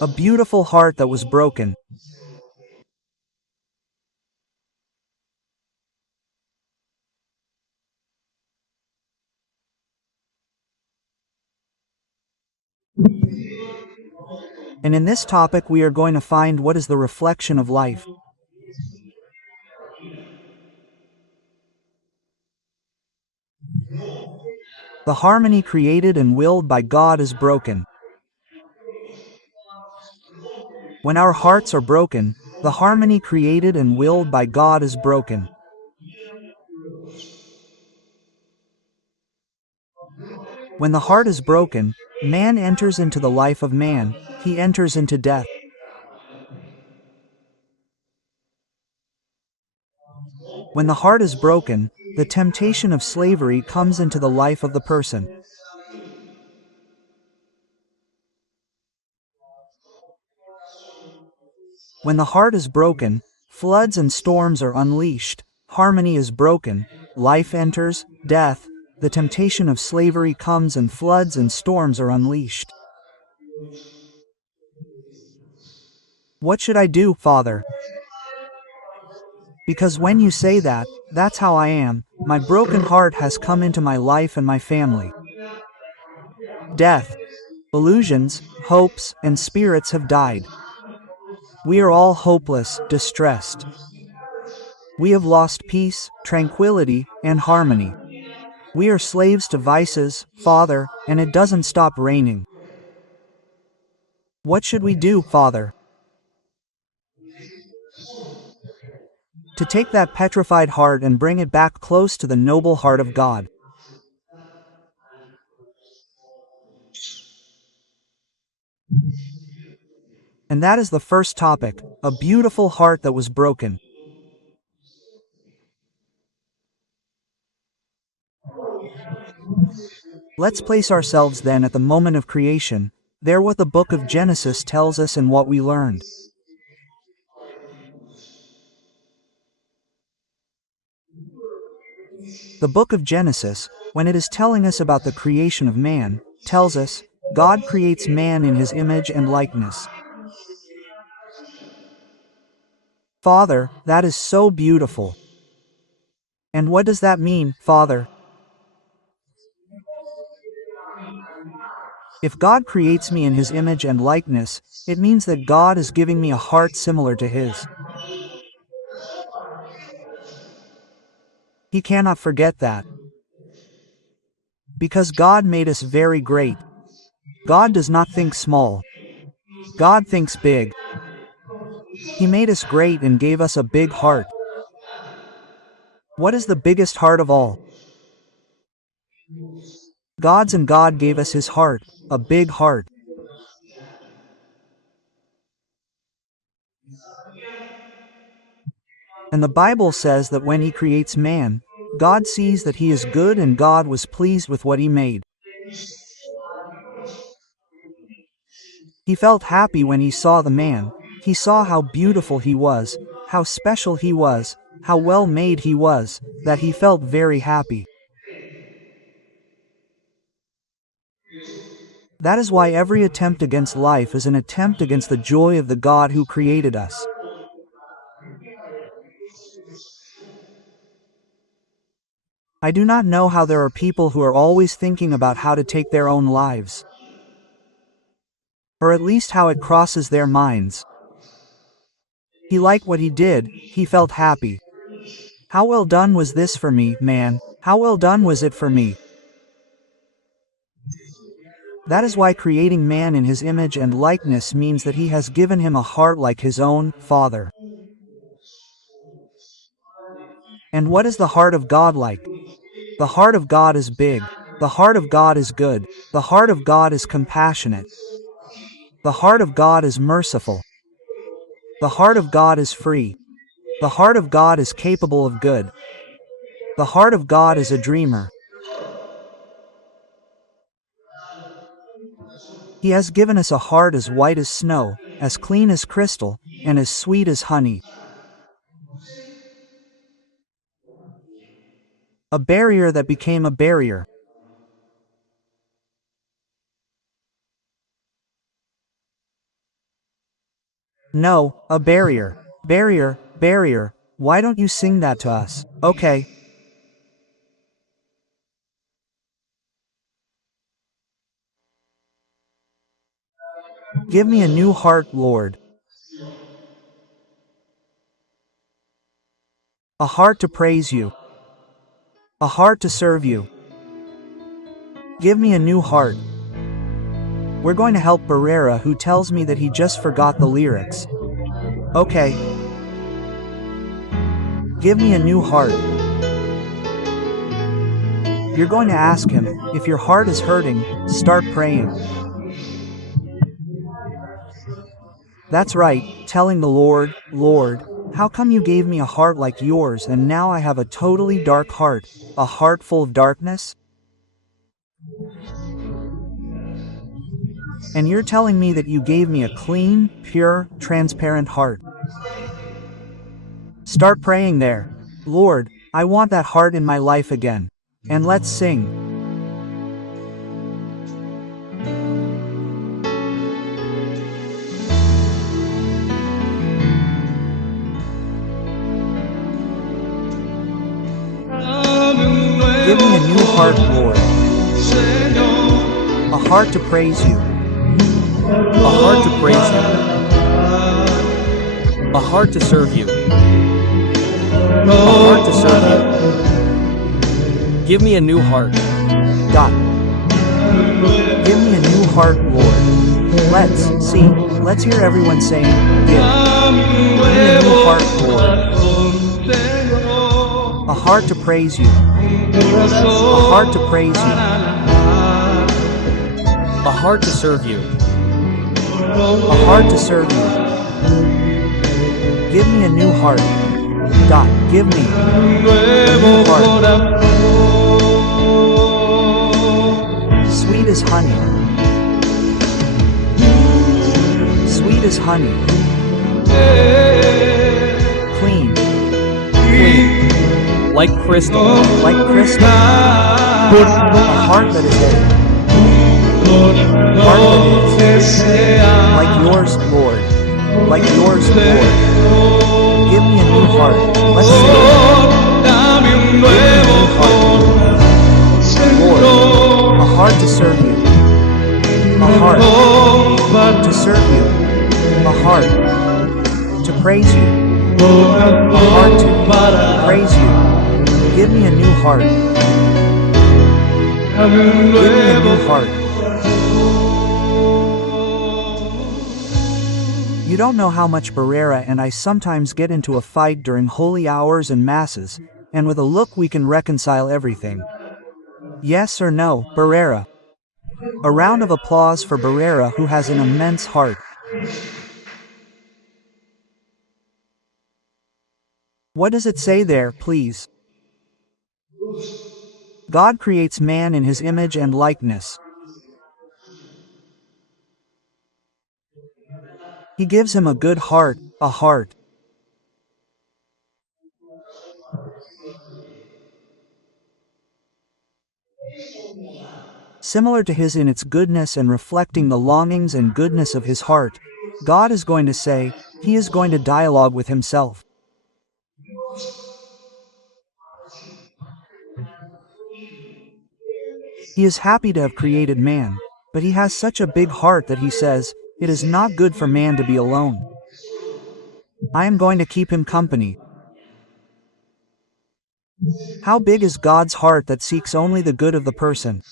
A beautiful heart that was broken. And in this topic we are going to find what is the reflection of life. The harmony created and willed by God is broken. When our hearts are broken, the harmony created and willed by God is broken. When the heart is broken, man enters into the life of man, he enters into death. When the heart is broken, the temptation of slavery comes into the life of the person. When the heart is broken, floods and storms are unleashed, harmony is broken, life enters, death, the temptation of slavery comes and floods and storms are unleashed. What should I do, Father? Because when you say that, that's how I am, my broken heart has come into my life and my family. Death, illusions, hopes, and spirits have died. We are all hopeless, distressed. We have lost peace, tranquility, and harmony. We are slaves to vices, Father, and it doesn't stop raining. What should we do, Father? To take that petrified heart and bring it back close to the noble heart of God. And that is the first topic, a beautiful heart that was broken. Let's place ourselves then at the moment of creation, there what the book of Genesis tells us and what we learned. The book of Genesis, when it is telling us about the creation of man, tells us, God creates man in his image and likeness. Father, that is so beautiful. And what does that mean, Father? If God creates me in his image and likeness, it means that God is giving me a heart similar to his. He cannot forget that. Because God made us very great. God does not think small. God thinks big. He made us great and gave us a big heart. What is the biggest heart of all? God's, and God gave us his heart, a big heart. And the Bible says that when he creates man, God sees that he is good and God was pleased with what he made. He felt happy when he saw the man. He saw how beautiful he was, how special he was, how well made he was, that he felt very happy. That is why every attempt against life is an attempt against the joy of the God who created us. I do not know how there are people who are always thinking about how to take their own lives. Or at least how it crosses their minds. He liked what he did, he felt happy. How well done was this for me, man? How well done was it for me? That is why creating man in his image and likeness means that he has given him a heart like his own, Father. And what is the heart of God like? The heart of God is big. The heart of God is good. The heart of God is compassionate. The heart of God is merciful. The heart of God is free. The heart of God is capable of good. The heart of God is a dreamer. He has given us a heart as white as snow, as clean as crystal, and as sweet as honey. A barrier that became a barrier. No, a barrier. Barrier, barrier. Why don't you sing that to us? Okay. Give me a new heart, Lord. A heart to praise you. A heart to serve you. Give me a new heart. We're going to help Barrera, who tells me that he just forgot the lyrics. Okay. Give me a new heart. You're going to ask him, if your heart is hurting, start praying. That's right, telling the Lord, Lord, how come you gave me a heart like yours and now I have a totally dark heart, a heart full of darkness? And you're telling me that you gave me a clean, pure, transparent heart. Start praying there. Lord, I want that heart in my life again. And let's sing. Give me a new heart, Lord. A heart to praise you. A heart to praise you. A heart to serve you. A heart to serve you. Give me a new heart. God. Give me a new heart, Lord. Let's hear everyone saying, give. Give me a new heart, Lord. A heart to praise you. A heart to praise you. A heart to serve you. A heart to serve you. Give me a new heart. God, give me a new heart. Sweet as honey. Sweet as honey. Clean. Clean. Like crystal. Like crystal. A heart that is whole. Heart that is like yours, Lord. Like yours, Lord. Give me a new heart. Let's sing. Give me a new heart, Lord. A heart to serve you. A heart to serve you. A heart to praise you. A heart to praise you. Give me a new heart. Give me a new heart. You don't know how much Barrera and I sometimes get into a fight during holy hours and masses, and with a look we can reconcile everything. Yes or no, Barrera? A round of applause for Barrera, who has an immense heart. What does it say there, please? God creates man in his image and likeness. He gives him a good heart, a heart. Similar to his in its goodness and reflecting the longings and goodness of his heart. God is going to say, he is going to dialogue with himself. He is happy to have created man, but he has such a big heart that he says, it is not good for man to be alone. I am going to keep him company. How big is God's heart that seeks only the good of the person?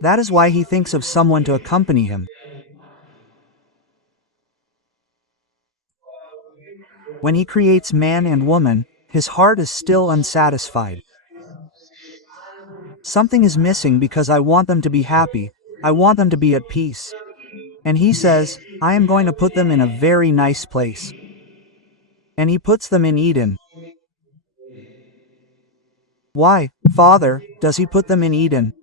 That is why he thinks of someone to accompany him. When he creates man and woman, his heart is still unsatisfied. Something is missing because I want them to be happy, I want them to be at peace. And he says, I am going to put them in a very nice place. And he puts them in Eden. Why, Father, does he put them in Eden?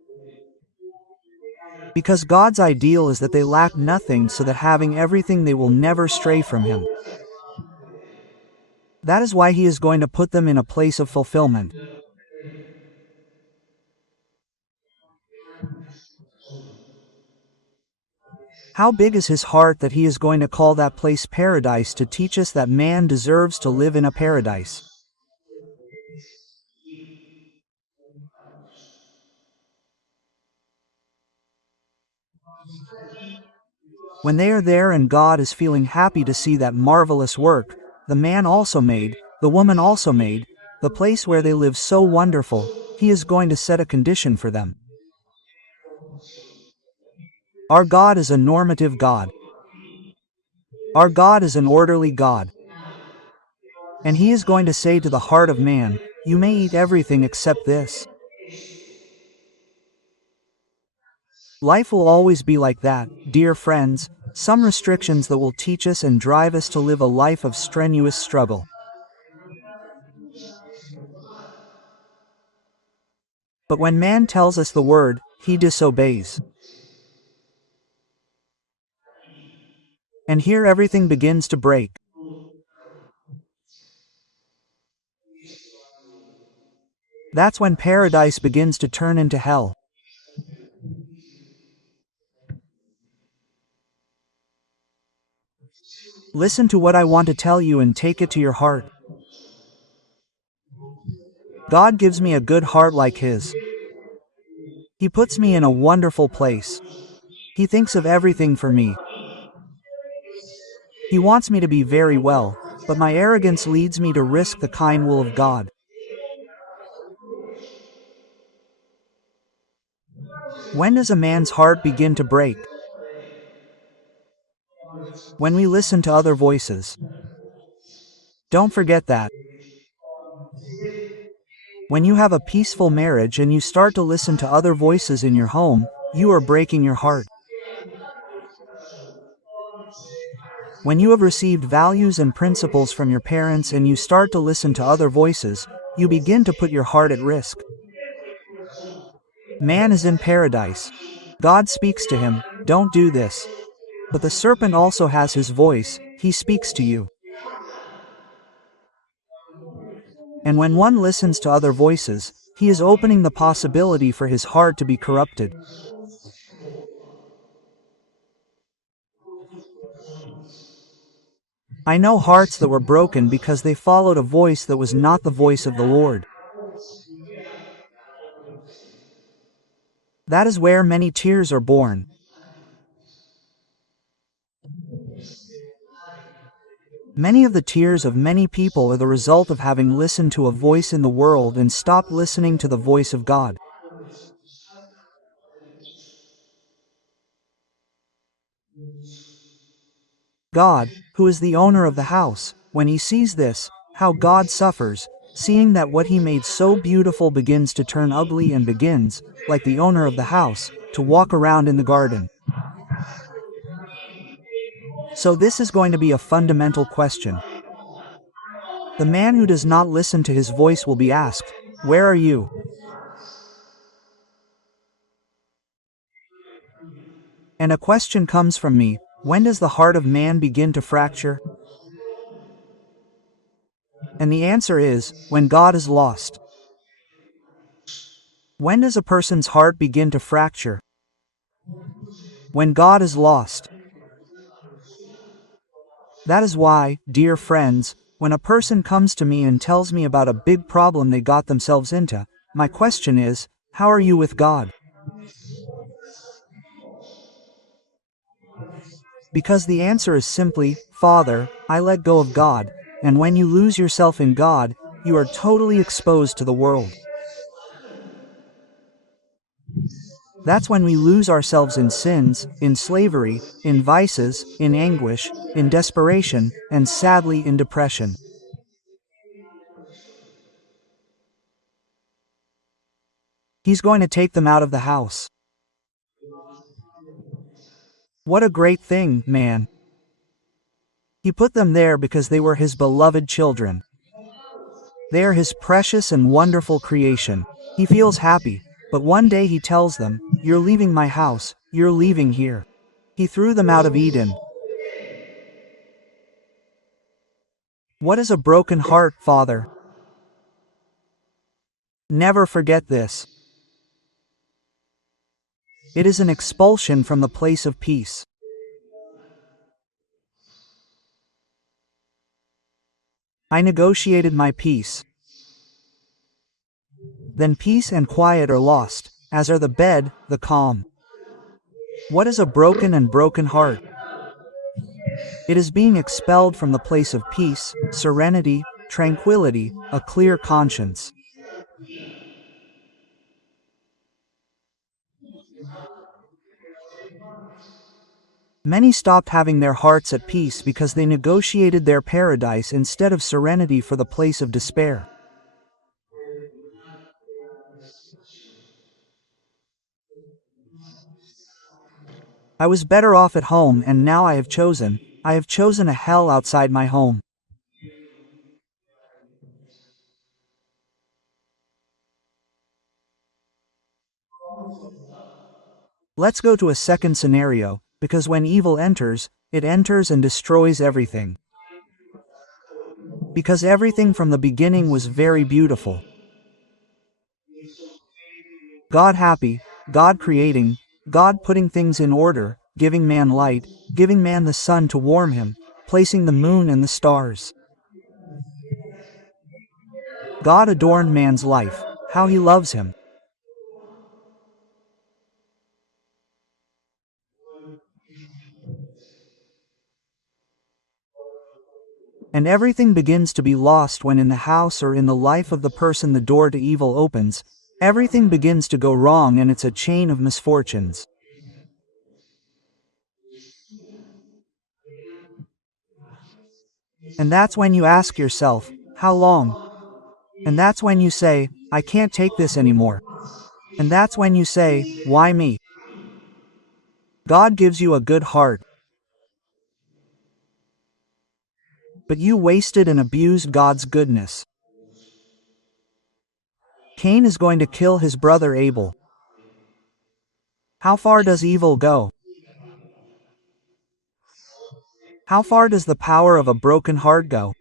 Because God's ideal is that they lack nothing, so that having everything they will never stray from him. That is why he is going to put them in a place of fulfillment. How big is his heart that he is going to call that place paradise to teach us that man deserves to live in a paradise? When they are there and God is feeling happy to see that marvelous work, the man also made, the woman also made, the place where they live so wonderful, he is going to set a condition for them. Our God is a normative God. Our God is an orderly God. And he is going to say to the heart of man, you may eat everything except this. Life will always be like that, dear friends, some restrictions that will teach us and drive us to live a life of strenuous struggle. But when man tells us the word, he disobeys. And here everything begins to break. That's when paradise begins to turn into hell. Listen to what I want to tell you and take it to your heart. God gives me a good heart like his. He puts me in a wonderful place. He thinks of everything for me. He wants me to be very well, but my arrogance leads me to risk the kind will of God. When does a man's heart begin to break? When we listen to other voices. Don't forget that. When you have a peaceful marriage and you start to listen to other voices in your home, you are breaking your heart. When you have received values and principles from your parents and you start to listen to other voices, you begin to put your heart at risk. Man is in paradise. God speaks to him, don't do this. But the serpent also has his voice, he speaks to you. And when one listens to other voices, he is opening the possibility for his heart to be corrupted. I know hearts that were broken because they followed a voice that was not the voice of the Lord. That is where many tears are born. Many of the tears of many people are the result of having listened to a voice in the world and stopped listening to the voice of God. God, who is the owner of the house, when he sees this, how God suffers, seeing that what he made so beautiful begins to turn ugly and begins, like the owner of the house, to walk around in the garden. So this is going to be a fundamental question. The man who does not listen to his voice will be asked, "Where are you?" And a question comes from me, when does the heart of man begin to fracture? And the answer is, when God is lost. When does a person's heart begin to fracture? When God is lost. That is why, dear friends, when a person comes to me and tells me about a big problem they got themselves into, my question is, how are you with God? Because the answer is simply, Father, I let go of God, and when you lose yourself in God, you are totally exposed to the world. That's when we lose ourselves in sins, in slavery, in vices, in anguish, in desperation, and sadly in depression. He's going to take them out of the house. What a great thing, man. He put them there because they were his beloved children. They are his precious and wonderful creation. He feels happy, but one day he tells them, "You're leaving my house, you're leaving here." He threw them out of Eden. What is a broken heart, Father? Never forget this. It is an expulsion from the place of peace. I negotiated my peace. Then peace and quiet are lost, as are the bed, the calm. What is a broken and broken heart? It is being expelled from the place of peace, serenity, tranquility, a clear conscience. Many stopped having their hearts at peace because they negotiated their paradise instead of serenity for the place of despair. I was better off at home, and now I have chosen a hell outside my home. Let's go to a second scenario, because when evil enters, it enters and destroys everything. Because everything from the beginning was very beautiful. God happy, God creating, God putting things in order, giving man light, giving man the sun to warm him, placing the moon and the stars. God adorned man's life, how he loves him. And everything begins to be lost when in the house or in the life of the person the door to evil opens. Everything begins to go wrong, and it's a chain of misfortunes. And that's when you ask yourself, how long? And that's when you say, I can't take this anymore. And that's when you say, why me? God gives you a good heart, but you wasted and abused God's goodness. Cain is going to kill his brother Abel. How far does evil go? How far does the power of a broken heart go?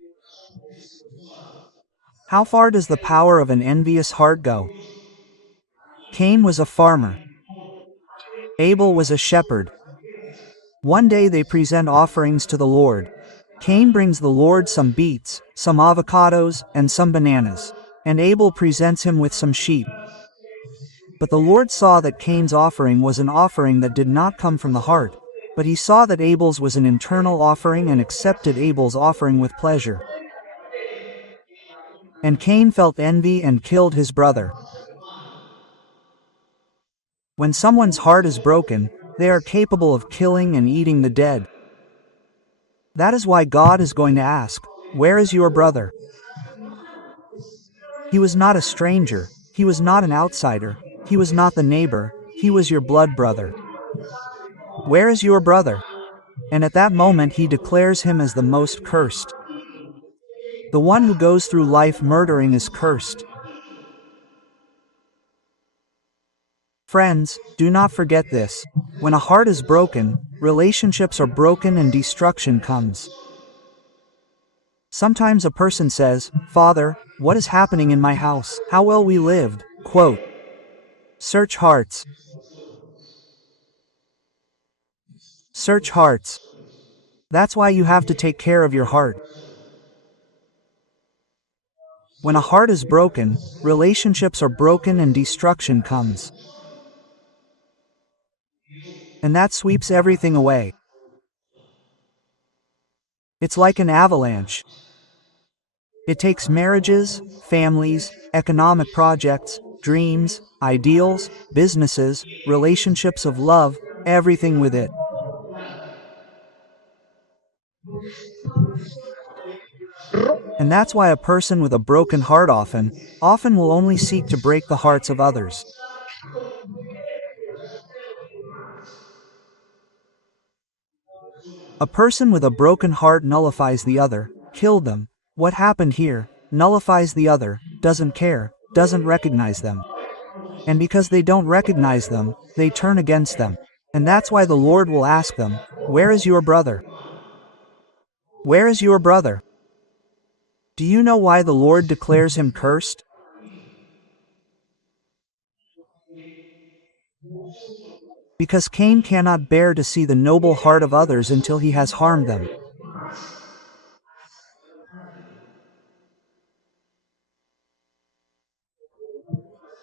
How far does the power of an envious heart go? Cain was a farmer. Abel was a shepherd. One day they present offerings to the Lord. Cain brings the Lord some beets, some avocados, and some bananas. And Abel presents him with some sheep. But the Lord saw that Cain's offering was an offering that did not come from the heart, but he saw that Abel's was an internal offering and accepted Abel's offering with pleasure. And Cain felt envy and killed his brother. When someone's heart is broken, they are capable of killing and eating the dead. That is why God is going to ask, where is your brother? He was not a stranger, he was not an outsider, he was not the neighbor, he was your blood brother. Where is your brother? And at that moment he declares him as the most cursed. The one who goes through life murdering is cursed. Friends, do not forget this. When a heart is broken, relationships are broken and destruction comes. Sometimes a person says, Father, what is happening in my house? How well we lived. Quote, search hearts. Search hearts. That's why you have to take care of your heart. When a heart is broken, relationships are broken and destruction comes. And that sweeps everything away. It's like an avalanche. It takes marriages, families, economic projects, dreams, ideals, businesses, relationships of love, everything with it. And that's why a person with a broken heart often will only seek to break the hearts of others. A person with a broken heart nullifies the other, killed them. What happened here? Nullifies the other, doesn't care, doesn't recognize them. And because they don't recognize them, they turn against them. And that's why the Lord will ask them, where is your brother? Where is your brother? Do you know why the Lord declares him cursed? Because Cain cannot bear to see the noble heart of others until he has harmed them.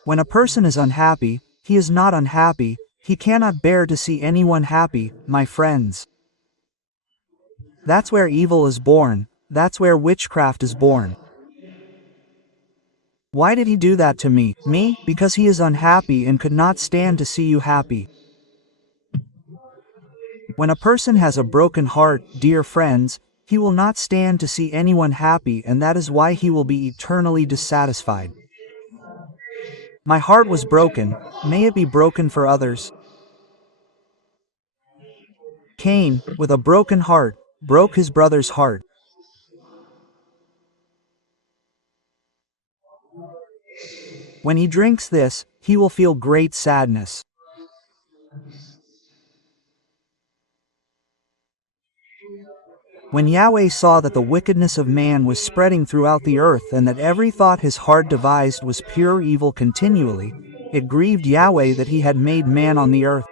When a person is unhappy, he is not unhappy, he cannot bear to see anyone happy, my friends. That's where evil is born, that's where witchcraft is born. Why did he do that to me? Me? Because he is unhappy and could not stand to see you happy. When a person has a broken heart, dear friends, he will not stand to see anyone happy, and that is why he will be eternally dissatisfied. My heart was broken, may it be broken for others. Cain, with a broken heart, broke his brother's heart. When he drinks this, he will feel great sadness. When Yahweh saw that the wickedness of man was spreading throughout the earth and that every thought his heart devised was pure evil continually, it grieved Yahweh that he had made man on the earth.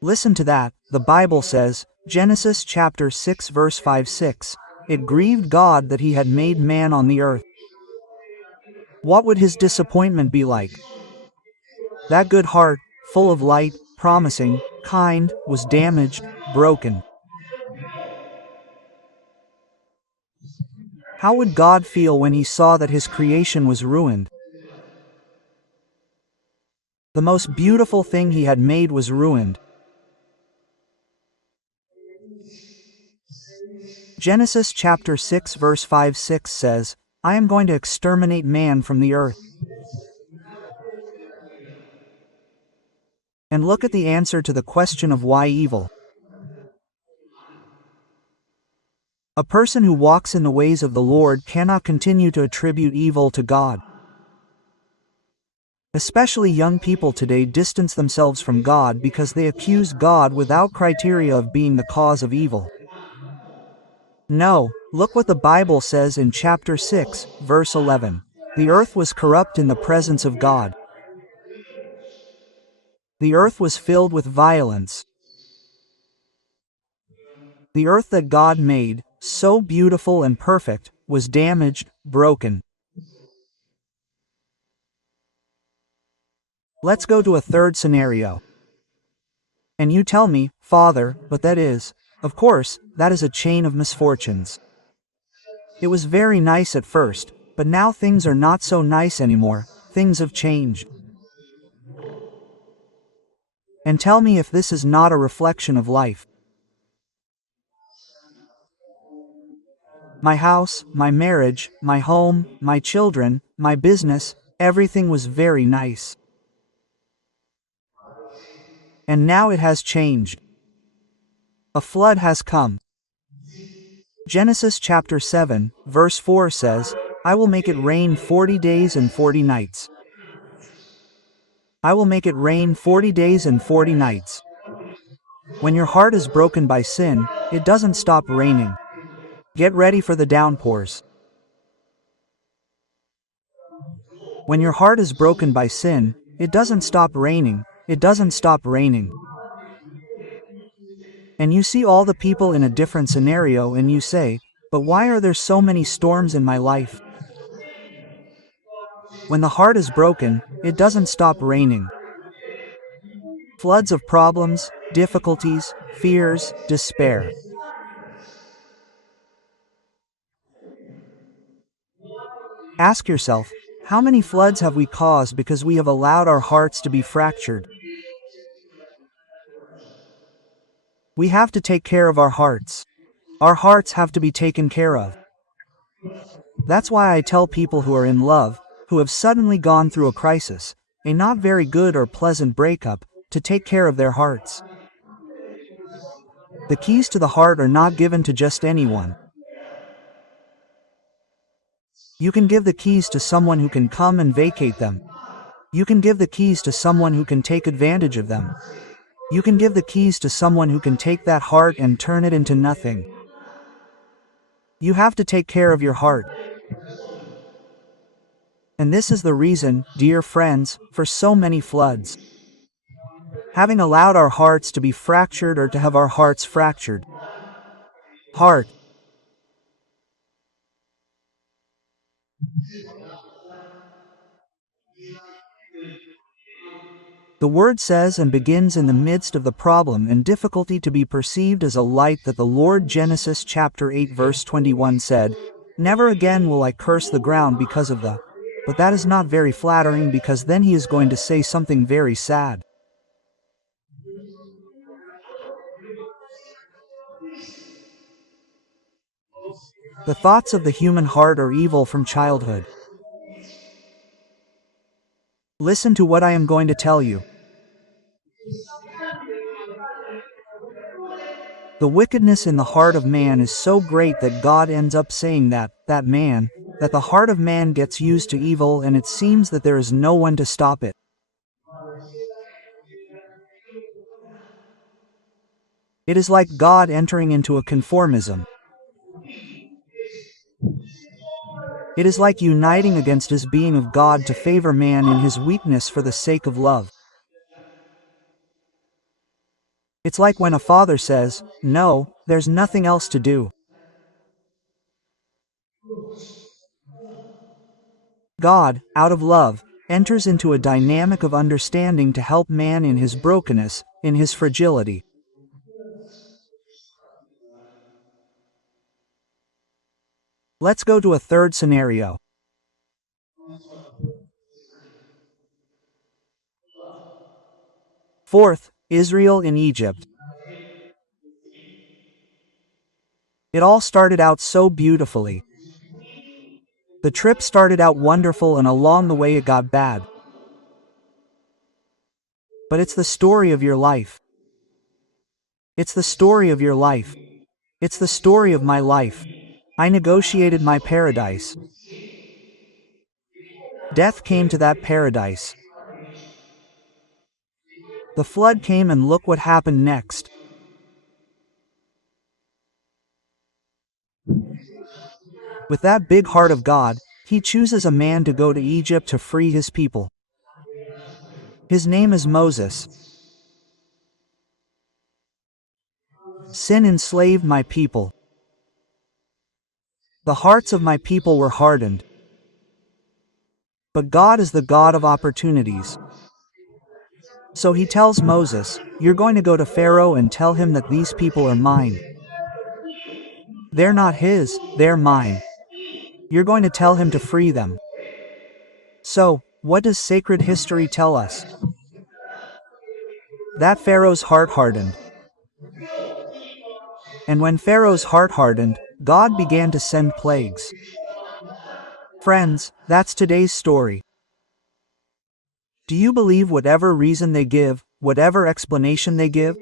Listen to that, the Bible says, Genesis chapter 6 verse 5-6, it grieved God that he had made man on the earth. What would his disappointment be like? That good heart, full of light, promising, kind, was damaged, broken. How would God feel when he saw that his creation was ruined? The most beautiful thing he had made was ruined. Genesis chapter 6 verse 5-6 says, I am going to exterminate man from the earth. And look at the answer to the question of why evil. A person who walks in the ways of the Lord cannot continue to attribute evil to God. Especially young people today distance themselves from God because they accuse God without criteria of being the cause of evil. No, look what the Bible says in chapter 6, verse 11. The earth was corrupt in the presence of God. The earth was filled with violence. The earth that God made, so beautiful and perfect, was damaged, broken. Let's go to a third scenario. And you tell me, Father, but that is, of course, that is a chain of misfortunes. It was very nice at first, but now things are not so nice anymore, things have changed. And tell me if this is not a reflection of life. My house, my marriage, my home, my children, my business, everything was very nice. And now it has changed. A flood has come. Genesis chapter 7, verse 4 says, I will make it rain 40 days and 40 nights. I will make it rain 40 days and 40 nights. When your heart is broken by sin, it doesn't stop raining. Get ready for the downpours. When your heart is broken by sin, it doesn't stop raining, it doesn't stop raining. And you see all the people in a different scenario and you say, but why are there so many storms in my life? When the heart is broken, it doesn't stop raining. Floods of problems, difficulties, fears, despair. Ask yourself, how many floods have we caused because we have allowed our hearts to be fractured? We have to take care of our hearts. Our hearts have to be taken care of. That's why I tell people who are in love, who have suddenly gone through a crisis, a not very good or pleasant breakup, to take care of their hearts. The keys to the heart are not given to just anyone. You can give the keys to someone who can come and vacate them. You can give the keys to someone who can take advantage of them. You can give the keys to someone who can take that heart and turn it into nothing. You have to take care of your heart. And this is the reason, dear friends, for so many floods. Having allowed our hearts to be fractured or to have our hearts fractured. Heart. The word says and begins in the midst of the problem and difficulty to be perceived as a light that the Lord Genesis chapter 8 verse 21 said, "Never again will I curse the ground because of the." But that is not very flattering because then he is going to say something very sad. The thoughts of the human heart are evil from childhood. Listen to what I am going to tell you. The wickedness in the heart of man is so great that God ends up saying that the heart of man gets used to evil and it seems that there is no one to stop it. It is like God entering into a conformism. It is like uniting against his being of God to favor man in his weakness for the sake of love. It's like when a father says, "No, there's nothing else to do." God, out of love, enters into a dynamic of understanding to help man in his brokenness, in his fragility. Let's go to a third scenario. Fourth, Israel in Egypt. It all started out so beautifully. The trip started out wonderful and along the way it got bad. But it's the story of your life. It's the story of your life. It's the story of my life. I negotiated my paradise. Death came to that paradise. The flood came and look what happened next. With that big heart of God, he chooses a man to go to Egypt to free his people. His name is Moses. Sin enslaved my people. The hearts of my people were hardened. But God is the God of opportunities. So he tells Moses, "You're going to go to Pharaoh and tell him that these people are mine. They're not his, they're mine. You're going to tell him to free them." So, what does sacred history tell us? That Pharaoh's heart hardened. And when Pharaoh's heart hardened, God began to send plagues. Friends, that's today's story. Do you believe whatever reason they give, whatever explanation they give?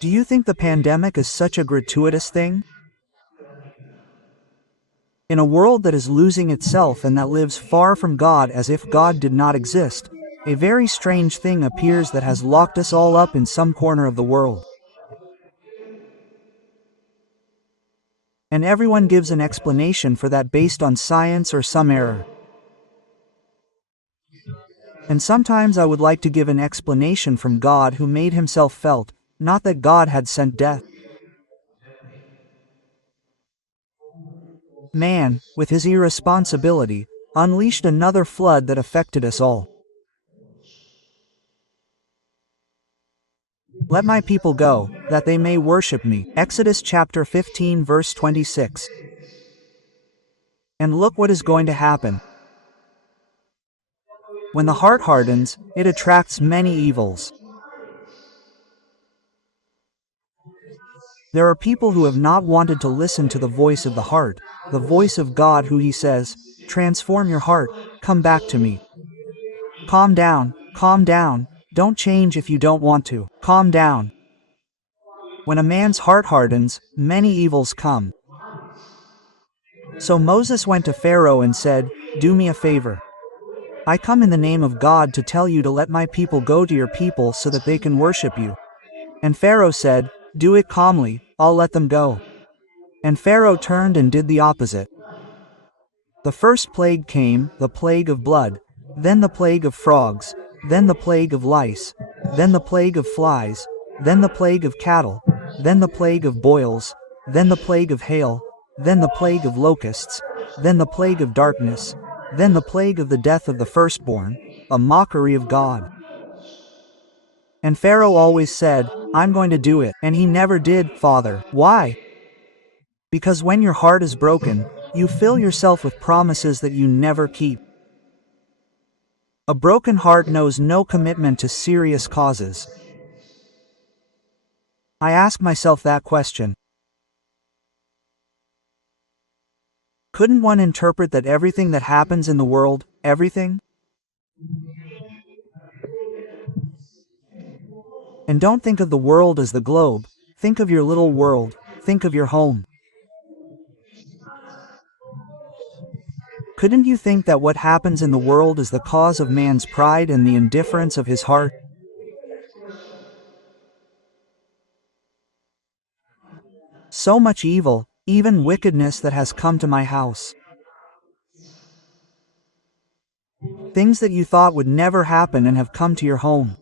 Do you think the pandemic is such a gratuitous thing? In a world that is losing itself and that lives far from God as if God did not exist, a very strange thing appears that has locked us all up in some corner of the world. And everyone gives an explanation for that based on science or some error. And sometimes I would like to give an explanation from God who made himself felt, not that God had sent death. Man, with his irresponsibility, unleashed another flood that affected us all. Let my people go, that they may worship me. Exodus chapter 15 verse 26. And look what is going to happen. When the heart hardens, it attracts many evils. There are people who have not wanted to listen to the voice of the heart, the voice of God who he says, "Transform your heart, come back to me. Calm down, don't change if you don't want to. Calm down." When a man's heart hardens, many evils come. So Moses went to Pharaoh and said, "Do me a favor. I come in the name of God to tell you to let my people go to your people so that they can worship you." And Pharaoh said, "Do it calmly, I'll let them go." And Pharaoh turned and did the opposite. The first plague came, the plague of blood, then the plague of frogs, then the plague of lice, then the plague of flies, then the plague of cattle, then the plague of boils, then the plague of hail, then the plague of locusts, then the plague of darkness, then the plague of the death of the firstborn, a mockery of God. And Pharaoh always said, "I'm going to do it," and he never did, Father. Why? Because when your heart is broken, you fill yourself with promises that you never keep. A broken heart knows no commitment to serious causes. I ask myself that question. Couldn't one interpret that everything that happens in the world, everything? And don't think of the world as the globe, think of your little world, think of your home. Couldn't you think that what happens in the world is the cause of man's pride and the indifference of his heart? So much evil, even wickedness that has come to my house. Things that you thought would never happen and have come to your home.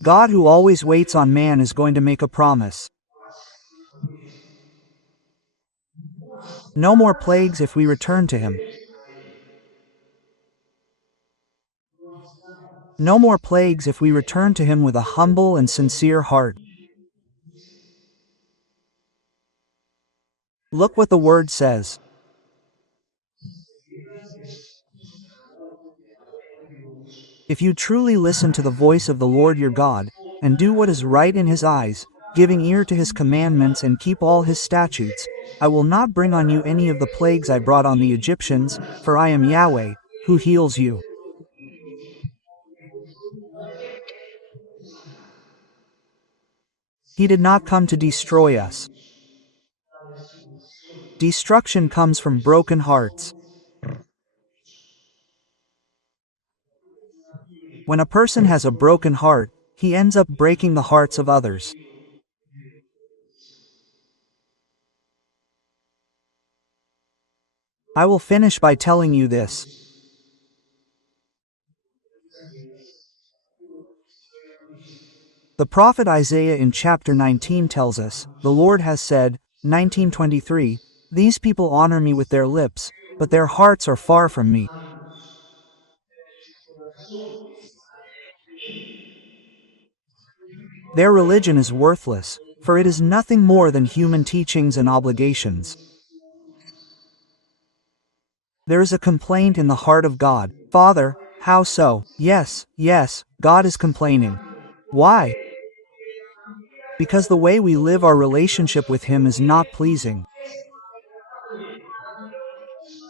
God, who always waits on man, is going to make a promise. No more plagues if we return to him. No more plagues if we return to him with a humble and sincere heart. Look what the word says. If you truly listen to the voice of the Lord your God, and do what is right in his eyes, giving ear to his commandments and keep all his statutes, I will not bring on you any of the plagues I brought on the Egyptians, for I am Yahweh, who heals you. He did not come to destroy us. Destruction comes from broken hearts. When a person has a broken heart, he ends up breaking the hearts of others. I will finish by telling you this. The prophet Isaiah in chapter 19 tells us, "The Lord has said," 19:23, "These people honor me with their lips, but their hearts are far from me. Their religion is worthless, for it is nothing more than human teachings and obligations." There is a complaint in the heart of God. Father, how so? Yes, God is complaining. Why? Because the way we live our relationship with him is not pleasing.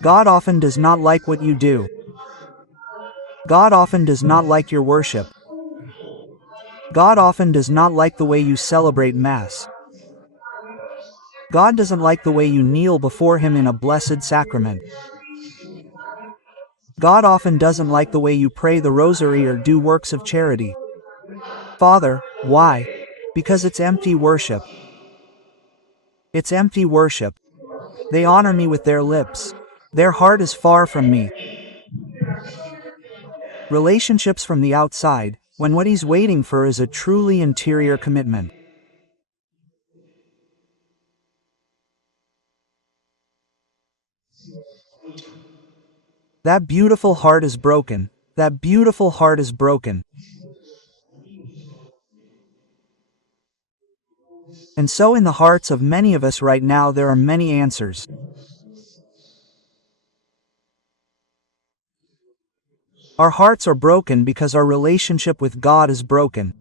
God often does not like what you do. God often does not like your worship. God often does not like the way you celebrate Mass. God doesn't like the way you kneel before him in a blessed sacrament. God often doesn't like the way you pray the rosary or do works of charity. Father, why? Because it's empty worship. It's empty worship. They honor me with their lips. Their heart is far from me. Relationships from the outside, when what he's waiting for is a truly interior commitment. That beautiful heart is broken. That beautiful heart is broken. And so in the hearts of many of us right now there are many answers. Our hearts are broken because our relationship with God is broken.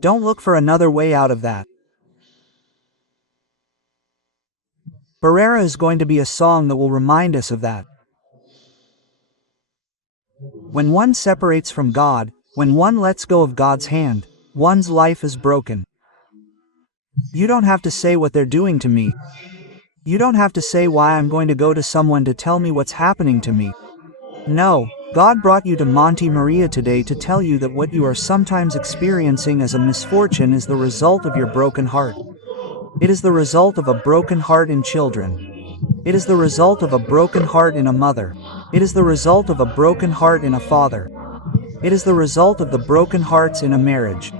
Don't look for another way out of that. Barrera is going to be a song that will remind us of that. When one separates from God, when one lets go of God's hand, one's life is broken. You don't have to say what they're doing to me. You don't have to say why I'm going to go to someone to tell me what's happening to me. No, God brought you to Monte Maria today to tell you that what you are sometimes experiencing as a misfortune is the result of your broken heart. It is the result of a broken heart in children. It is the result of a broken heart in a mother. It is the result of a broken heart in a father. It is the result of the broken hearts in a marriage.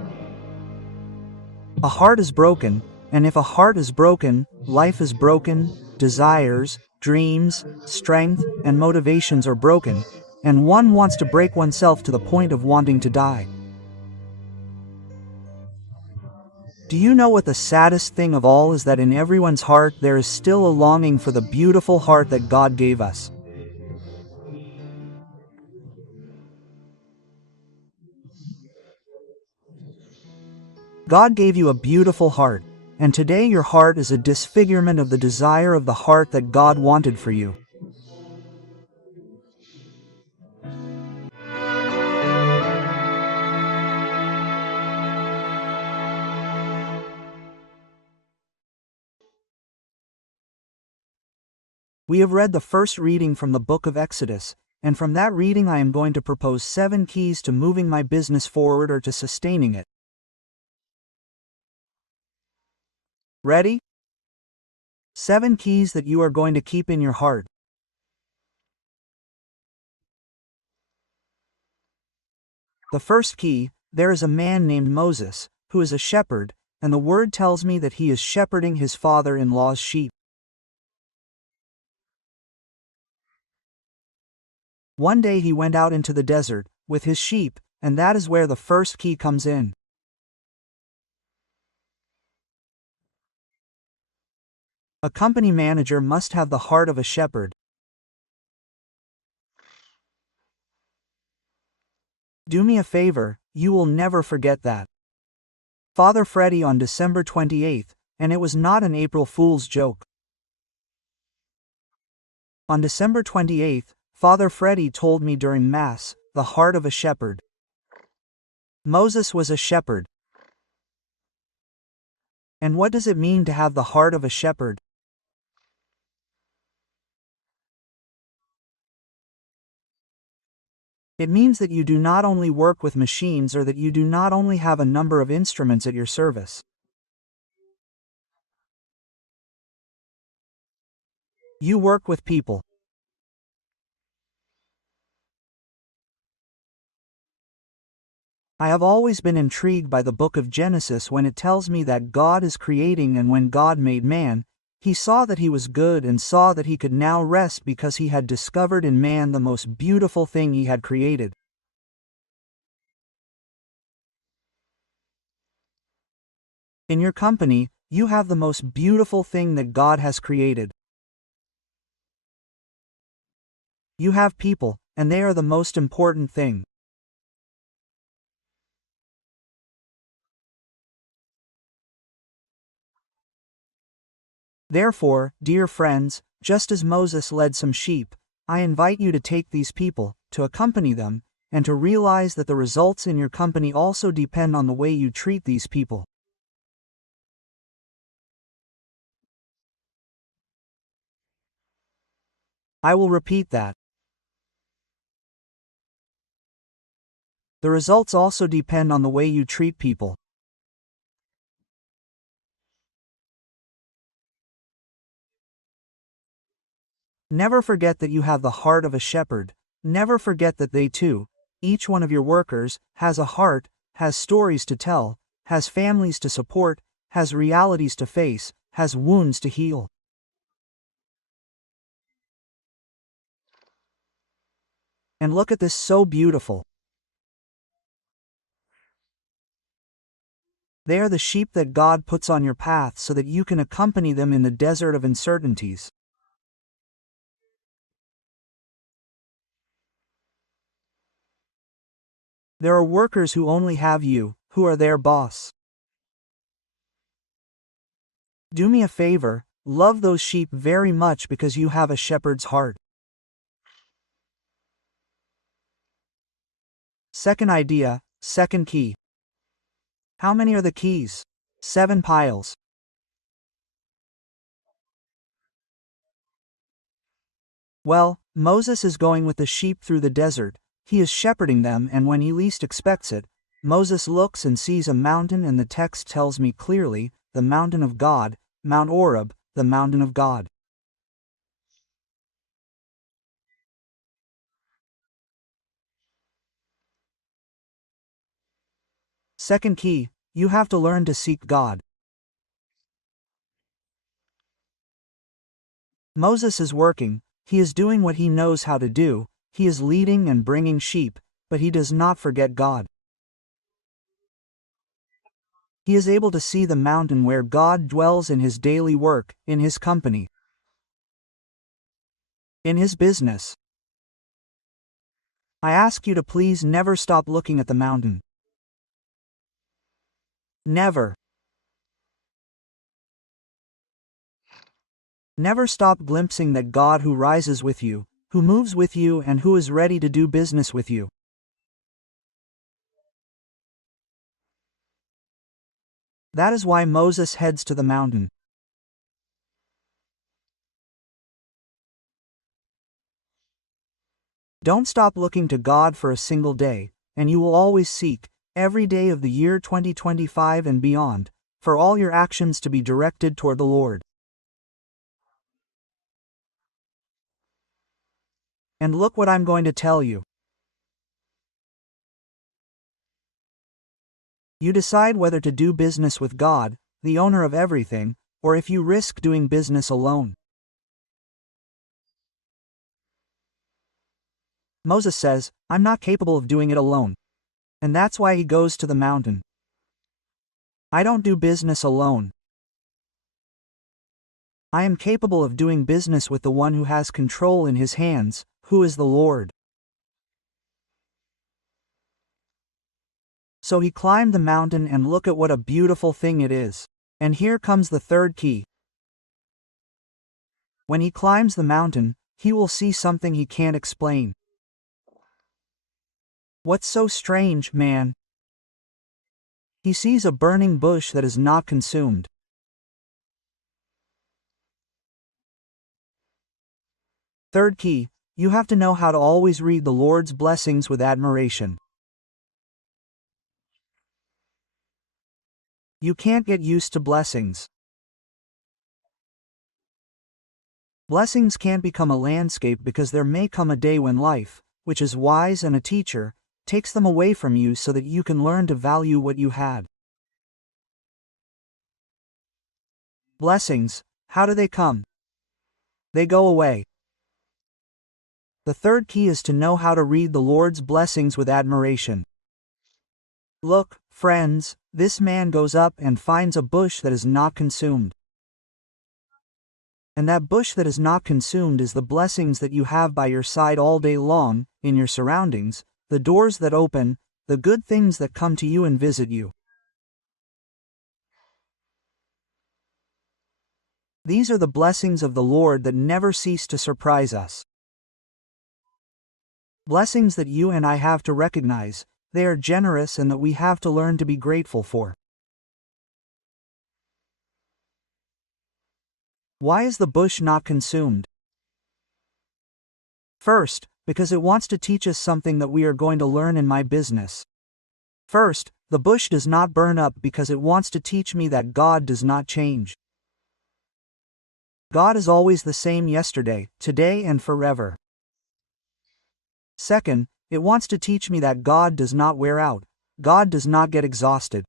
A heart is broken, And if a heart is broken, life is broken, desires, dreams, strength, and motivations are broken, and one wants to break oneself to the point of wanting to die. Do you know what the saddest thing of all is? That in everyone's heart there is still a longing for the beautiful heart that God gave us. God gave you a beautiful heart, and today your heart is a disfigurement of the desire of the heart that God wanted for you. We have read the first reading from the book of Exodus, and from that reading I am going to propose 7 keys to moving my business forward or to sustaining it. Ready? 7 keys that you are going to keep in your heart. The first key: there is a man named Moses, who is a shepherd, and the word tells me that he is shepherding his father-in-law's sheep. One day he went out into the desert with his sheep, and that is where the first key comes in. A company manager must have the heart of a shepherd. Do me a favor, you will never forget that. Father Freddy on December 28th, and it was not an April Fool's joke. On December 28th, Father Freddy told me during Mass, the heart of a shepherd. Moses was a shepherd. And what does it mean to have the heart of a shepherd? It means that you do not only work with machines, or that you do not only have a number of instruments at your service. You work with people. I have always been intrigued by the book of Genesis when it tells me that God is creating, and when God made man, he saw that he was good and saw that he could now rest because he had discovered in man the most beautiful thing he had created. In your company, you have the most beautiful thing that God has created. You have people, and they are the most important thing. Therefore, dear friends, just as Moses led some sheep, I invite you to take these people, to accompany them, and to realize that the results in your company also depend on the way you treat these people. I will repeat that. The results also depend on the way you treat people. Never forget that you have the heart of a shepherd. Never forget that they too, each one of your workers, has a heart, has stories to tell, has families to support, has realities to face, has wounds to heal. And look at this, so beautiful. They are the sheep that God puts on your path so that you can accompany them in the desert of uncertainties. There are workers who only have you, who are their boss. Do me a favor, love those sheep very much because you have a shepherd's heart. Second idea, second key. How many are the keys? 7 piles. Well, Moses is going with the sheep through the desert. He is shepherding them, and when he least expects it, Moses looks and sees a mountain, and the text tells me clearly, the mountain of God, Mount Oreb, the mountain of God. Second key, you have to learn to seek God. Moses is working, he is doing what he knows how to do, he is leading and bringing sheep, but he does not forget God. He is able to see the mountain where God dwells in his daily work, in his company, in his business. I ask you to please never stop looking at the mountain. Never. Never stop glimpsing that God who rises with you, who moves with you, and who is ready to do business with you. That is why Moses heads to the mountain. Don't stop looking to God for a single day, and you will always seek, every day of the year 2025 and beyond, for all your actions to be directed toward the Lord. And look what I'm going to tell you. You decide whether to do business with God, the owner of everything, or if you risk doing business alone. Moses says, I'm not capable of doing it alone. And that's why he goes to the mountain. I don't do business alone. I am capable of doing business with the one who has control in his hands, who is the Lord. So he climbed the mountain, and look at what a beautiful thing it is. And here comes the third key. When he climbs the mountain, he will see something he can't explain. What's so strange, man? He sees a burning bush that is not consumed. Third key, you have to know how to always read the Lord's blessings with admiration. You can't get used to blessings. Blessings can't become a landscape because there may come a day when life, which is wise and a teacher, takes them away from you so that you can learn to value what you had. Blessings, how do they come? They go away. The third key is to know how to read the Lord's blessings with admiration. Look, friends, this man goes up and finds a bush that is not consumed. And that bush that is not consumed is the blessings that you have by your side all day long, in your surroundings, the doors that open, the good things that come to you and visit you. These are the blessings of the Lord that never cease to surprise us. Blessings that you and I have to recognize, they are generous, and that we have to learn to be grateful for. Why is the bush not consumed? First, because it wants to teach us something that we are going to learn in my business. First, the bush does not burn up because it wants to teach me that God does not change. God is always the same yesterday, today, and forever. Second, it wants to teach me that God does not wear out, God does not get exhausted.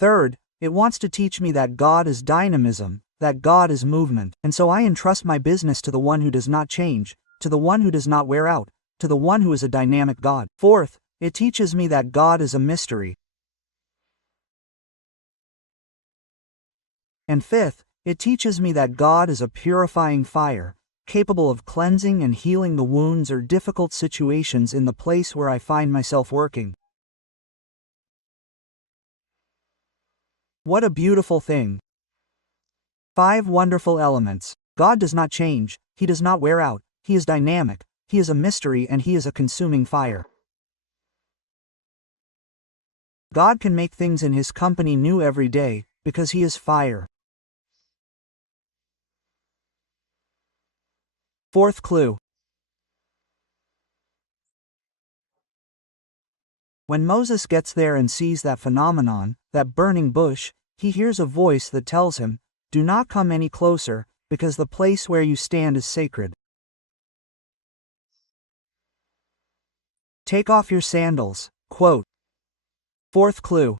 Third, it wants to teach me that God is dynamism, that God is movement, and so I entrust my business to the one who does not change, to the one who does not wear out, to the one who is a dynamic God. Fourth, it teaches me that God is a mystery. And fifth, it teaches me that God is a purifying fire, capable of cleansing and healing the wounds or difficult situations in the place where I find myself working. What a beautiful thing! 5 wonderful elements. God does not change, He does not wear out, He is dynamic, He is a mystery, and He is a consuming fire. God can make things in His company new every day, because He is fire. Fourth clue. When Moses gets there and sees that phenomenon, that burning bush, he hears a voice that tells him, "Do not come any closer, because the place where you stand is sacred. Take off your sandals." Quote. Fourth clue.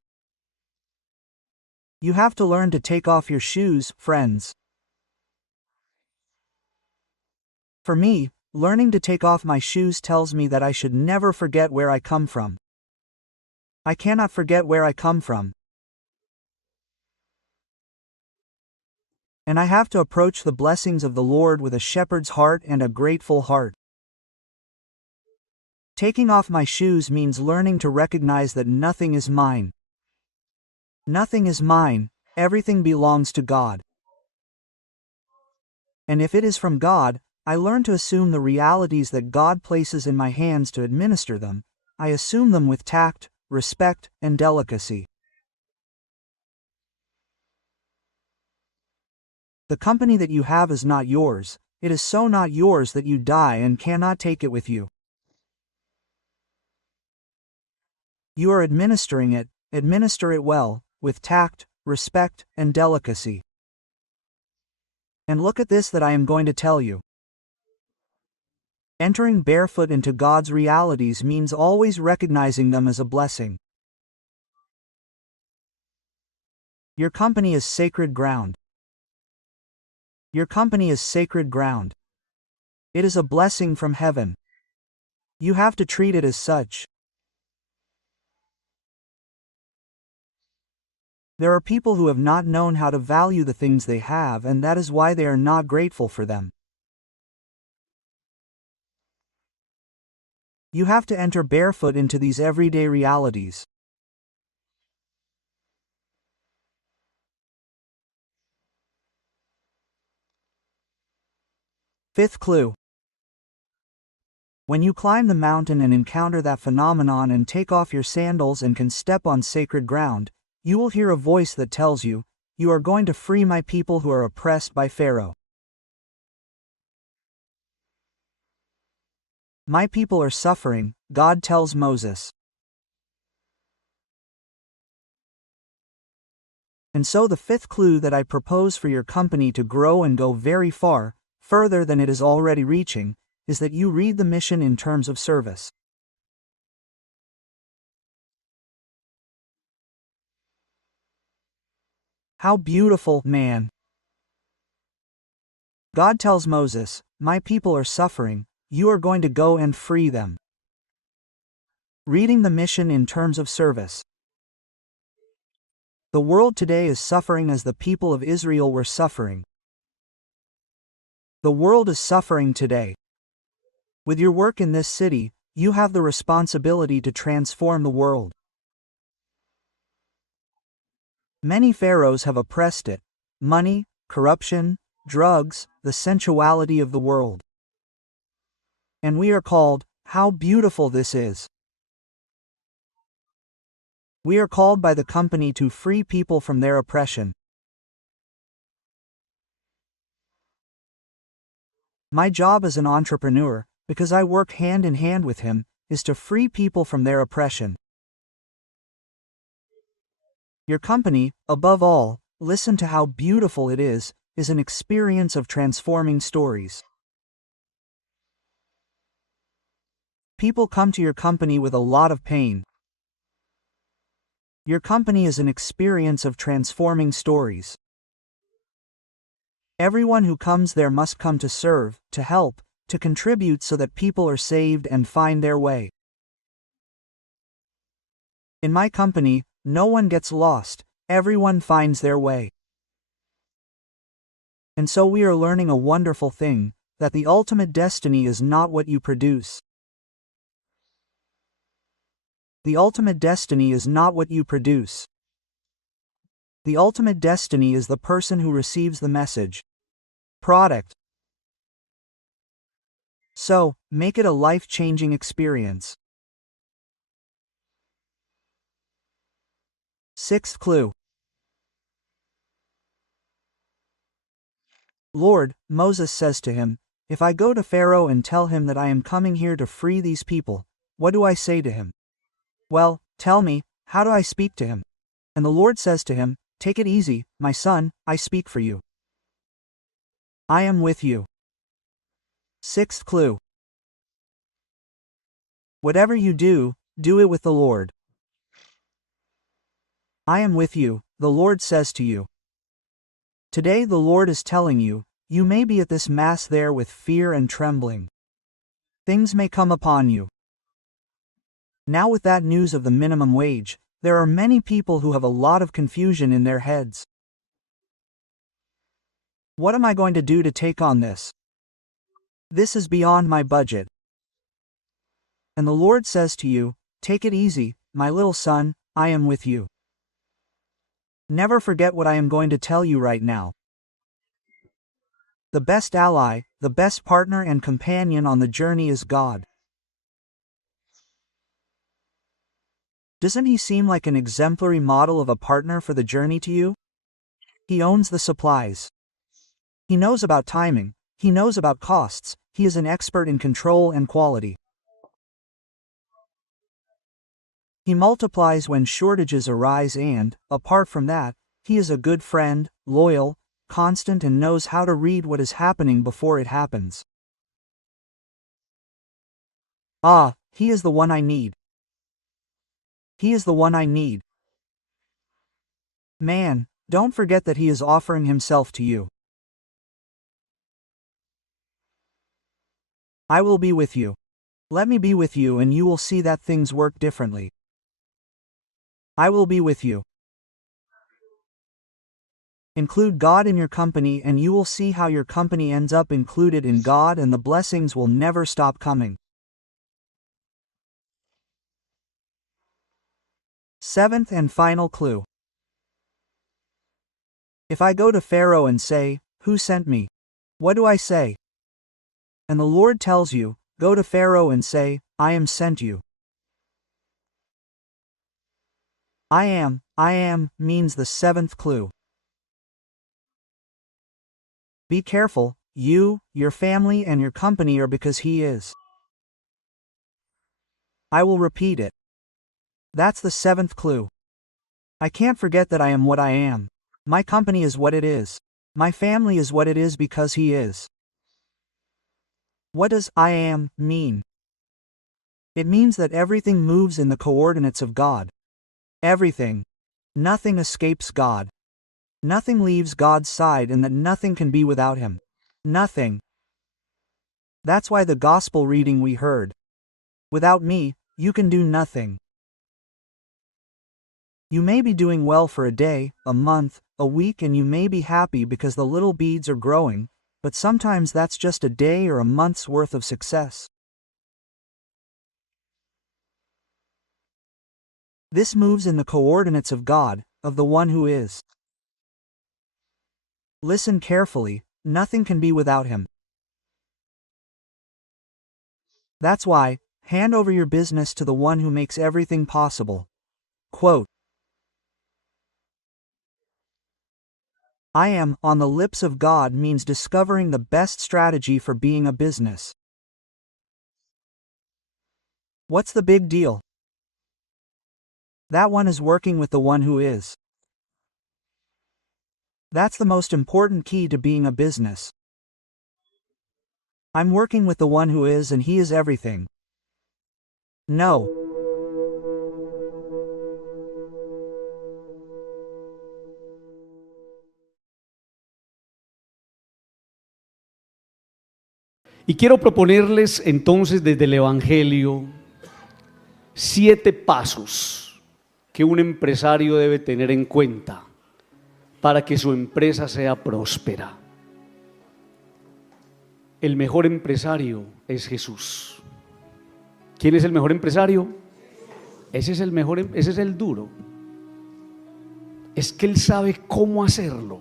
You have to learn to take off your shoes, friends. For me, learning to take off my shoes tells me that I should never forget where I come from. I cannot forget where I come from. And I have to approach the blessings of the Lord with a shepherd's heart and a grateful heart. Taking off my shoes means learning to recognize that nothing is mine. Nothing is mine, everything belongs to God. And if it is from God, I learn to assume the realities that God places in my hands to administer them. I assume them with tact, respect, and delicacy. The company that you have is not yours. It is so not yours that you die and cannot take it with you. You are administering it, administer it well, with tact, respect, and delicacy. And look at this that I am going to tell you. Entering barefoot into God's realities means always recognizing them as a blessing. Your company is sacred ground. Your company is sacred ground. It is a blessing from heaven. You have to treat it as such. There are people who have not known how to value the things they have, and that is why they are not grateful for them. You have to enter barefoot into these everyday realities. Fifth clue. When you climb the mountain and encounter that phenomenon and take off your sandals and can step on sacred ground, you will hear a voice that tells you, "You are going to free my people who are oppressed by Pharaoh." My people are suffering, God tells Moses. And so the fifth clue that I propose for your company to grow and go very far, further than it is already reaching, is that you read the mission in terms of service. How beautiful, man! God tells Moses, "My people are suffering, you are going to go and free them." Reading the mission in terms of service. The world today is suffering as the people of Israel were suffering. The world is suffering today. With your work in this city, you have the responsibility to transform the world. Many pharaohs have oppressed it: money, corruption, drugs, the sensuality of the world. And we are called, how beautiful this is! We are called by the company to free people from their oppression. My job as an entrepreneur, because I work hand in hand with him, is to free people from their oppression. Your company, above all, listen to how beautiful it is an experience of transforming stories. People come to your company with a lot of pain. Your company is an experience of transforming stories. Everyone who comes there must come to serve, to help, to contribute so that people are saved and find their way. In my company, no one gets lost, everyone finds their way. And so we are learning a wonderful thing, that the ultimate destiny is not what you produce. The ultimate destiny is not what you produce. The ultimate destiny is the person who receives the message. Product. So, make it a life-changing experience. Sixth clue. Lord, Moses says to him, "If I go to Pharaoh and tell him that I am coming here to free these people, what do I say to him?" "Well, tell me, how do I speak to him?" And the Lord says to him, "Take it easy, my son, I speak for you. I am with you." Sixth clue. Whatever you do, do it with the Lord. I am with you, the Lord says to you. Today the Lord is telling you, You may be at this Mass there with fear and trembling. Things may come upon you. Now with that news of the minimum wage, there are many people who have a lot of confusion in their heads. What am I going to do to take on this? This is beyond my budget. And the Lord says to you, take it easy, my little son, I am with you. Never forget what I am going to tell you right now. The best ally, the best partner and companion on the journey is God. Doesn't he seem like an exemplary model of a partner for the journey to you? He owns the supplies. He knows about timing, he knows about costs, he is an expert in control and quality. He multiplies when shortages arise and, apart from that, he is a good friend, loyal, constant and knows how to read what is happening before it happens. Ah, he is the one I need. He is the one I need. Man, don't forget that he is offering himself to you. I will be with you. Let me be with you and you will see that things work differently. I will be with you. Include God in your company and you will see how your company ends up included in God and the blessings will never stop coming. Seventh and final clue. If I go to Pharaoh and say, "Who sent me?" What do I say? And the Lord tells you, go to Pharaoh and say, "I am sent you." I am, means the seventh clue. Be careful, you, your family and your company are because he is. I will repeat it. That's the seventh clue. I can't forget that I am what I am. My company is what it is. My family is what it is because he is. What does I am mean? It means that everything moves in the coordinates of God. Everything. Nothing escapes God. Nothing leaves God's side and that nothing can be without him. Nothing. That's why the gospel reading we heard. Without me, you can do nothing. You may be doing well for a day, a month, a week and you may be happy because the little beads are growing, but sometimes that's just a day or a month's worth of success. This moves in the coordinates of God, of the one who is. Listen carefully, nothing can be without him. That's why, hand over your business to the one who makes everything possible. Quote, I am, on the lips of God means discovering the best strategy for being a business. What's the big deal? That one is working with the one who is. That's the most important key to being a business. I'm working with the one who is and he is everything. No. Y quiero proponerles entonces desde el Evangelio 7 pasos que un empresario debe tener en cuenta para que su empresa sea próspera. El mejor empresario es Jesús. ¿Quién es el mejor empresario? Ese es el mejor, ese es el duro. Es que Él sabe cómo hacerlo.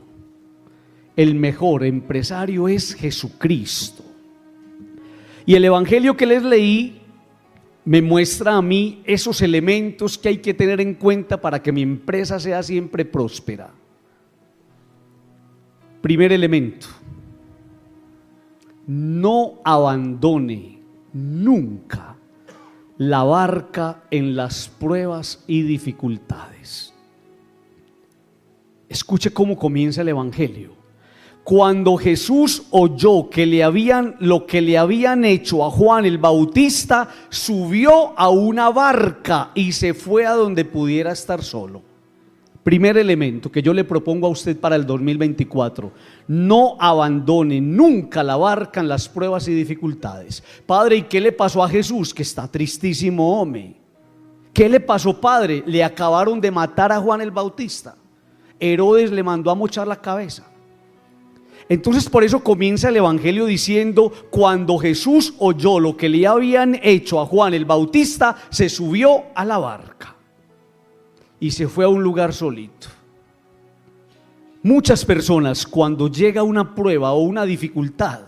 El mejor empresario es Jesucristo. Y el evangelio que les leí me muestra a mí esos elementos que hay que tener en cuenta para que mi empresa sea siempre próspera. Primer elemento: no abandone nunca la barca en las pruebas y dificultades. Escuche cómo comienza el evangelio. Cuando Jesús oyó lo que le habían hecho a Juan el Bautista, subió a una barca y se fue a donde pudiera estar solo. Primer elemento que yo le propongo a usted para el 2024: no abandone nunca la barca en las pruebas y dificultades. Padre, ¿y qué le pasó a Jesús? Que está tristísimo, hombre. ¿Qué le pasó, padre? Le acabaron de matar a Juan el Bautista. Herodes le mandó a mochar la cabeza. Entonces por eso comienza el evangelio diciendo: cuando Jesús oyó lo que le habían hecho a Juan el Bautista, se subió a la barca y se fue a un lugar solito. Muchas personas, cuando llega una prueba o una dificultad,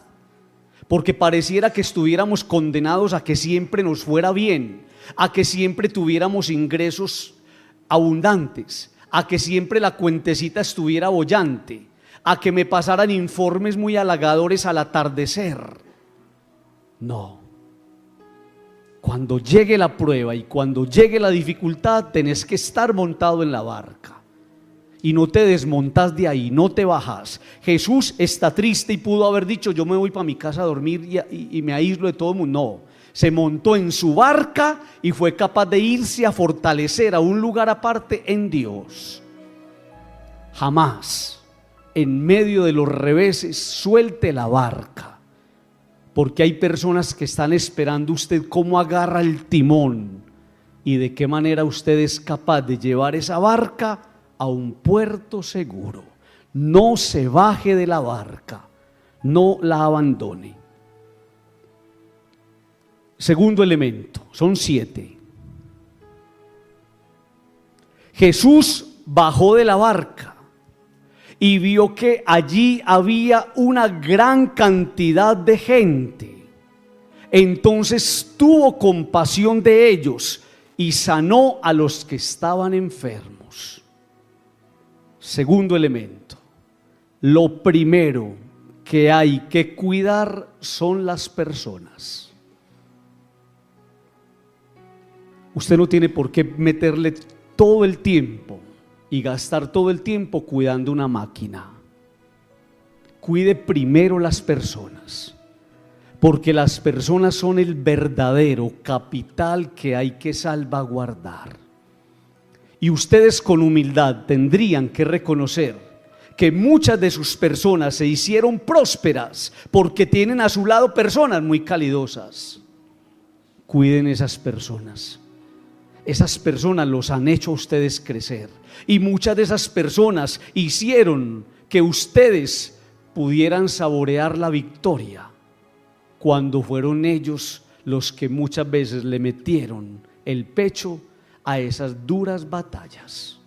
porque pareciera que estuviéramos condenados a que siempre nos fuera bien, a que siempre tuviéramos ingresos abundantes, a que siempre la cuentecita estuviera bollante, a que me pasaran informes muy halagadores al atardecer. No. Cuando llegue la prueba y cuando llegue la dificultad, tenés que estar montado en la barca. Y no te desmontas de ahí, no te bajas. Jesús está triste y pudo haber dicho: yo me voy para mi casa a dormir y me aíslo de todo el mundo. No, se montó en su barca y fue capaz de irse a fortalecer a un lugar aparte en Dios. Jamás en medio de los reveses suelte la barca, porque hay personas que están esperando usted cómo agarra el timón y de qué manera usted es capaz de llevar esa barca a un puerto seguro. No se baje de la barca, no la abandone. Segundo elemento, son 7. Jesús bajó de la barca y vio que allí había una gran cantidad de gente. Entonces tuvo compasión de ellos y sanó a los que estaban enfermos. Segundo elemento, lo primero que hay que cuidar son las personas. Usted no tiene por qué meterle todo el tiempo y gastar todo el tiempo cuidando una máquina. Cuide primero las personas, porque las personas son el verdadero capital que hay que salvaguardar. Y ustedes con humildad tendrían que reconocer que muchas de sus personas se hicieron prósperas porque tienen a su lado personas muy calidosas. Cuiden esas personas. Esas personas los han hecho a ustedes crecer, y muchas de esas personas hicieron que ustedes pudieran saborear la victoria cuando fueron ellos los que muchas veces le metieron el pecho a esas duras batallas.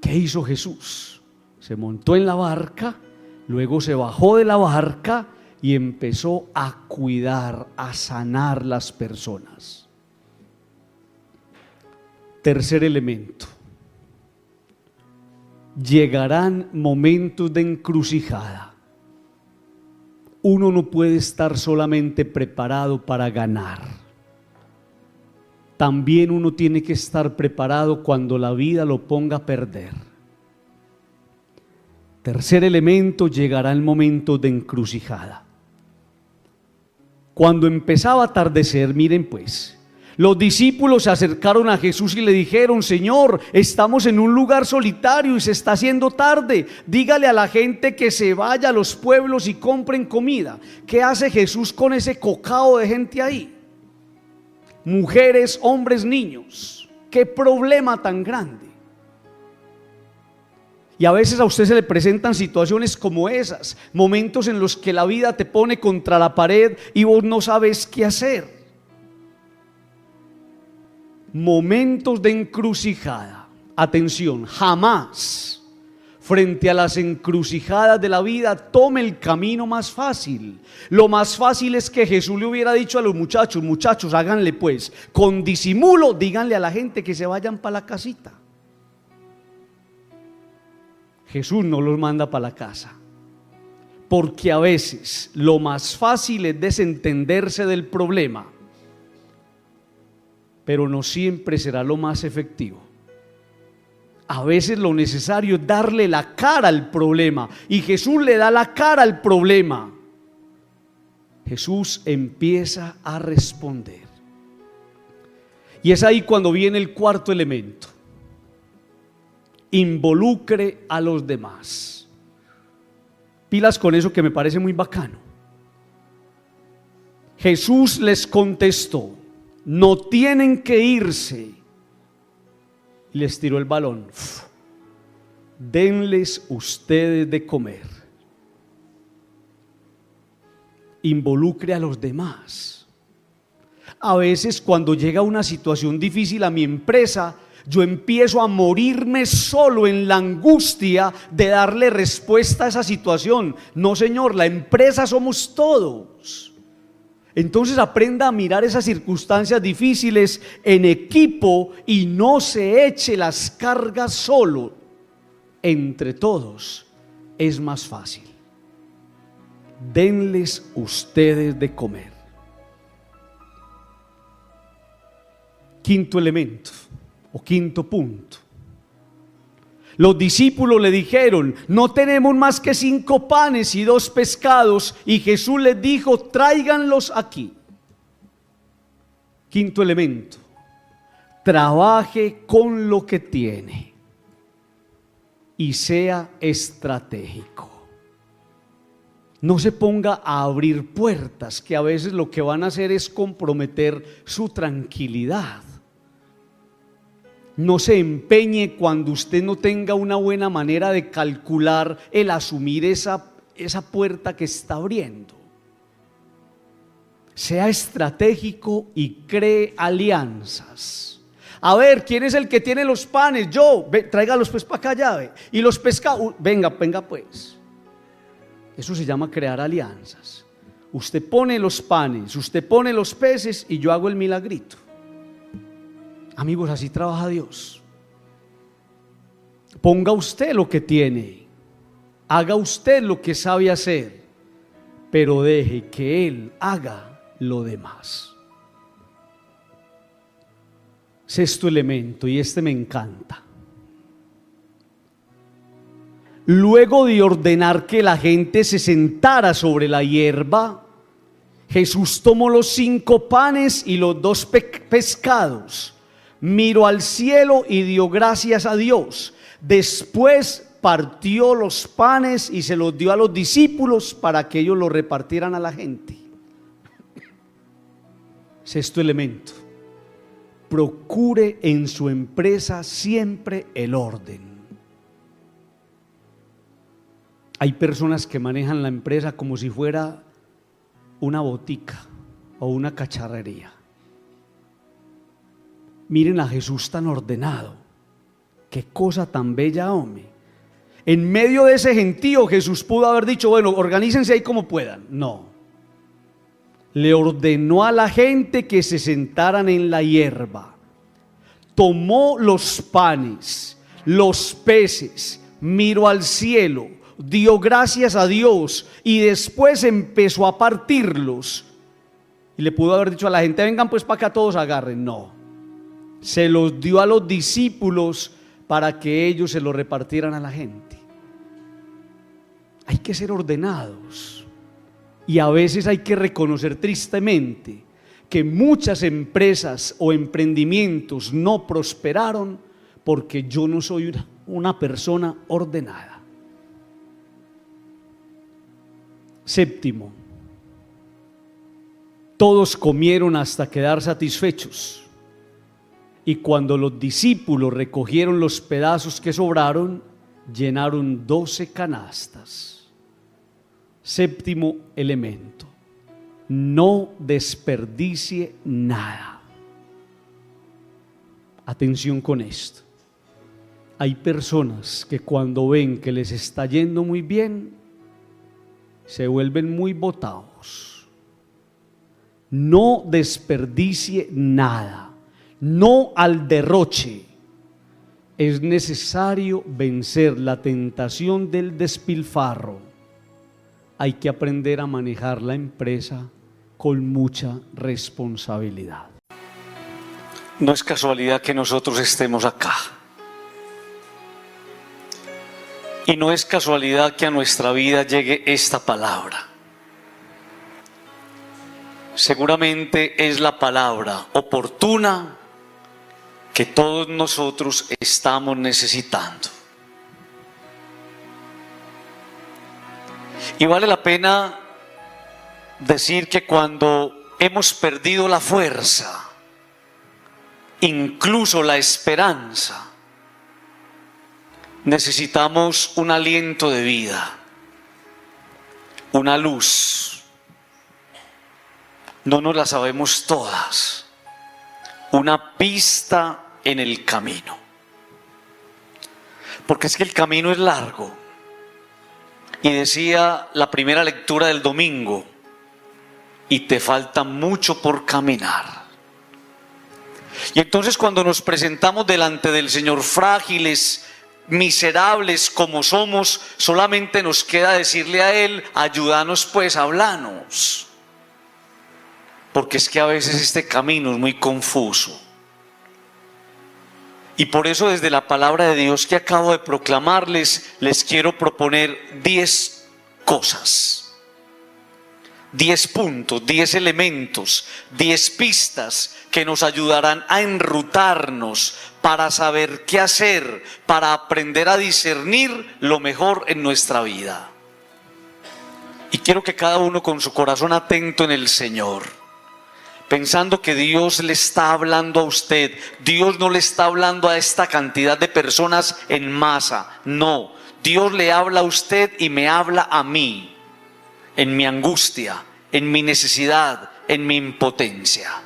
¿Qué hizo Jesús? Se montó en la barca, luego se bajó de la barca y empezó a cuidar, a sanar las personas. Tercer elemento: llegarán momentos de encrucijada. Uno no puede estar solamente preparado para ganar. También uno tiene que estar preparado cuando la vida lo ponga a perder. Tercer elemento: llegará el momento de encrucijada. Cuando empezaba a atardecer, miren pues, los discípulos se acercaron a Jesús y le dijeron: Señor, estamos en un lugar solitario y se está haciendo tarde. Dígale a la gente que se vaya a los pueblos y compren comida. ¿Qué hace Jesús con ese cocao de gente ahí? Mujeres, hombres, niños. ¿Qué problema tan grande? Y a veces a usted se le presentan situaciones como esas, momentos en los que la vida te pone contra la pared y vos no sabes qué hacer. Momentos de encrucijada. Atención, jamás frente a las encrucijadas de la vida tome el camino más fácil. Lo más fácil es que Jesús le hubiera dicho a los muchachos, háganle pues, con disimulo, díganle a la gente que se vayan para la casita. Jesús no los manda para la casa, porque a veces lo más fácil es desentenderse del problema, pero no siempre será lo más efectivo. A veces lo necesario es darle la cara al problema, y Jesús le da la cara al problema. Jesús empieza a responder. Y es ahí cuando viene el cuarto elemento. involucre a los demás. Pilas con eso que me parece muy bacano. Jesús les contestó: no tienen que irse. Y les tiró el balón. Denles ustedes de comer. Involucre a los demás. A veces cuando llega una situación difícil a mi empresa, yo empiezo a morirme solo en la angustia de darle respuesta a esa situación. No, señor, la empresa somos todos. Entonces aprenda a mirar esas circunstancias difíciles en equipo y no se eche las cargas solo. Entre todos es más fácil. Denles ustedes de comer. Quinto elemento o quinto punto. Los discípulos le dijeron: no tenemos más que 5 panes y 2 pescados. Y Jesús les dijo: tráiganlos aquí. Quinto elemento: trabaje con lo que tiene y sea estratégico. No se ponga a abrir puertas que a veces lo que van a hacer es comprometer su tranquilidad. No se empeñe cuando usted no tenga una buena manera de calcular el asumir esa puerta que está abriendo. Sea estratégico y cree alianzas. A ver, ¿quién es el que tiene los panes? Yo, tráigalos pues para acá, llave. Y los pescados, venga pues. Eso se llama crear alianzas. Usted pone los panes, usted pone los peces y yo hago el milagrito. Amigos, así trabaja Dios. Ponga usted lo que tiene, haga usted lo que sabe hacer, pero deje que Él haga lo demás. Sexto elemento, y este me encanta. Luego de ordenar que la gente se sentara sobre la hierba, Jesús tomó los 5 panes y los 2 pescados. Miró al cielo y dio gracias a Dios. Después partió los panes y se los dio a los discípulos para que ellos los repartieran a la gente. Sexto elemento: procure en su empresa siempre el orden. Hay personas que manejan la empresa como si fuera una botica o una cacharrería. Miren a Jesús tan ordenado. Qué cosa tan bella, hombre. En medio de ese gentío Jesús pudo haber dicho: bueno, organícense ahí como puedan. No. Le ordenó a la gente que se sentaran en la hierba. Tomó los panes, los peces, miró al cielo, dio gracias a Dios y después empezó a partirlos. Y le pudo haber dicho a la gente: vengan pues para acá todos, agarren. No. Se los dio a los discípulos para que ellos se los repartieran a la gente. Hay que ser ordenados. Y a veces hay que reconocer tristemente que muchas empresas o emprendimientos no prosperaron porque yo no soy una persona ordenada. Séptimo: todos comieron hasta quedar satisfechos. Y cuando los discípulos recogieron los pedazos que sobraron, llenaron 12 canastas. Séptimo elemento: no desperdicie nada. Atención con esto. Hay personas que cuando ven que les está yendo muy bien, se vuelven muy botados. No desperdicie nada. No al derroche. Es necesario vencer la tentación del despilfarro. Hay que aprender a manejar la empresa con mucha responsabilidad. No es casualidad que nosotros estemos acá. Y no es casualidad que a nuestra vida llegue esta palabra. Seguramente es la palabra oportuna que todos nosotros estamos necesitando. Y vale la pena decir que cuando hemos perdido la fuerza, incluso la esperanza, necesitamos un aliento de vida, una luz. No nos la sabemos todas, una pista en el camino. Porque es que el camino es largo. Y decía la primera lectura del domingo, y te falta mucho por caminar. Y entonces cuando nos presentamos delante del Señor frágiles, miserables como somos, solamente nos queda decirle a Él: ayúdanos pues, háblanos. Porque es que a veces este camino es muy confuso. Y por eso desde la palabra de Dios que acabo de proclamarles, les quiero proponer 10 cosas, 10 puntos, 10 elementos, 10 pistas que nos ayudarán a enrutarnos para saber qué hacer, para aprender a discernir lo mejor en nuestra vida. Y quiero que cada uno con su corazón atento en el Señor, pensando que Dios le está hablando a usted. Dios no le está hablando a esta cantidad de personas en masa, no. Dios le habla a usted y me habla a mí, en mi angustia, en mi necesidad, en mi impotencia.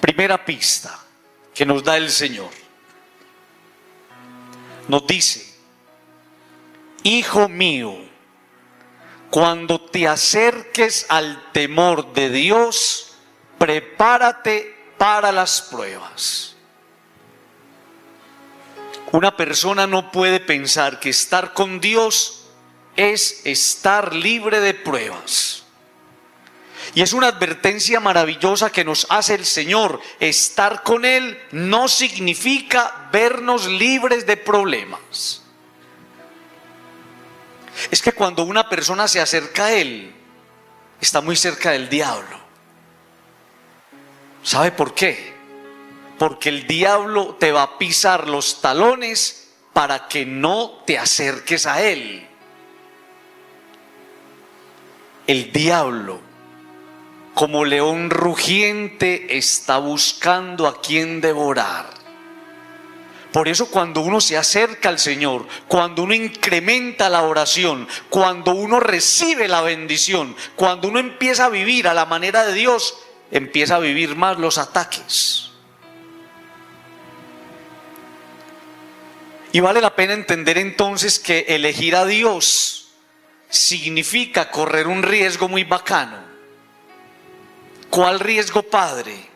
Primera pista que nos da el Señor. Nos dice: hijo mío, cuando te acerques al temor de Dios, prepárate para las pruebas. Una persona no puede pensar que estar con Dios es estar libre de pruebas. Y es una advertencia maravillosa que nos hace el Señor. Estar con Él no significa vernos libres de problemas. Es que cuando una persona se acerca a Él, está muy cerca del diablo. ¿Sabe por qué? Porque el diablo te va a pisar los talones para que no te acerques a Él. El diablo, como león rugiente, está buscando a quien devorar. Por eso cuando uno se acerca al Señor, cuando uno incrementa la oración, cuando uno recibe la bendición, cuando uno empieza a vivir a la manera de Dios, empieza a vivir más los ataques. Y vale la pena entender entonces que elegir a Dios significa correr un riesgo muy bacano. ¿Cuál riesgo, Padre?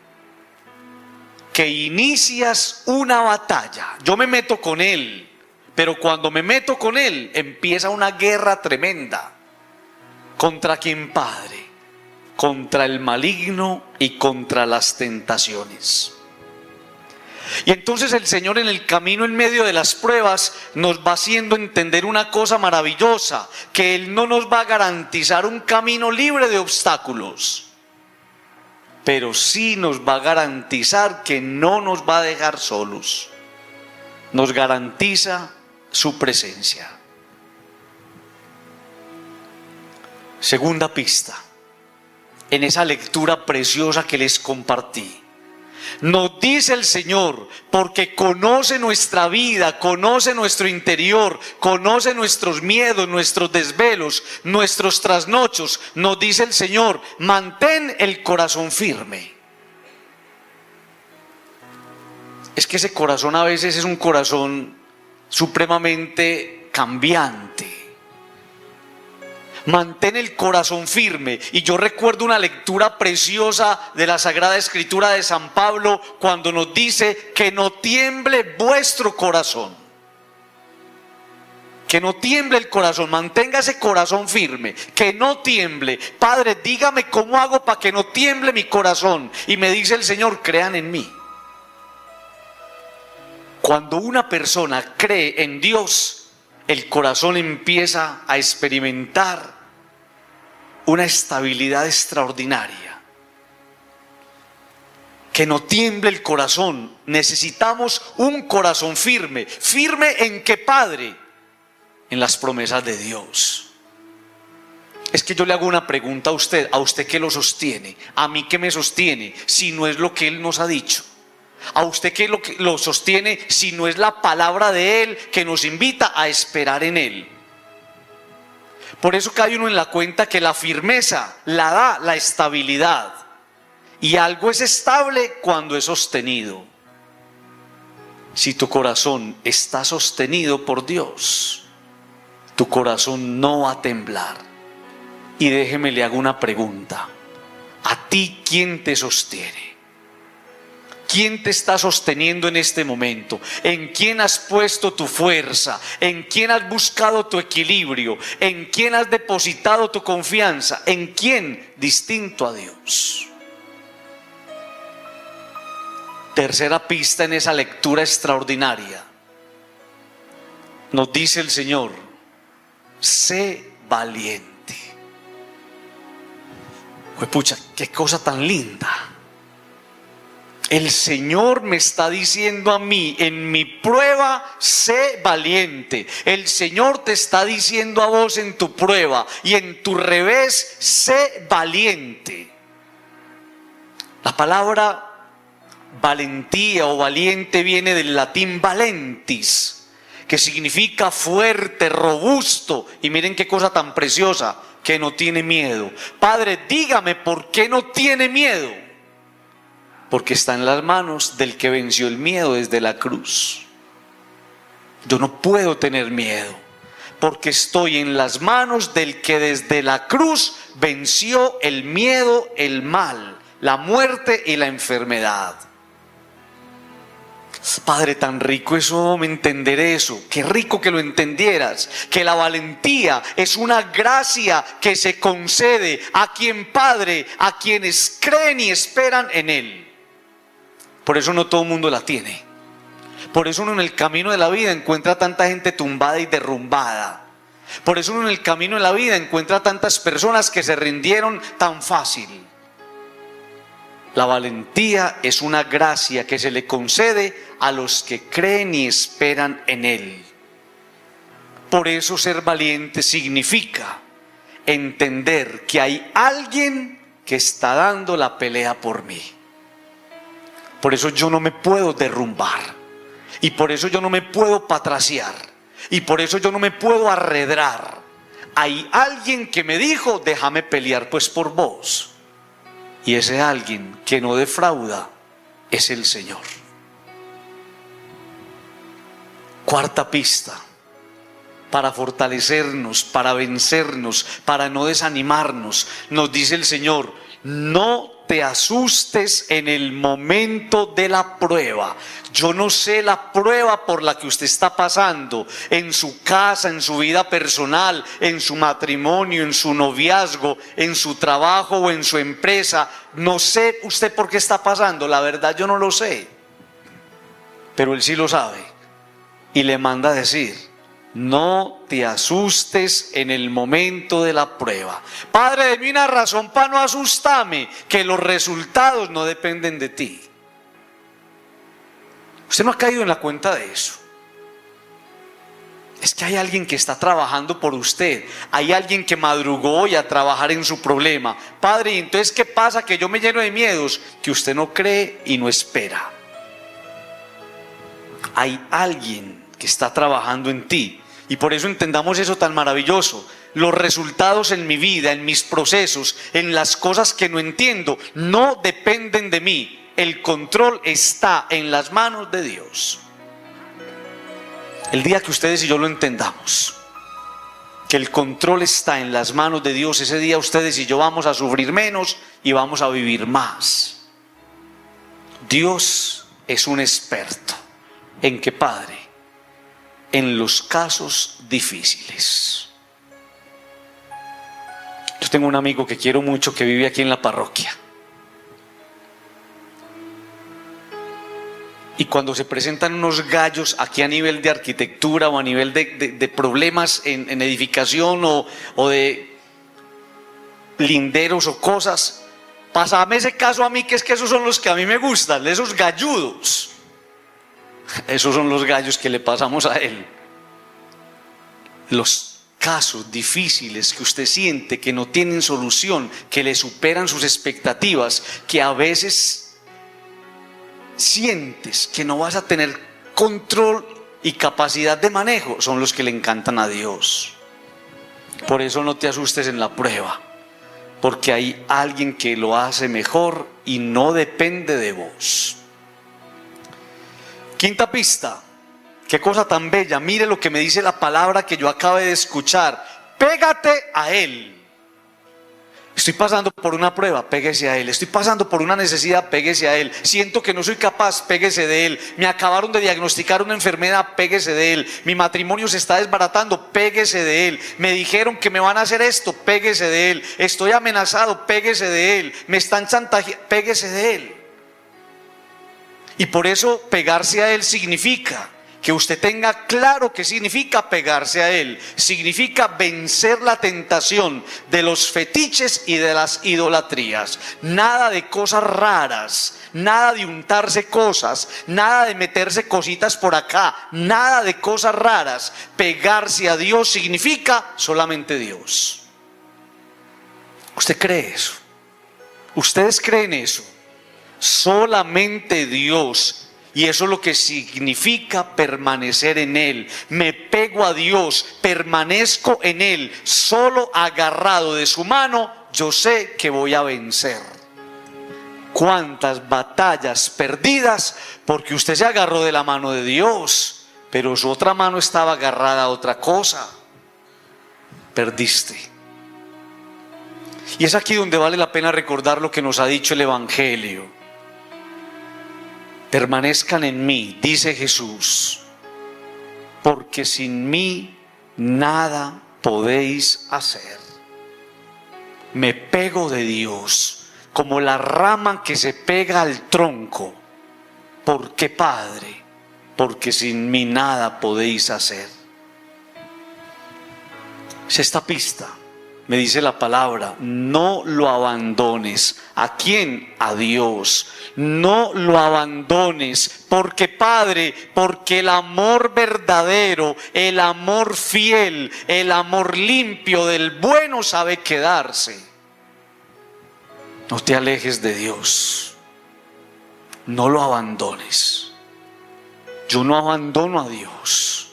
Que inicias una batalla. Yo me meto con Él, pero cuando me meto con Él empieza una guerra tremenda. ¿Contra quién, Padre? Contra el maligno y contra las tentaciones. Y entonces el Señor en el camino, en medio de las pruebas, nos va haciendo entender una cosa maravillosa: que Él no nos va a garantizar un camino libre de obstáculos, pero sí nos va a garantizar que no nos va a dejar solos. Nos garantiza su presencia. Segunda pista, en esa lectura preciosa que les compartí, nos dice el Señor, porque conoce nuestra vida, conoce nuestro interior, conoce nuestros miedos, nuestros desvelos, nuestros trasnochos. Nos dice el Señor: mantén el corazón firme. Es que ese corazón a veces es un corazón supremamente cambiante. Mantén el corazón firme. Y yo recuerdo una lectura preciosa de la Sagrada Escritura de San Pablo, cuando nos dice que no tiemble vuestro corazón. Que no tiemble el corazón, mantenga ese corazón firme, que no tiemble. Padre, dígame cómo hago para que no tiemble mi corazón. Y me dice el Señor: crean en mí. Cuando una persona cree en Dios, el corazón empieza a experimentar una estabilidad extraordinaria. Que no tiemble el corazón. Necesitamos un corazón firme. ¿Firme en qué, Padre? en las promesas de Dios. Es que yo le hago una pregunta a usted que lo sostiene, a mí que me sostiene, si no es lo que Él nos ha dicho. A usted que lo sostiene, si no es la palabra de Él que nos invita a esperar en Él. Por eso cae uno en la cuenta que la firmeza la da la estabilidad. Y algo es estable cuando es sostenido. Si tu corazón está sostenido por Dios, tu corazón no va a temblar. Y déjeme le hago una pregunta. ¿A ti quién te sostiene? ¿Quién te está sosteniendo en este momento? ¿En quién has puesto tu fuerza? ¿En quién has buscado tu equilibrio? ¿En quién has depositado tu confianza? ¿En quién distinto a Dios? Tercera pista en esa lectura extraordinaria. Nos dice el Señor, sé valiente. Pues pucha, qué cosa tan linda. El Señor me está diciendo a mí, en mi prueba, sé valiente. El Señor te está diciendo a vos en tu prueba y en tu revés, sé valiente. La palabra valentía o valiente viene del latín valentis, que significa fuerte, robusto. Y miren qué cosa tan preciosa, que no tiene miedo. Padre, dígame por qué no tiene miedo. Porque está en las manos del que venció el miedo desde la cruz. Yo no puedo tener miedo, porque estoy en las manos del que desde la cruz venció el miedo, el mal, la muerte y la enfermedad. Padre, tan rico eso, me entender eso. Qué rico que lo entendieras, que la valentía es una gracia que se concede a quien, Padre, a quienes creen y esperan en Él. Por eso no todo el mundo la tiene. Por eso uno en el camino de la vida encuentra tanta gente tumbada y derrumbada. Por eso uno en el camino de la vida encuentra tantas personas que se rindieron tan fácil. La valentía es una gracia que se le concede a los que creen y esperan en Él. Por eso ser valiente significa entender que hay alguien que está dando la pelea por mí. Por eso yo no me puedo derrumbar. Y por eso yo no me puedo patraciar. Y por eso yo no me puedo arredrar. Hay alguien que me dijo, déjame pelear pues por vos. Y ese alguien que no defrauda es el Señor. Cuarta pista. Para fortalecernos, para vencernos, para no desanimarnos, nos dice el Señor, no te asustes en el momento de la prueba. Yo no sé la prueba por la que usted está pasando, en su casa, en su vida personal, en su matrimonio, en su noviazgo, en su trabajo o en su empresa. No sé usted por qué está pasando, la verdad yo no lo sé. Pero Él sí lo sabe y le manda a decir, no te asustes en el momento de la prueba. Padre, deme una razón para no asustarme, que los resultados no dependen de ti. Usted no ha caído en la cuenta de eso. Es que hay alguien que está trabajando por usted. Hay alguien que madrugó hoy a trabajar en su problema. Padre, ¿y entonces qué pasa? Que yo me lleno de miedos, que usted no cree y no espera. Hay alguien que está trabajando en ti. Y por eso entendamos eso tan maravilloso. Los resultados en mi vida, en mis procesos, en las cosas que no entiendo, no dependen de mí. El control está en las manos de Dios. El día que ustedes y yo lo entendamos, que el control está en las manos de Dios, ese día ustedes y yo vamos a sufrir menos y vamos a vivir más. Dios es un experto. ¿En qué, Padre? En los casos difíciles. Yo tengo un amigo que quiero mucho que vive aquí en la parroquia. Y cuando se presentan unos gallos aquí a nivel de arquitectura o a nivel de problemas en edificación o de linderos o cosas, pásame ese caso a mí, que es que esos son los que a mí me gustan, esos galludos. Esos son los gallos que le pasamos a él. los casos difíciles que usted siente que no tienen solución, que le superan sus expectativas, que a veces sientes que no vas a tener control y capacidad de manejo, son los que le encantan a Dios. Por eso no te asustes en la prueba, porque hay alguien que lo hace mejor y no depende de vos. Quinta pista. Qué cosa tan bella. Mire lo que me dice la palabra que yo acabé de escuchar. Pégate a Él. Estoy pasando por una prueba, péguese a Él. Estoy pasando por una necesidad, péguese a Él. Siento que no soy capaz, péguese de Él. Me acabaron de diagnosticar una enfermedad, péguese de Él. Mi matrimonio se está desbaratando, péguese de Él. Me dijeron que me van a hacer esto, péguese de Él. Estoy amenazado, péguese de Él. Me están chantajeando, péguese de Él. Y por eso pegarse a Él significa que usted tenga claro qué significa pegarse a Él. Significa vencer la tentación de los fetiches y de las idolatrías. Nada de cosas raras, nada de untarse cosas, nada de meterse cositas por acá, nada de cosas raras. Pegarse a Dios significa solamente Dios. ¿Usted cree eso? ¿Ustedes creen eso? Solamente Dios. Y eso es lo que significa permanecer en Él. Me pego a Dios, permanezco en Él, solo agarrado de su mano, yo sé que voy a vencer. ¿Cuántas batallas perdidas? Porque usted se agarró de la mano de Dios, pero su otra mano estaba agarrada a otra cosa. Perdiste. Y es aquí donde vale la pena recordar lo que nos ha dicho el Evangelio. Permanezcan en mí, dice Jesús, porque sin mí nada podéis hacer. Me pego de Dios como la rama que se pega al tronco. ¿Por qué, Padre? Porque sin mí nada podéis hacer. Sexta pista. Me dice la palabra, no lo abandones. ¿A quién? A Dios. No lo abandones. Porque, Padre, porque el amor verdadero, el amor fiel, el amor limpio del bueno sabe quedarse. No te alejes de Dios. No lo abandones. Yo no abandono a Dios.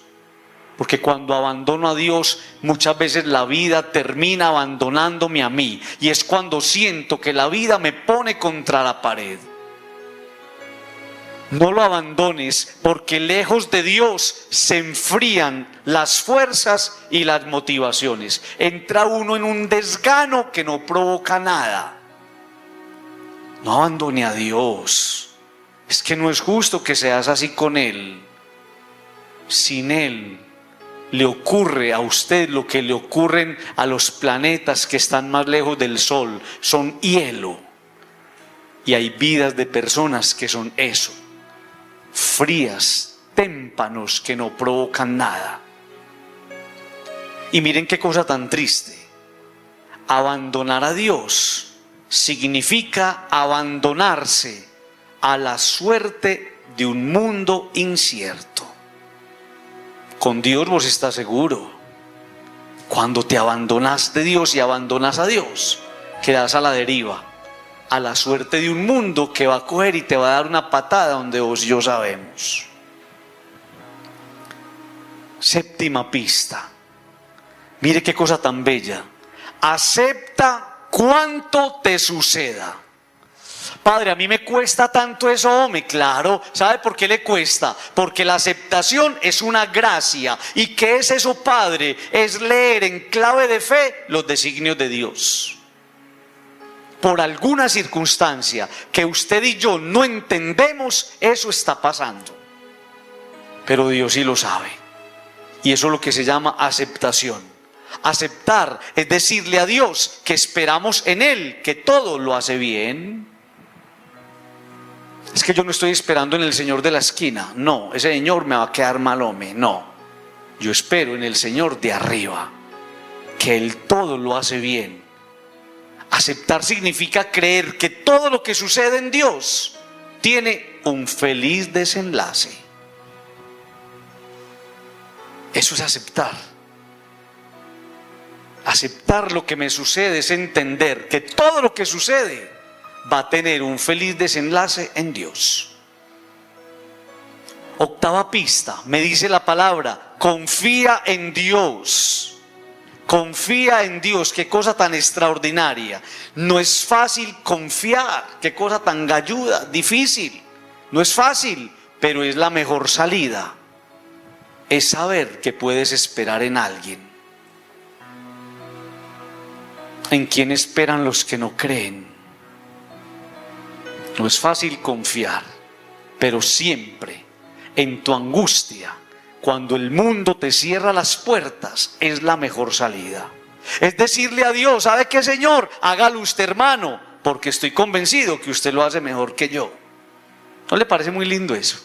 Porque cuando abandono a Dios, muchas veces la vida termina abandonándome a mí. Y es cuando siento que la vida me pone contra la pared. No lo abandones, porque lejos de Dios se enfrían las fuerzas y las motivaciones. Entra uno en un desgano que no provoca nada. No abandone a Dios. Es que no es justo que seas así con Él. Sin Él le ocurre a usted lo que le ocurren a los planetas que están más lejos del Sol. Son hielo. Y hay vidas de personas que son eso. Frías, témpanos que no provocan nada. Y miren qué cosa tan triste. Abandonar a Dios significa abandonarse a la suerte de un mundo incierto. Con Dios vos estás seguro. Cuando te abandonas de Dios y abandonas a Dios, quedas a la deriva, a la suerte de un mundo que va a coger y te va a dar una patada donde vos y yo sabemos. Séptima pista. Mire qué cosa tan bella. Acepta cuanto te suceda. Padre, a mí me cuesta tanto eso, hombre. Claro, ¿sabe por qué le cuesta? Porque la aceptación es una gracia. ¿Y qué es eso, Padre? Es leer en clave de fe los designios de Dios. Por alguna circunstancia que usted y yo no entendemos, eso está pasando. Pero Dios sí lo sabe. Y eso es lo que se llama aceptación. Aceptar es decirle a Dios que esperamos en Él, que todo lo hace bien. Es que yo no estoy esperando en el Señor de la esquina. No, ese Señor me va a quedar mal, hombre. No, yo espero en el Señor de arriba, que Él todo lo hace bien. Aceptar significa creer que todo lo que sucede en Dios tiene un feliz desenlace. Eso es aceptar. Aceptar lo que me sucede es entender que todo lo que sucede va a tener un feliz desenlace en Dios. Octava pista, me dice la palabra, confía en Dios. Confía en Dios, qué cosa tan extraordinaria. No es fácil confiar, qué cosa tan galluda, difícil. No es fácil, pero es la mejor salida. Es saber que puedes esperar en alguien. ¿En quién esperan los que no creen? No es fácil confiar, pero siempre en tu angustia, cuando el mundo te cierra las puertas, es la mejor salida. Es decirle a Dios, ¿sabe qué, Señor? Hágalo usted, hermano, porque estoy convencido que usted lo hace mejor que yo. ¿No le parece muy lindo eso?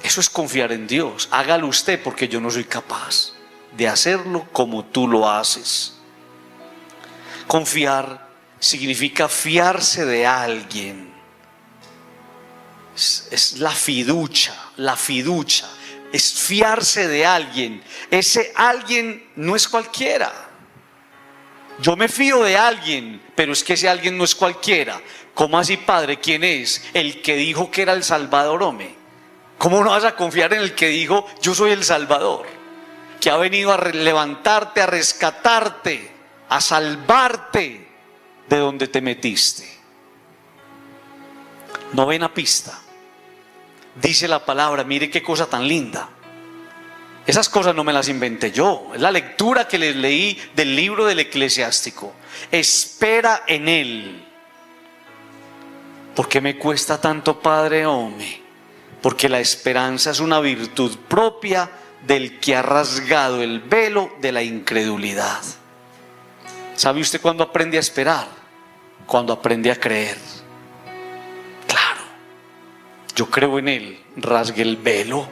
Eso es confiar en Dios. Hágalo usted, porque yo no soy capaz de hacerlo como tú lo haces. Confiar significa fiarse de alguien. Es la fiducia, es fiarse de alguien. Ese alguien no es cualquiera. Yo me fío de alguien, pero es que ese alguien no es cualquiera. ¿Cómo así, Padre? ¿Quién es? El que dijo que era el Salvador, hombre. ¿Cómo no vas a confiar en el que dijo, yo soy el Salvador? Que ha venido a levantarte, a rescatarte, a salvarte de donde te metiste. Novena pista. Dice la palabra, mire qué cosa tan linda. Esas cosas no me las inventé yo. Es la lectura que les leí del libro del Eclesiástico. Espera en Él. ¿Por qué me cuesta tanto, Padre? Hombre, porque la esperanza es una virtud propia del que ha rasgado el velo de la incredulidad. ¿Sabe usted cuándo aprende a esperar? Cuando aprende a creer. Claro, yo creo en Él, rasgué el velo,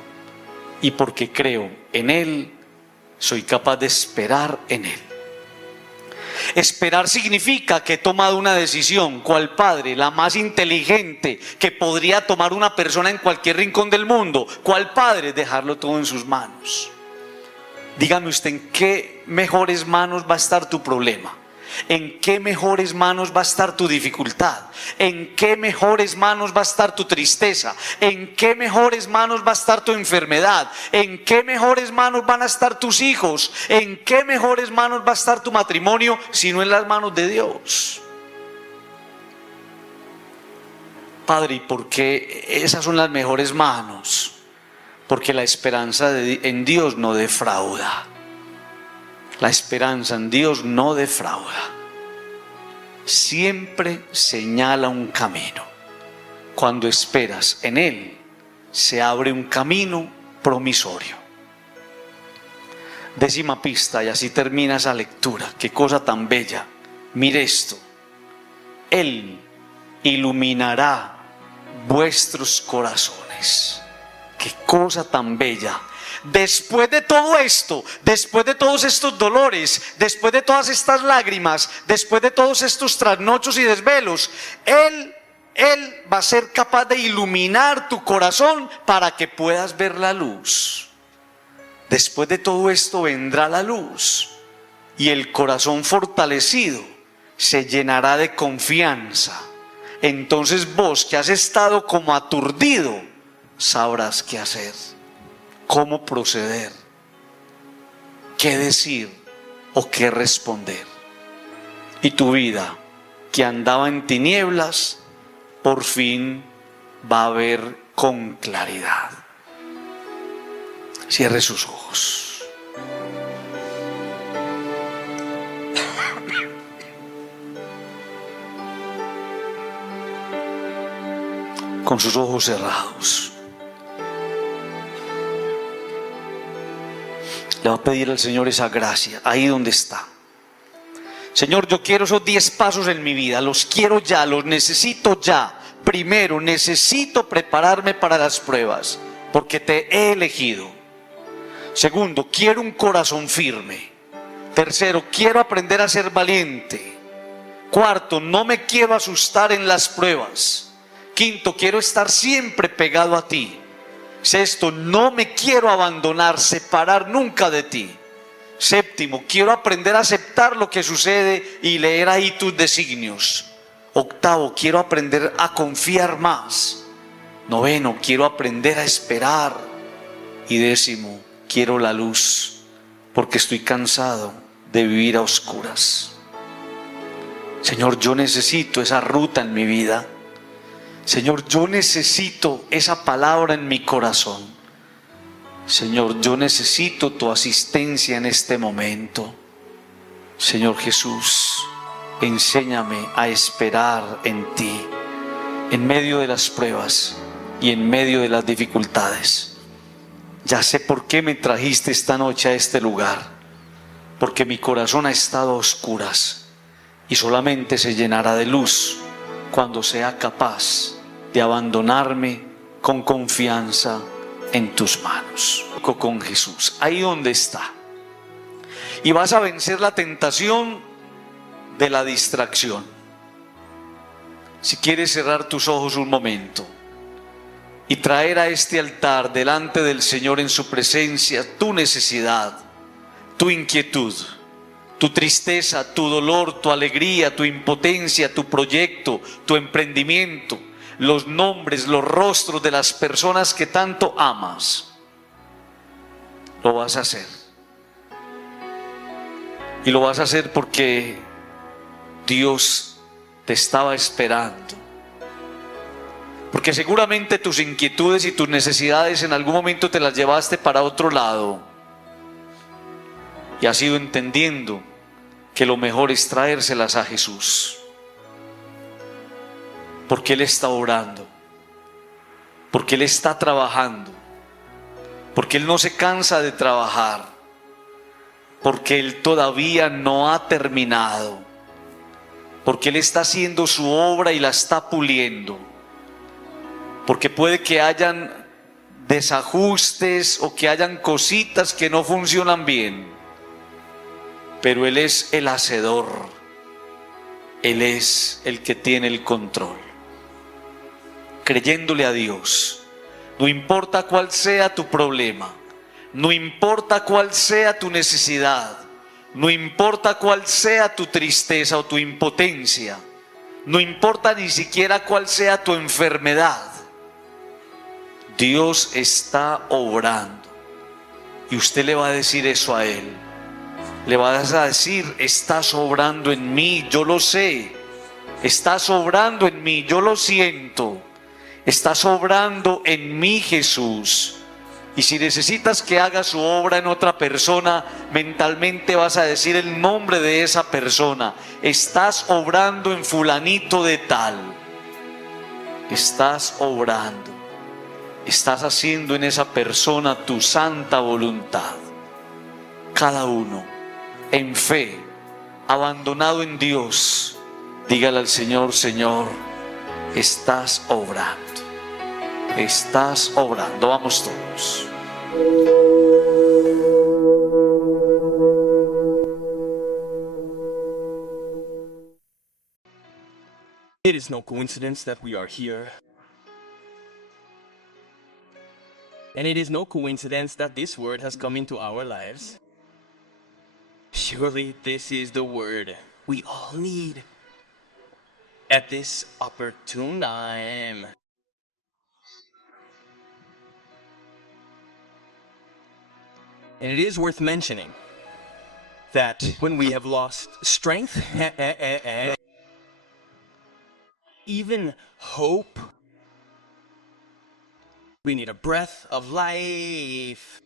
y porque creo en Él, soy capaz de esperar en Él. Esperar significa que he tomado una decisión, ¿cuál, Padre? La más inteligente que podría tomar una persona en cualquier rincón del mundo. ¿Cuál, Padre? Dejarlo todo en sus manos. Dígame usted, ¿en qué mejores manos va a estar tu problema? ¿En qué mejores manos va a estar tu dificultad? ¿En qué mejores manos va a estar tu tristeza? ¿En qué mejores manos va a estar tu enfermedad? ¿En qué mejores manos van a estar tus hijos? ¿En qué mejores manos va a estar tu matrimonio si no en las manos de Dios? Padre, ¿y por qué esas son las mejores manos? Porque la esperanza en Dios no defrauda. La esperanza en Dios no defrauda. Siempre señala un camino. Cuando esperas en Él, se abre un camino promisorio. Décima pista, y así termina esa lectura. Qué cosa tan bella. Mire esto. Él iluminará vuestros corazones. Qué cosa tan bella. Después de todo esto, después de todos estos dolores, después de todas estas lágrimas, después de todos estos trasnochos y desvelos, Él va a ser capaz de iluminar tu corazón para que puedas ver la luz. Después de todo esto vendrá la luz y el corazón fortalecido se llenará de confianza. Entonces vos, que has estado como aturdido, sabrás qué hacer, cómo proceder, qué decir o qué responder. Y tu vida, que andaba en tinieblas, por fin va a ver con claridad. Cierre sus ojos. Con sus ojos cerrados. Le va a pedir al Señor esa gracia, ahí donde está. Señor, yo quiero esos 10 pasos en mi vida, los quiero ya, los necesito ya. Primero, necesito prepararme para las pruebas, porque te he elegido. Segundo, quiero un corazón firme. Tercero, quiero aprender a ser valiente. Cuarto, no me quiero asustar en las pruebas. Quinto, quiero estar siempre pegado a ti. Sexto, no me quiero abandonar, separar nunca de ti. Séptimo, quiero aprender a aceptar lo que sucede y leer ahí tus designios. Octavo, quiero aprender a confiar más. Noveno, quiero aprender a esperar. Y décimo, quiero la luz, porque estoy cansado de vivir a oscuras. Señor, yo necesito esa ruta en mi vida. Señor, yo necesito esa palabra en mi corazón. Señor, yo necesito tu asistencia en este momento. Señor Jesús, enséñame a esperar en ti, en medio de las pruebas y en medio de las dificultades. Ya sé por qué me trajiste esta noche a este lugar, porque mi corazón ha estado a oscuras y solamente se llenará de luz cuando sea capaz de abandonarme con confianza en tus manos. Con Jesús, ahí donde está. Y vas a vencer la tentación de la distracción. Si quieres cerrar tus ojos un momento y traer a este altar delante del Señor en su presencia tu necesidad, tu inquietud, tu tristeza, tu dolor, tu alegría, tu impotencia, tu proyecto, tu emprendimiento, los nombres, los rostros de las personas que tanto amas, lo vas a hacer. Y lo vas a hacer porque Dios te estaba esperando. Porque seguramente tus inquietudes y tus necesidades en algún momento te las llevaste para otro lado. Y has ido entendiendo que lo mejor es traérselas a Jesús. Porque Él está orando. Porque Él está trabajando. Porque Él no se cansa de trabajar. Porque Él todavía no ha terminado. Porque Él está haciendo su obra y la está puliendo. Porque puede que hayan desajustes o que hayan cositas que no funcionan bien. Pero Él es el hacedor. Él es el que tiene el control. Creyéndole a Dios. No importa cuál sea tu problema, no importa cuál sea tu necesidad, no importa cuál sea tu tristeza o tu impotencia, no importa ni siquiera cuál sea tu enfermedad, Dios está obrando. Y usted le va a decir eso a Él. Le vas a decir, estás obrando en mí, yo lo sé. Estás obrando en mí, yo lo siento. Estás obrando en mí, Jesús. Y si necesitas que haga su obra en otra persona, mentalmente vas a decir el nombre de esa persona. Estás obrando en fulanito de tal. Estás obrando. Estás haciendo en esa persona tu santa voluntad. Cada uno, en fe, abandonado en Dios, dígale al Señor, Señor, estás obrando. Estás obrando. Vamos todos. It is no coincidence that we are here. And it is no coincidence that this word has come into our lives. Surely this is the word we all need at this opportune time. And it is worth mentioning that when we have lost strength, even hope, we need a breath of life,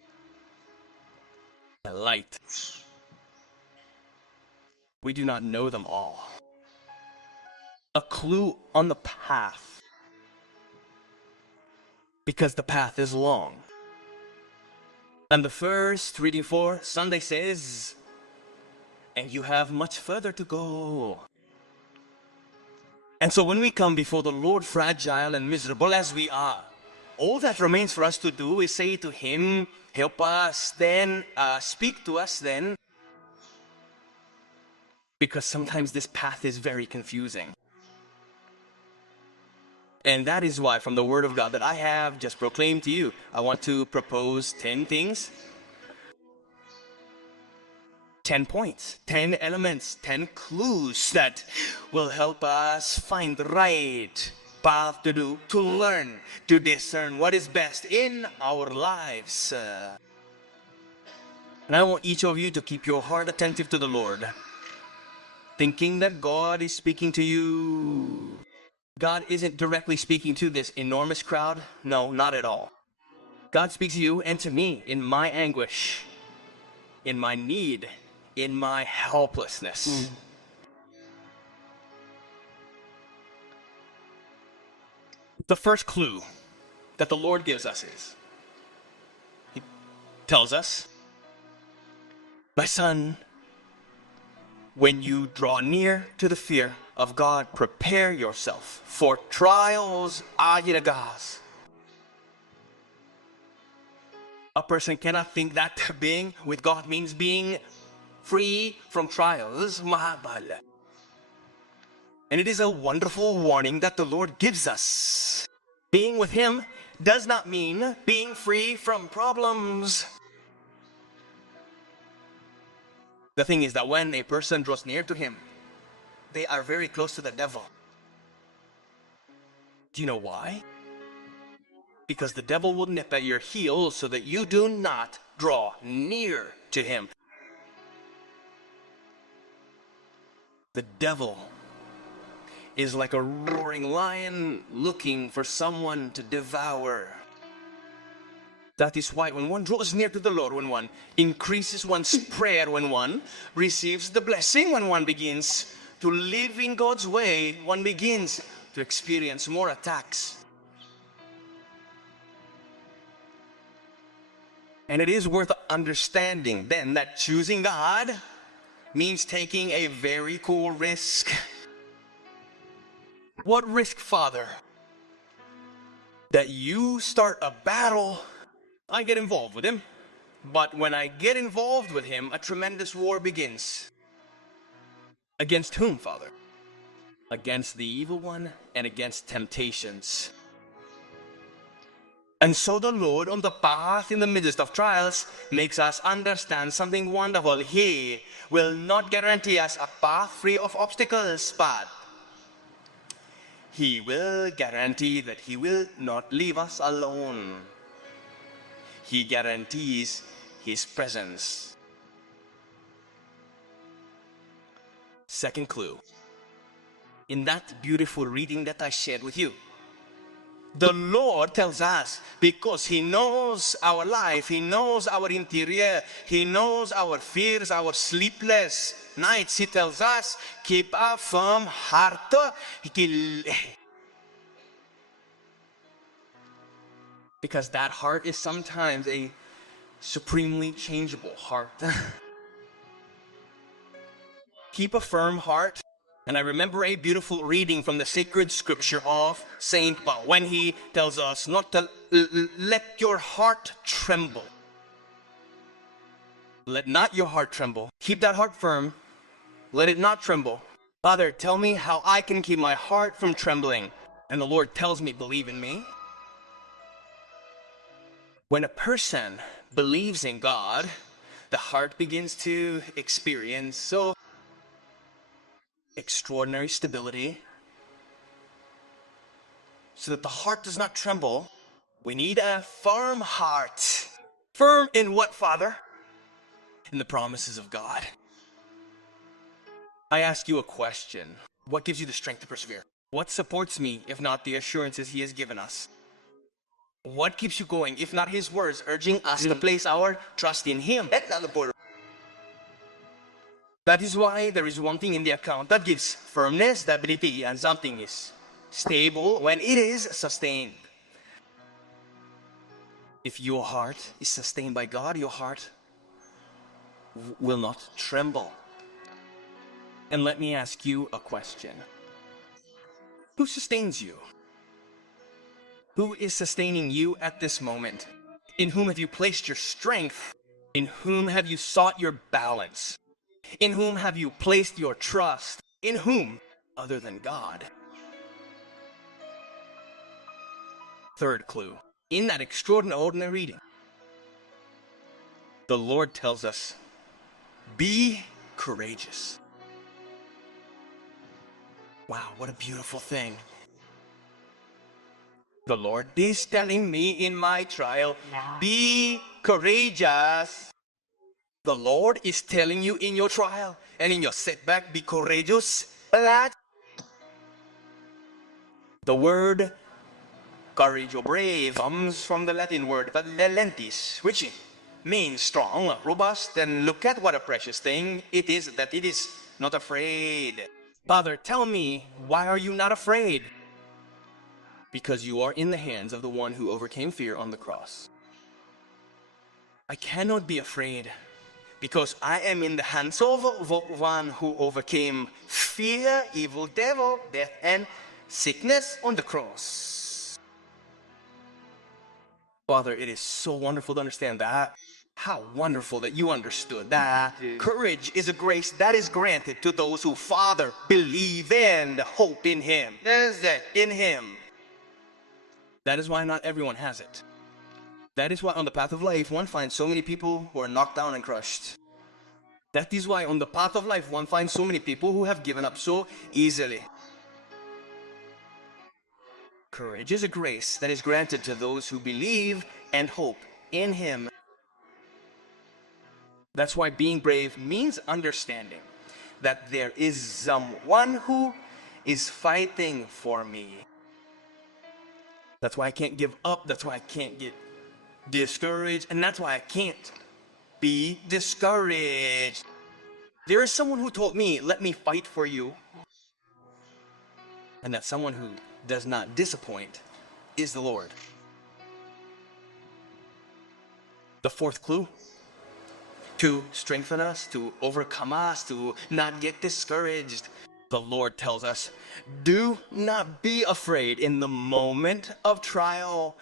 a light. We do not know them all. A clue on the path, because the path is long. And the first reading for Sunday says, and you have much further to go. And so when we come before the Lord fragile and miserable as we are, all that remains for us to do is say to Him, help us then, speak to us then. Because sometimes this path is very confusing. And that is why from the Word of God that I have just proclaimed to you, I want to propose 10 things 10 points, 10 elements, 10 clues that will help us find the right path to do, to learn, to discern what is best in our lives. And I want each of you to keep your heart attentive to the Lord, thinking that God is speaking to you. God isn't directly speaking to this enormous crowd. No, not at all. God speaks to you and to me in my anguish, in my need, in my helplessness. The first clue that the Lord gives us is, He tells us, my son, when you draw near to the fear of God, prepare yourself for trials agitagas. A person cannot think that being with God means being free from trials. Mahabal. And it is a wonderful warning that the Lord gives us. Being with Him does not mean being free from problems. The thing is that when a person draws near to Him, they are very close to the devil. Do you know why? Because the devil will nip at your heels so that you do not draw near to him. The devil is like a roaring lion looking for someone to devour. That is why when one draws near to the Lord, when one increases one's prayer, when one receives the blessing, when one begins to live in God's way, one begins to experience more attacks. And it is worth understanding then that choosing God means taking a very cool risk. What risk, Father? That you start a battle, I get involved with Him. But when I get involved with Him, a tremendous war begins. Against whom, Father? Against the evil one and against temptations. And so the Lord, on the path in the midst of trials, makes us understand something wonderful. He will not guarantee us a path free of obstacles, but He will guarantee that He will not leave us alone. He guarantees His presence. Second clue. In that beautiful reading that I shared with you, the Lord tells us, because He knows our life, He knows our interior, He knows our fears, our sleepless nights. He tells us, keep a firm heart. Because that heart is sometimes a supremely changeable heart. Keep a firm heart. And I remember a beautiful reading from the sacred scripture of Saint Paul when he tells us not to let your heart tremble. Let not your heart tremble. Keep that heart firm. Let it not tremble. Father, tell me how I can keep my heart from trembling. And the Lord tells me, believe in me. When a person believes in God, the heart begins to experience so extraordinary stability. So that the heart does not tremble, we need a firm heart. Firm in what, Father? In the promises of God. I ask you a question. What gives you the strength to persevere? What supports me, if not the assurances He has given us? What keeps you going, if not His words urging us to place our trust in Him? That is why there is one thing in the account that gives firmness, stability, and something is stable when it is sustained. If your heart is sustained by God, your heart will not tremble. And let me ask you a question. Who sustains you? Who is sustaining you at this moment? In whom have you placed your strength? In whom have you sought your balance? In whom have you placed your trust? In whom other than God? Third clue. In that extraordinary reading, the Lord tells us Be courageous. Wow, what a beautiful thing. The Lord is telling me in my trial, be courageous. The Lord is telling you in your trial and in your setback, be courageous. That the word courage or brave comes from the Latin word valentis, which means strong, robust, and look at what a precious thing it is that it is not afraid. Father, tell me, why are you not afraid? Because you are in the hands of the one who overcame fear on the cross. I cannot be afraid because I am in the hands of one who overcame fear, evil, devil, death, and sickness on the cross. Father, it is so wonderful to understand that. How wonderful that you understood that. Courage is a grace that is granted to those who, Father, believe and hope in Him. Yes, in Him. That is why not everyone has it. That is why on the path of life one finds so many people who are knocked down and crushed. That is why on the path of life one finds so many people who have given up so easily. Courage is a grace that is granted to those who believe and hope in Him. That's why being brave means understanding that there is someone who is fighting for me. That's why I can't give up. That's why I can't get discouraged. And that's why I can't be discouraged. There is someone who told me, let me fight for you. And that someone who does not disappoint is the Lord. The fourth clue, to strengthen us, to overcome us, to not get discouraged. The Lord tells us, do not be afraid in the moment of trial.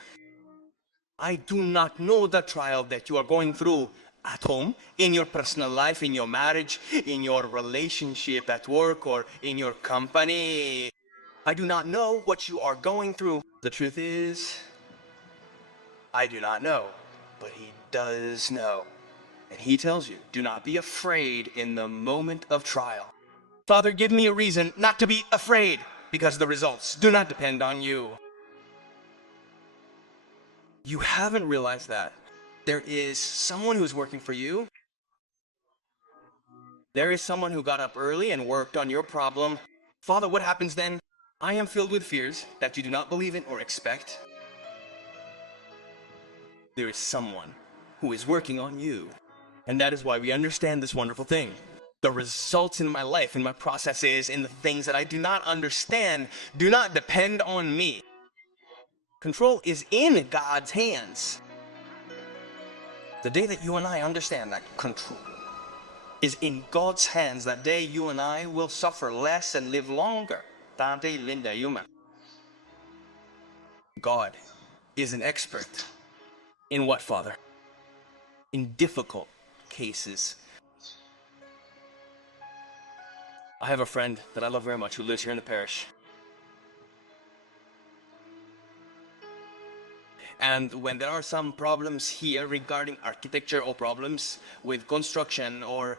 I do not know the trial that you are going through at home, in your personal life, in your marriage, in your relationship at work, or in your company. I do not know what you are going through. The truth is, I do not know, but He does know. And He tells you, do not be afraid in the moment of trial. Father, give me a reason not to be afraid, because the results do not depend on you. You haven't realized that there is someone who's working for you. There is someone who got up early and worked on your problem. Father, what happens then? I am filled with fears that you do not believe in or expect. There is someone who is working on you. And that is why we understand this wonderful thing. The results in my life, in my processes, in the things that I do not understand, do not depend on me. Control is in God's hands. The day that you and I understand that control is in God's hands, that day you and I will suffer less and live longer. Tante Linda Yuma. God is an expert in what, Father? In difficult cases. I have a friend that I love very much who lives here in the parish. And when there are some problems here regarding architecture or problems with construction or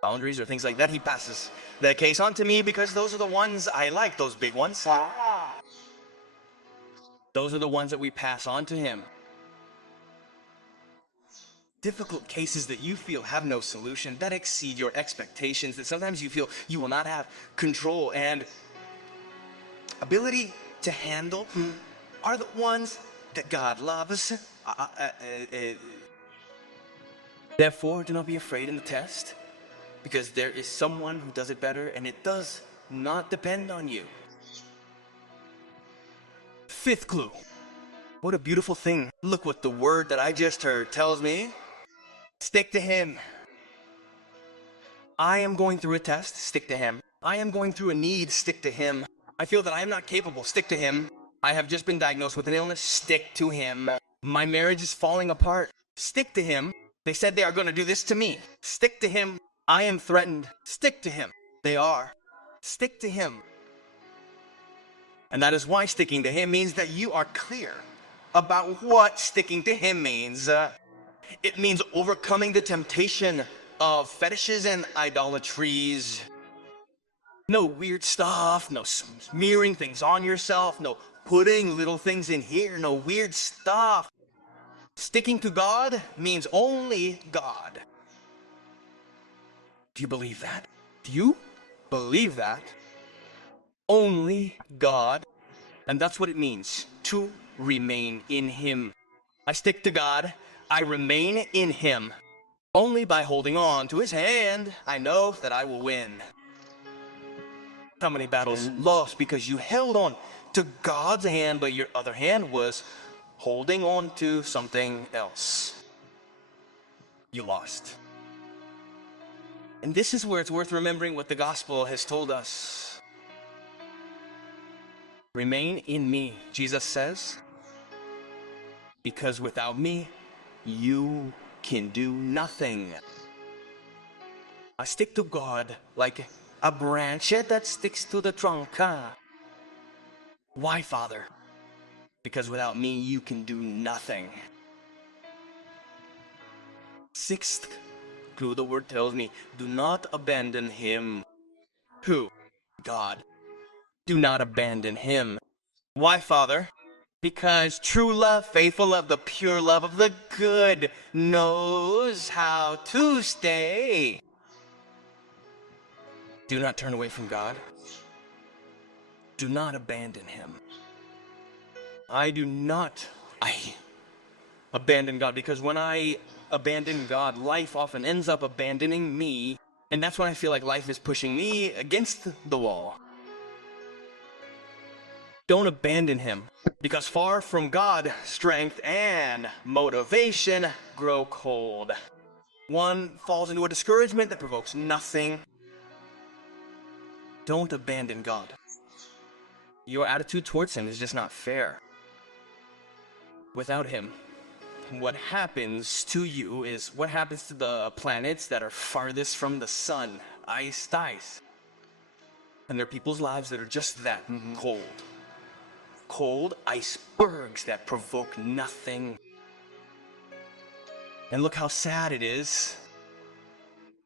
boundaries or things like that, he passes the case on to me because those are the ones I like, those big ones. Those are the ones that we pass on to him. Difficult cases that you feel have no solution, that exceed your expectations, that sometimes you feel you will not have control and ability to handle, are the ones that God loves. Therefore, do not be afraid in the test, because there is someone who does it better, and it does not depend on you. Fifth clue. What a beautiful thing. Look what the word that I just heard tells me. Stick to Him. I am going through a test, stick to Him. I am going through a need, stick to Him. I feel that I am not capable, stick to Him. I have just been diagnosed with an illness, stick to Him. My marriage is falling apart, stick to Him. They said they are going to do this to me, stick to Him. I am threatened, stick to Him. They are, stick to Him. And that is why sticking to Him means that you are clear about what sticking to Him means. It means overcoming the temptation of fetishes and idolatries. No weird stuff, no smearing things on yourself, no putting little things in here, no weird stuff. Sticking to God means only God. Do you believe that? Do you believe that? Only God. And that's what it means to remain in Him. I stick to God. I remain in Him. Only by holding on to His hand, I know that I will win. How many battles lost because you held on to God's hand, but your other hand was holding on to something else? You lost. And this is where it's worth remembering what the gospel has told us. Remain in me, Jesus says, because without me, you can do nothing. I stick to God like a branch that sticks to the trunk. Why, Father? Because without me, you can do nothing. Sixth clue, the word tells me, do not abandon Him. Who? God. Do not abandon Him. Why, Father? Because true love, faithful love, the pure love of the good knows how to stay. Do not turn away from God. Do not abandon Him. I abandon God, because when I abandon God, life often ends up abandoning me, and that's when I feel like life is pushing me against the wall. Don't abandon Him, because far from God, strength and motivation grow cold. One falls into a discouragement that provokes nothing. Don't abandon God. Your attitude towards Him is just not fair. Without Him, what happens to you is what happens to the planets that are farthest from the sun. Ice dies. And there are people's lives that are just that, cold. Cold icebergs that provoke nothing. And look how sad it is.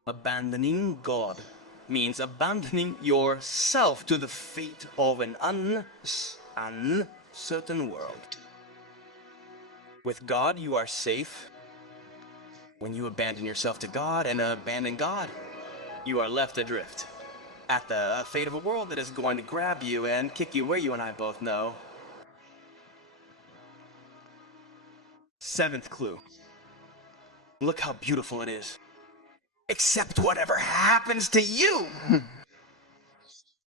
Abandoning God means abandoning yourself to the fate of an uncertain world. With God, you are safe. When you abandon yourself to God and abandon God, you are left adrift at the fate of a world that is going to grab you and kick you where you and I both know. Seventh clue. Look how beautiful it is. Accept whatever happens to you.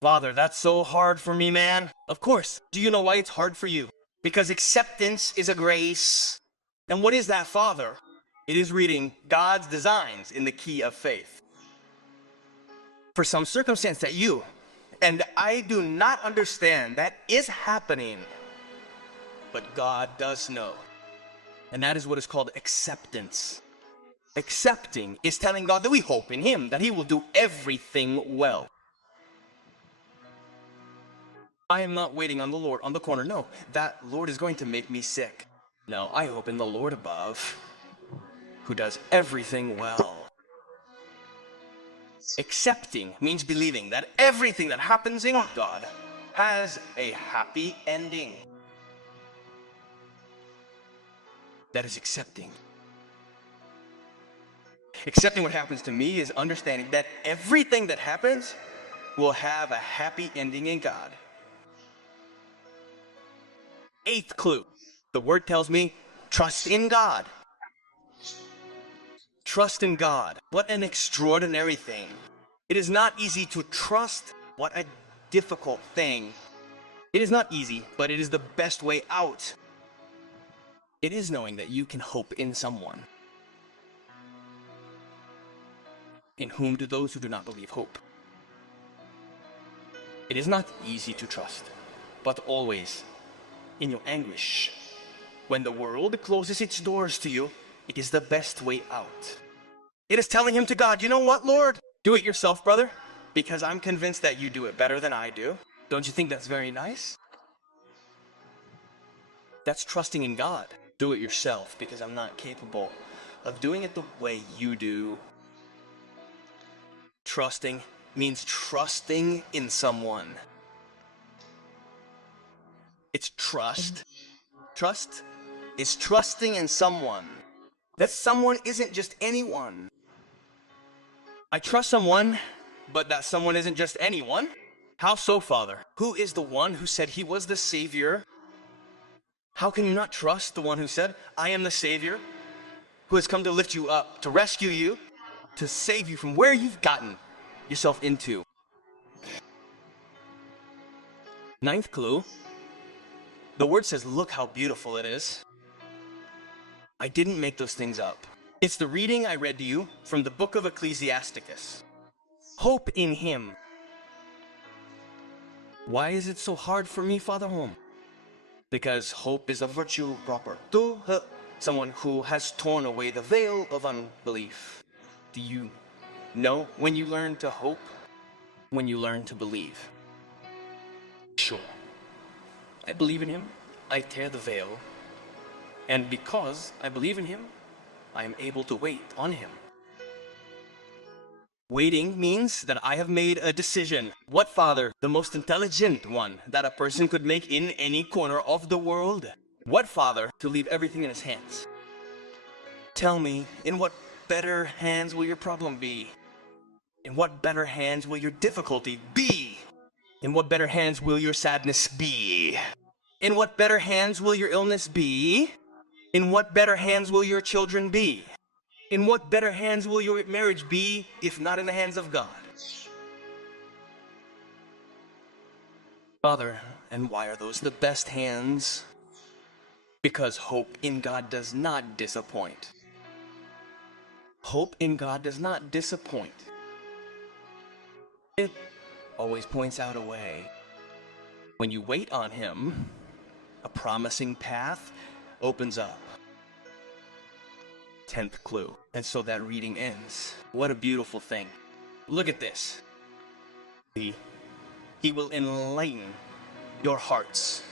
Father, that's so hard for me, man. Of course. Do you know why it's hard for you? Because acceptance is a grace. And what is that, Father? It is reading God's designs in the key of faith. For some circumstance that you and I do not understand, that is happening. But God does know. And that is what is called acceptance. Accepting is telling God that we hope in Him, that He will do everything well. I am not waiting on the Lord on the corner. No, that Lord is going to make me sick. No, I hope in the Lord above, who does everything well. Accepting means believing that everything that happens in God has a happy ending. That is accepting. Accepting what happens to me is understanding that everything that happens will have a happy ending in God. Eighth clue. The word tells me, trust in God. Trust in God. What an extraordinary thing. It is not easy to trust. What a difficult thing. It is not easy, but it is the best way out. It is knowing that you can hope in someone. In whom do those who do not believe hope? It is not easy to trust, but always in your anguish, when the world closes its doors to you, it is the best way out. It is telling Him to God, you know what, Lord? Do it yourself, brother, because I'm convinced that you do it better than I do. Don't you think that's very nice? That's trusting in God. Do it yourself, because I'm not capable of doing it the way you do. Trusting means trusting in someone. It's trust. Trust is trusting in someone. That someone isn't just anyone. I trust someone, but that someone isn't just anyone. How so, Father? Who is the one who said he was the Savior? How can you not trust the one who said, I am the Savior, who has come to lift you up, to rescue you, to save you from where you've gotten yourself into? Ninth clue. The word says, look how beautiful it is. I didn't make those things up. It's the reading I read to you from the book of Ecclesiasticus. Hope in him. Why is it so hard for me, Father Home? Because hope is a virtue proper to someone who has torn away the veil of unbelief. Do you know when you learn to hope? When you learn to believe. Sure. I believe in him. I tear the veil. And because I believe in him, I am able to wait on him. Waiting means that I have made a decision. What father? The most intelligent one that a person could make in any corner of the world. What father to leave everything in his hands? Tell me, in what better hands will your problem be? In what better hands will your difficulty be? In what better hands will your sadness be? In what better hands will your illness be? In what better hands will your children be? In what better hands will your marriage be, if not in the hands of God? Father, and why are those the best hands? Because hope in God does not disappoint. Hope in God does not disappoint. It always points out a way. When you wait on him, a promising path opens up. 10th clue. And so that reading ends. What a beautiful thing. Look at this. He will enlighten your hearts.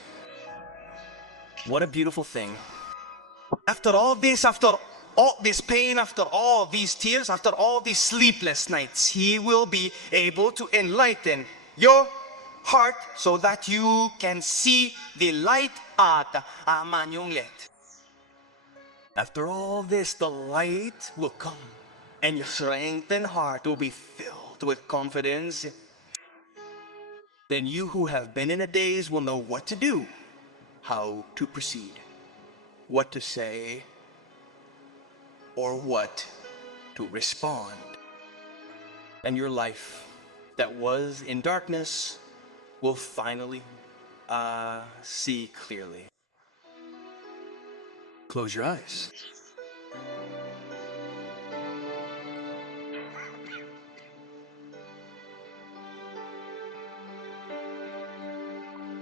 What a beautiful thing. After all this pain, after all these tears, after all these sleepless nights, he will be able to enlighten your heart so that you can see the light at Amanyunglet. After all this, the light will come, and your strengthened heart will be filled with confidence. Then you who have been in a daze will know what to do, how to proceed, what to say, or what to respond. And your life that was in darkness will finally see clearly. Close your eyes.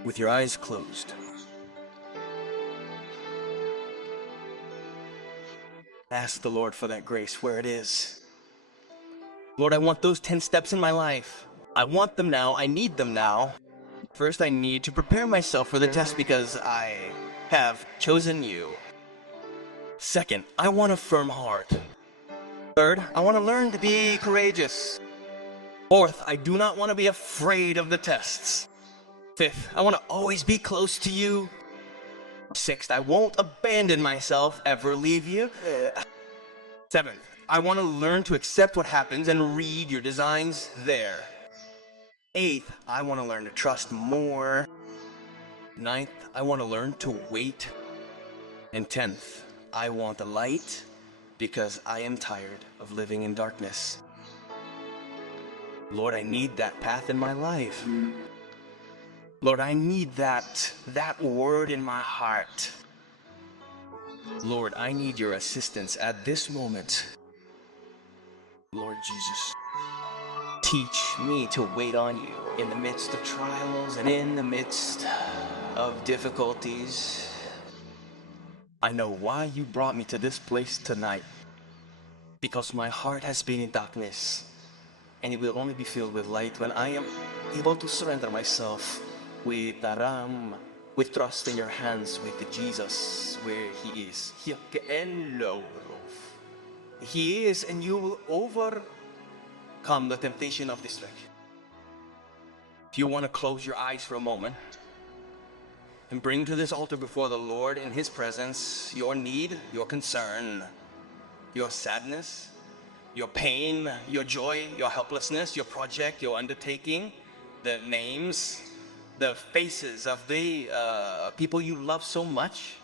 With your eyes closed, ask the Lord for that grace where it is. Lord, I want those 10 steps in my life. I want them now. I need them now. First, I need to prepare myself for the test because I have chosen you. Second, I want a firm heart. Third, I want to learn to be courageous. Fourth, I do not want to be afraid of the tests. Fifth, I want to always be close to you. Sixth, I won't abandon myself, ever leave you. Seventh, I want to learn to accept what happens and read your designs there. Eighth, I want to learn to trust more. Ninth, I want to learn to wait. And 10th, I want the light because I am tired of living in darkness. Lord, I need that path in my life. Lord, I need that word in my heart. Lord, I need your assistance at this moment. Lord Jesus, teach me to wait on you in the midst of trials and in the midst of difficulties. I know why you brought me to this place tonight. Because my heart has been in darkness, and it will only be filled with light when I am able to surrender myself with trust in your hands with Jesus where he is. He is, and you will overcome the temptation of distraction. If you want to close your eyes for a moment and bring to this altar before the Lord in His presence your need, your concern, your sadness, your pain, your joy, your helplessness, your project, your undertaking, the names, the faces of the people you love so much,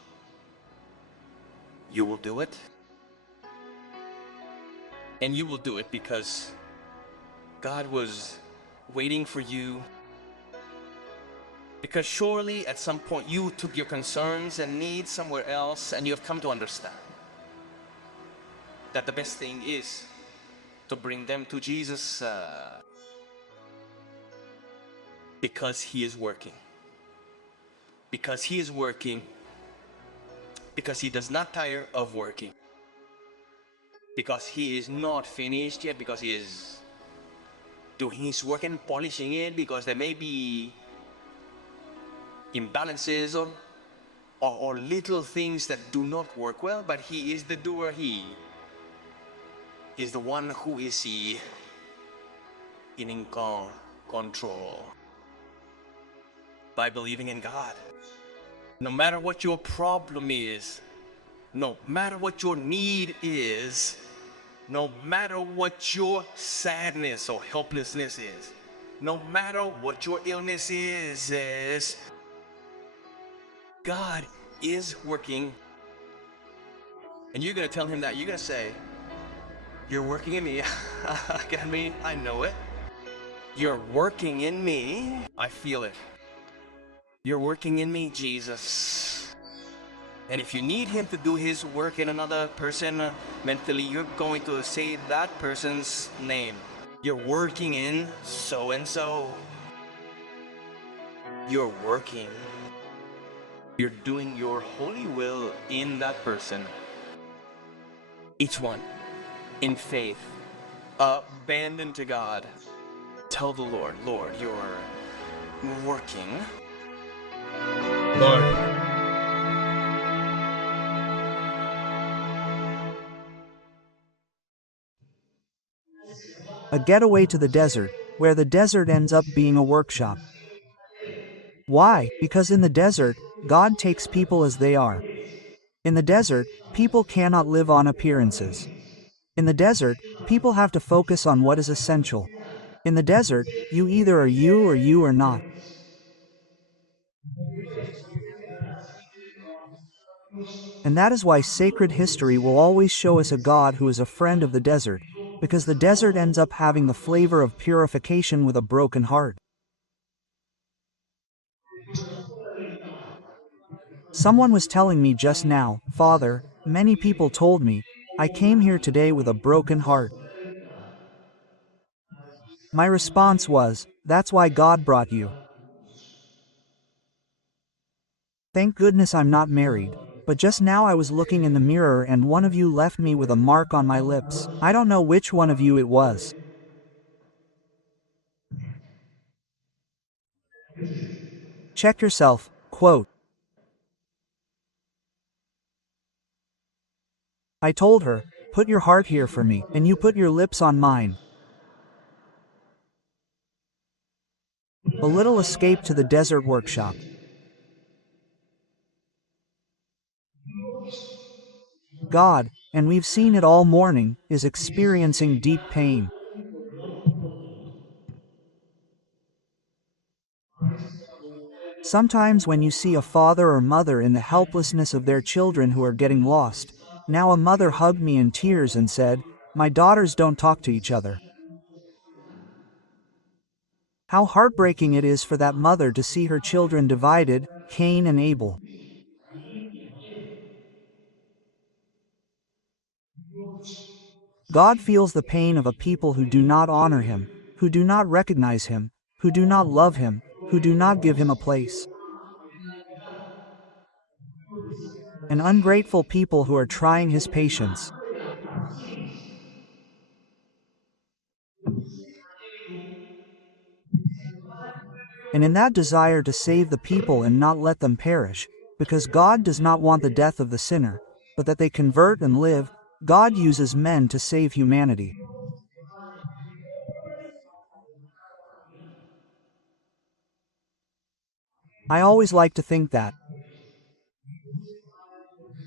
you will do it. And you will do it because God was waiting for you. Because surely at some point you took your concerns and needs somewhere else, and you have come to understand that the best thing is to bring them to Jesus because He is working. Because He is working. Because He does not tire of working. Because He is not finished yet. Because He is doing His work and polishing it. Because there may be imbalances or little things that do not work well, but He is the doer. He is the one who is in control. By believing in God, no matter what your problem is, no matter what your need is, no matter what your sadness or helplessness is, no matter what your illness is, God is working. And you're going to tell Him that. You're going to say, you're working in me. I know it. You're working in me. I feel it. You're working in me, Jesus. And if you need Him to do His work in another person mentally, you're going to say that person's name. You're working in so and so. You're working. You're doing your holy will in that person. Each one in faith, abandoned to God. Tell the Lord, Lord, you're working. Lord. A getaway to the desert, where the desert ends up being a workshop. Why? Because in the desert, God takes people as they are. In the desert, people cannot live on appearances. In the desert, people have to focus on what is essential. In the desert, you either are you or you are not. And that is why sacred history will always show us a God who is a friend of the desert, because the desert ends up having the flavor of purification with a broken heart. Someone was telling me just now, Father, many people told me, I came here today with a broken heart. My response was, that's why God brought you. Thank goodness I'm not married, but just now I was looking in the mirror and one of you left me with a mark on my lips. I don't know which one of you it was. Check yourself, quote. I told her, put your heart here for me, and you put your lips on mine. A little escape to the desert workshop. God, and we've seen it all morning, is experiencing deep pain. Sometimes when you see a father or mother in the helplessness of their children who are getting lost, now a mother hugged me in tears and said, my daughters don't talk to each other. How heartbreaking it is for that mother to see her children divided, Cain and Abel. God feels the pain of a people who do not honor Him, who do not recognize Him, who do not love Him, who do not give Him a place. An ungrateful people who are trying His patience. And in that desire to save the people and not let them perish, because God does not want the death of the sinner, but that they convert and live, God uses men to save humanity. I always like to think that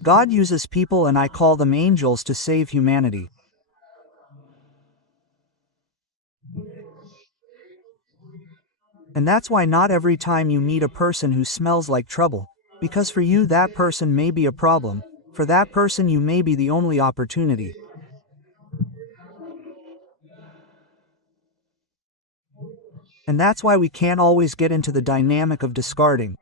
God uses people, and I call them angels, to save humanity. And that's why not every time you meet a person who smells like trouble, because for you that person may be a problem, for that person you may be the only opportunity. And that's why we can't always get into the dynamic of discarding.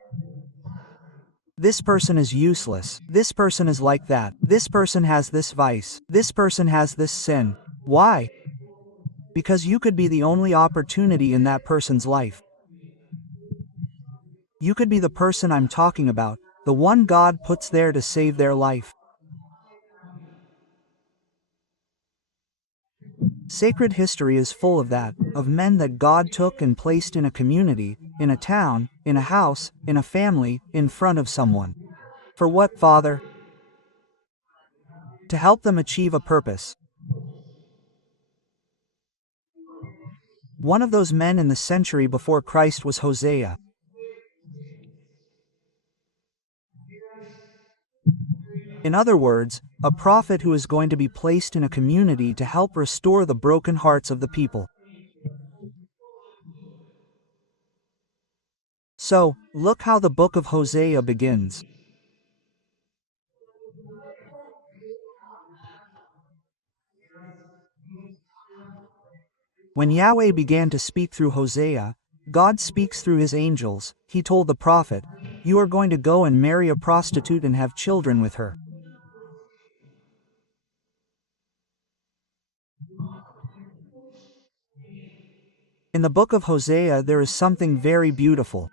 This person is useless. This person is like that. This person has this vice. This person has this sin. Why? Because you could be the only opportunity in that person's life. You could be the person I'm talking about, the one God puts there to save their life. Sacred history is full of that, of men that God took and placed in a community, in a town, in a house, in a family, in front of someone. For what, Father? To help them achieve a purpose. One of those men in the century before Christ was Hosea. In other words, a prophet who is going to be placed in a community to help restore the broken hearts of the people. So, look how the book of Hosea begins. When Yahweh began to speak through Hosea, God speaks through his angels. He told the prophet, "You are going to go and marry a prostitute and have children with her." In the book of Hosea there is something very beautiful.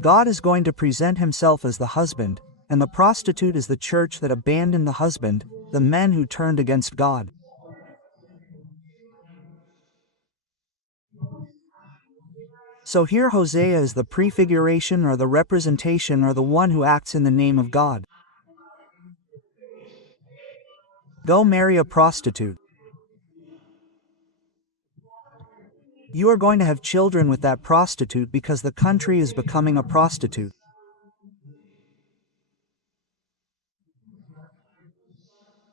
God is going to present himself as the husband, and the prostitute is the church that abandoned the husband, the men who turned against God. So here Hosea is the prefiguration or the representation or the one who acts in the name of God. Go marry a prostitute. You are going to have children with that prostitute because the country is becoming a prostitute.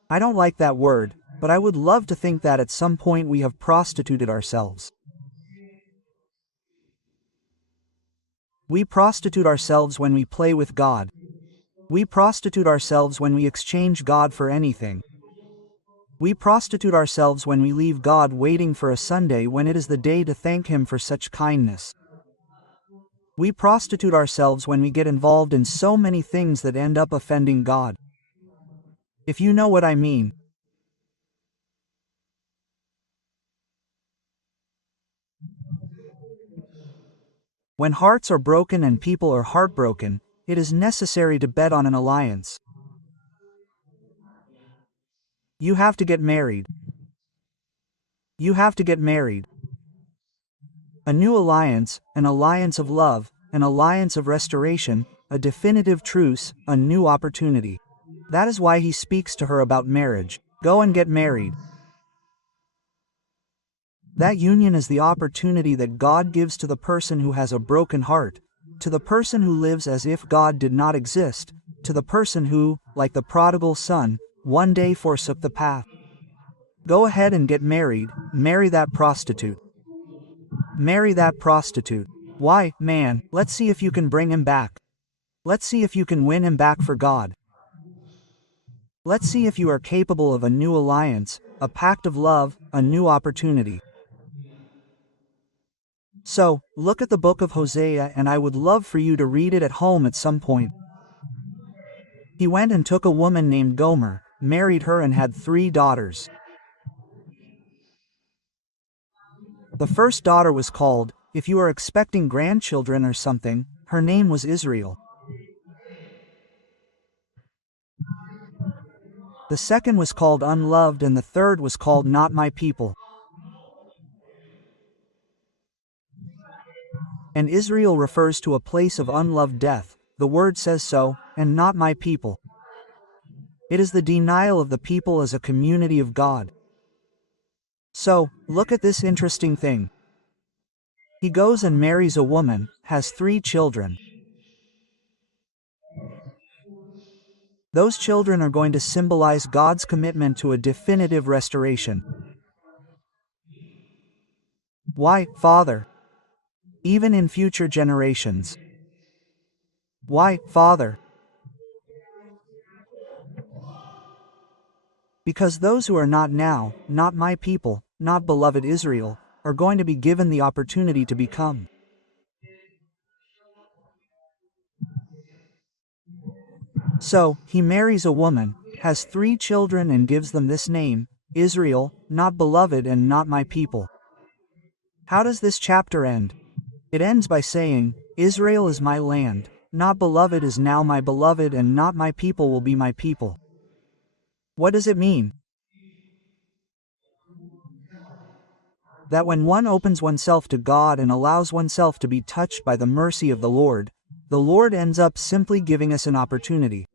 I don't like that word, but I would love to think that at some point we have prostituted ourselves. We prostitute ourselves when we play with God. We prostitute ourselves when we exchange God for anything. We prostitute ourselves when we leave God waiting for a Sunday when it is the day to thank Him for such kindness. We prostitute ourselves when we get involved in so many things that end up offending God. If you know what I mean. When hearts are broken and people are heartbroken, it is necessary to bet on an alliance. You have to get married. You have to get married. A new alliance, an alliance of love, an alliance of restoration, a definitive truce, a new opportunity. That is why he speaks to her about marriage. Go and get married. That union is the opportunity that God gives to the person who has a broken heart, to the person who lives as if God did not exist, to the person who, like the prodigal son, one day forsook the path. Go ahead and get married, marry that prostitute. Marry that prostitute. Why, man, let's see if you can bring him back. Let's see if you can win him back for God. Let's see if you are capable of a new alliance, a pact of love, a new opportunity. So, look at the book of Hosea, and I would love for you to read it at home at some point. He went and took a woman named Gomer, married her and had 3 daughters. The first daughter was called, if you are expecting grandchildren or something, her name was Israel. The second was called Unloved and the third was called Not My People. And Israel refers to a place of unloved death, the word says so, and not my people. It is the denial of the people as a community of God. So, look at this interesting thing. He goes and marries a woman, has 3 children. Those children are going to symbolize God's commitment to a definitive restoration. Why, Father? Even in future generations. Why, Father? Because those who are not now, not my people, not beloved Israel, are going to be given the opportunity to become. So, he marries a woman, has 3 children and gives them this name, Israel, not beloved and not my people. How does this chapter end? It ends by saying, Israel is my land, not beloved is now my beloved and not my people will be my people. What does it mean? That when one opens oneself to God and allows oneself to be touched by the mercy of the Lord ends up simply giving us an opportunity.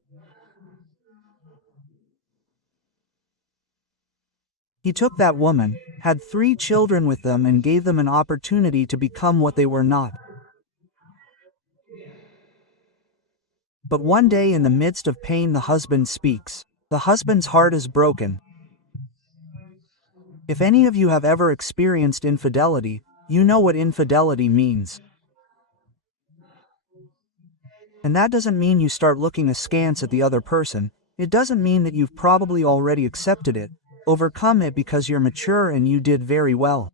He took that woman, had 3 children with them and gave them an opportunity to become what they were not. But one day in the midst of pain the husband speaks. The husband's heart is broken. If any of you have ever experienced infidelity, you know what infidelity means. And that doesn't mean you start looking askance at the other person. It doesn't mean that you've probably already accepted it, overcome it because you're mature and you did very well.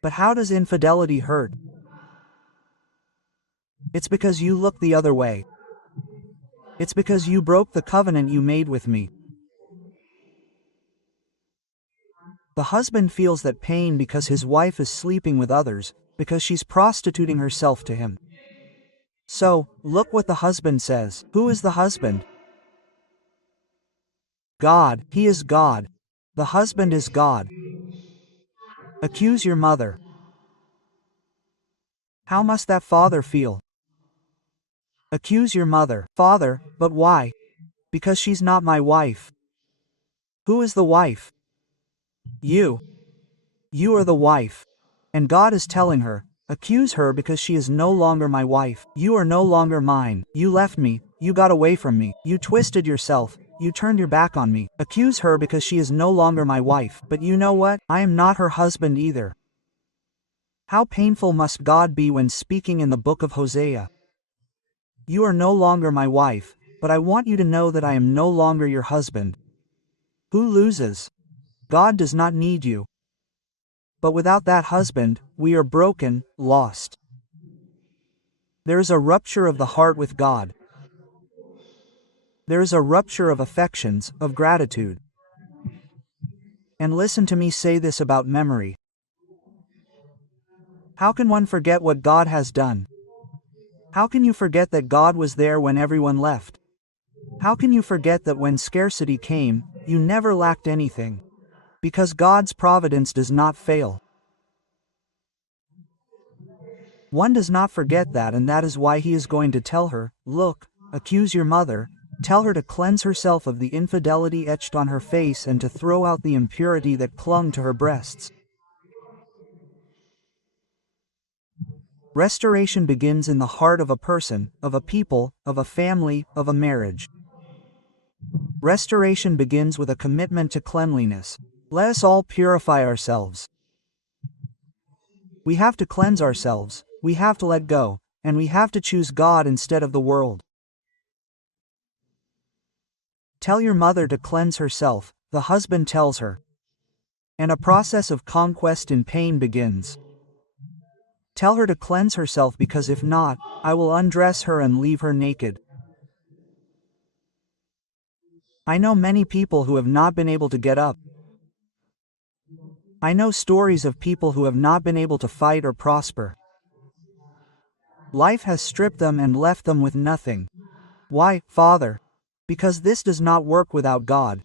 But how does infidelity hurt? It's because you look the other way. It's because you broke the covenant you made with me. The husband feels that pain because his wife is sleeping with others, because she's prostituting herself to him. So, look what the husband says. Who is the husband? God. He is God. The husband is God. Accuse your mother. How must that father feel? Accuse your mother. Father, but why? Because she's not my wife. Who is the wife? You. You are the wife. And God is telling her, accuse her because she is no longer my wife. You are no longer mine. You left me. You got away from me. You twisted yourself. You turned your back on me. Accuse her because she is no longer my wife. But you know what? I am not her husband either. How painful must God be when speaking in the book of Hosea? You are no longer my wife, but I want you to know that I am no longer your husband. Who loses? God does not need you. But without that husband, we are broken, lost. There is a rupture of the heart with God. There is a rupture of affections, of gratitude. And listen to me say this about memory. How can one forget what God has done? How can you forget that God was there when everyone left? How can you forget that when scarcity came, you never lacked anything? Because God's providence does not fail. One does not forget that, and that is why he is going to tell her, look, accuse your mother, tell her to cleanse herself of the infidelity etched on her face and to throw out the impurity that clung to her breasts. Restoration begins in the heart of a person, of a people, of a family, of a marriage. Restoration begins with a commitment to cleanliness. Let us all purify ourselves. We have to cleanse ourselves, we have to let go, and we have to choose God instead of the world. Tell your mother to cleanse herself, the husband tells her. And a process of conquest in pain begins. Tell her to cleanse herself because if not, I will undress her and leave her naked. I know many people who have not been able to get up. I know stories of people who have not been able to fight or prosper. Life has stripped them and left them with nothing. Why, Father? Because this does not work without God.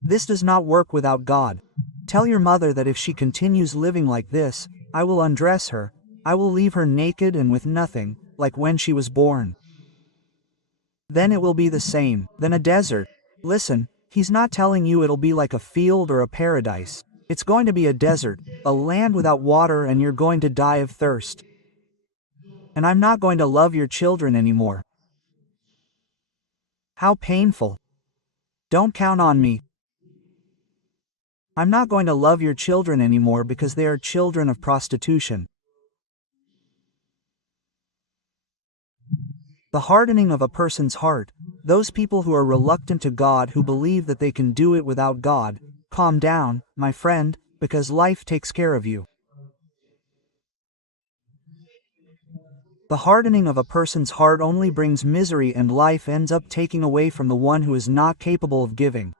This does not work without God. Tell your mother that if she continues living like this, I will undress her, I will leave her naked and with nothing, like when she was born. Then it will be the same, then a desert. Listen, he's not telling you it'll be like a field or a paradise. It's going to be a desert, a land without water, and you're going to die of thirst. And I'm not going to love your children anymore. How painful. Don't count on me. I'm not going to love your children anymore because they are children of prostitution. The hardening of a person's heart, those people who are reluctant to God, who believe that they can do it without God, calm down, my friend, because life takes care of you. The hardening of a person's heart only brings misery, and life ends up taking away from the one who is not capable of giving.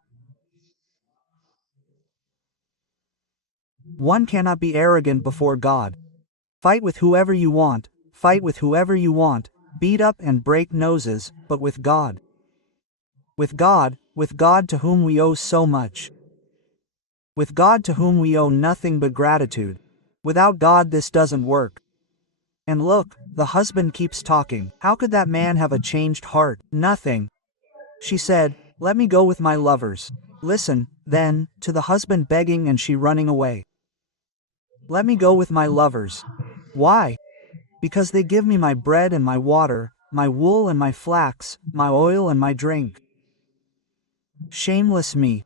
One cannot be arrogant before God. Fight with whoever you want, fight with whoever you want, beat up and break noses, but with God. With God to whom we owe so much. With God to whom we owe nothing but gratitude. Without God this doesn't work. And look, the husband keeps talking. How could that man have a changed heart? Nothing. She said, let me go with my lovers. Listen, then, to the husband begging and she running away. Let me go with my lovers. Why? Because they give me my bread and my water, my wool and my flax, my oil and my drink. Shameless me.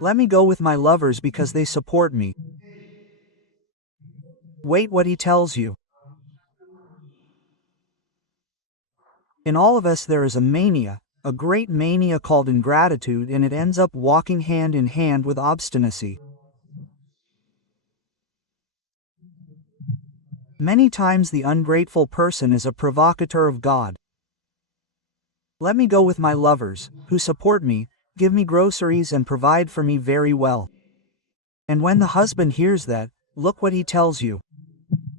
Let me go with my lovers because they support me. Wait what he tells you. In all of us there is a mania, a great mania called ingratitude, and it ends up walking hand in hand with obstinacy. Many times the ungrateful person is a provocateur of God. Let me go with my lovers, who support me, give me groceries and provide for me very well. And when the husband hears that, look what he tells you.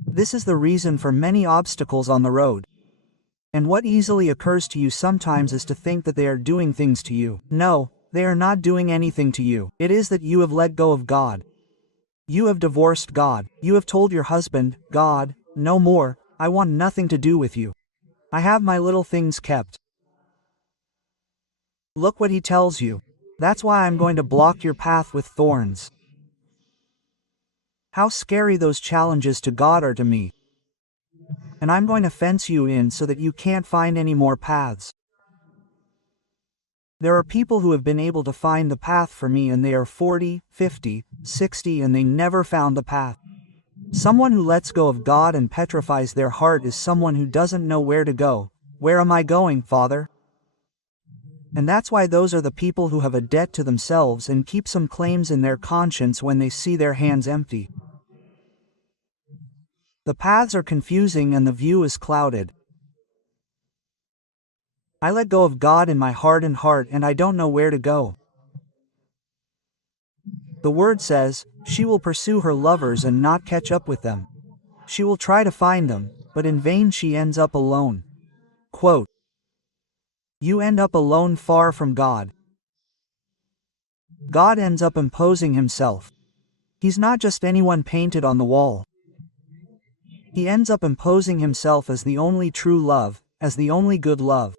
This is the reason for many obstacles on the road. And what easily occurs to you sometimes is to think that they are doing things to you. No, they are not doing anything to you. It is that you have let go of God. You have divorced God. You have told your husband, God, no more, I want nothing to do with you. I have my little things kept. Look what he tells you. That's why I'm going to block your path with thorns. How scary those challenges to God are to me. And I'm going to fence you in so that you can't find any more paths. There are people who have been able to find the path for me, and they are 40, 50, 60, and they never found the path. Someone who lets go of God and petrifies their heart is someone who doesn't know where to go. Where am I going, Father? And that's why those are the people who have a debt to themselves and keep some claims in their conscience when they see their hands empty. The paths are confusing and the view is clouded. I let go of God in my heart and I don't know where to go. The word says, she will pursue her lovers and not catch up with them. She will try to find them, but in vain she ends up alone. Quote, you end up alone far from God. God ends up imposing himself. He's not just anyone painted on the wall. He ends up imposing himself as the only true love, as the only good love.